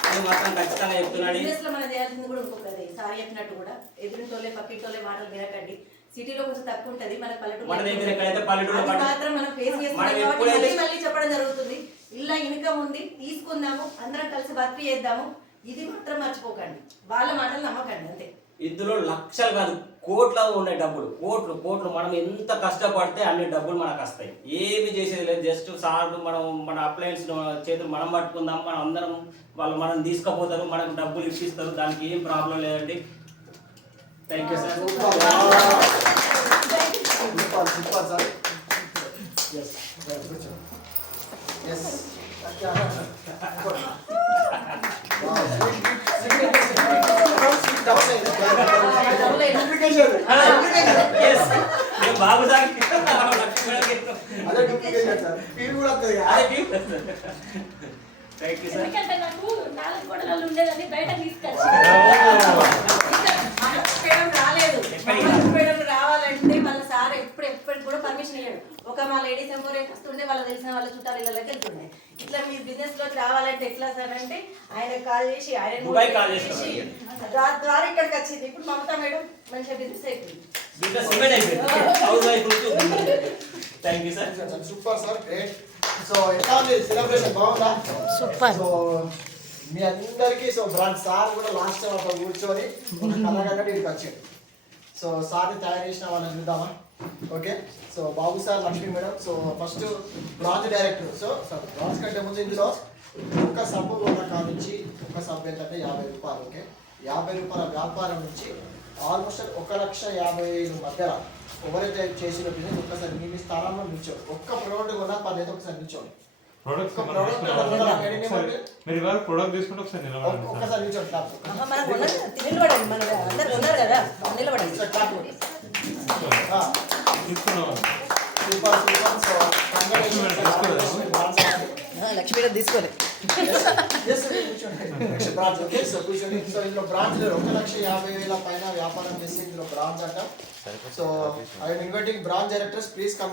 అది మాత్రం ఖచ్చితంగా చెప్తున్నాడు. మనం చేయాల్సింది కూడా ఇంకొకటి సార్ చెప్పినట్టు కూడా ఎదురుతోలే పక్కింటోలే మాటలు వినకండి. సిటీలో కొంచెం తక్కువ ఉంటది, మన పల్లెటూరు మాత్రం మనం ఫేస్ చేస్తున్నాం. మళ్ళీ చెప్పడం జరుగుతుంది, ఇలా ఇన్కమ్ ఉంది, తీసుకుందాము, అందరం కలిసి వర్క్ చేద్దాము. ఇది మాత్రం మర్చిపోకండి, వాళ్ళ మాటలు నమ్మకండి అంతే. ఇందులో లక్షలు కాదు, కోట్ల ఉన్నాయి డబ్బులు, కోట్లు. మనం ఎంత కష్టపడితే అన్ని డబ్బులు మనకు వస్తాయి. ఏమి చేసేది లేదు. జస్ట్ సార్ మన అప్లయన్స్ చేతులు మనం పట్టుకుందాం, మనం అందరం వాళ్ళు మనం తీసుకుపోతారు, మనకు డబ్బులు ఇప్పిస్తారు. దానికి ఏం ప్రాబ్లం లేదండి. Thank you sir. Super sir yes కూర్చో ఎస్ బాబు సార్ అదే డూప్లికేషన్ సార్ ఫీల్ కూడా వస్తుంది థ్యాంక్ యూ సార్. ఎందుకంటే నాకు 4 గోడలలో ఉండేదని బయట తీసుకొచ్చి మేడం రాలేదు మేడం రావాలంటే వాళ్ళ సార్ ఎప్పటికి కూడా పర్మిషన్ ఇయ్యాడు. ఒక మా లేడీస్ ఎంపోరియం వస్తుండే వాళ్ళకి తెలిసిన వాళ్ళ చుట్టాలు ఇళ్ళకి వెళ్తుండే. ఇట్లా మీ బిజినెస్ లోకి రావాలంటే ఎట్లా సార్ అంటే ఆయన కాల్ చేసి ఆయన దుబాయ్ కాల్ చేసి ద్వారా ఇక్కడికి వచ్చింది. ఇప్పుడు మమతా మేడం మంచిగా బిజినెస్ అయిపోయింది. బిజినెస్ సిమెంట్ అయిపోయింది. House wife thank you sir. Super sir great. So ఎట్లా ఉంది సెలబ్రేషన్ బాగుందా? సూపర్. సో మీ అందరికీ సో బ్రాండ్ సార్ కూడా లాస్ట్ టైం అక్కడ కూర్చొని కలగన్నట్టు ఇక్కడికి వచ్చాడు. సో సార్ని తయారు చేసిన వాళ్ళని చూద్దామా? Okay. So Babu sir, Lakshmi madam. So first branch director. So branch కంటే ముందు ఇందులో ఒక సబ్బు ఉన్న కాడ నుంచి ఒక సబ్బు ఏంటంటే 50 రూపాయలు. ఓకే, 50 రూపాయల వ్యాపారం నుంచి ఆల్మోస్ట్ 1,50,000 మధ్యలో ఎవరైతే చేసిన బిజినెస్ ఒక్కసారి మీ స్థానంలో నిల్చోండి. ఒక్క ప్రోడక్ట్ కొన్నా 10 అయితే ఒకసారి నిల్చోండి. ప్రొడక్ట్స్ మీరు ఇవాళ ప్రొడక్ట్ తీసుకుంటే ఒకసారి నిలబడండి సార్. ఒక్కసారి నిల్చోండి. క్లాప్ మనకు నిలబడండి, మన అందరు ఉన్నారు కదా నిలబడండి. క్లాప్ తీసుకున్నాం. Super super. సో లక్ష్మీ గారు తీసుకోలేదు. కూర్చోండి. సో కూర్చోండి. సో ఇందులో బ్రాంచ్ 1,50,000 పైన వ్యాపారం చేసి ఇందులో బ్రాంచ్ అంట. So I inviting branch directors please come.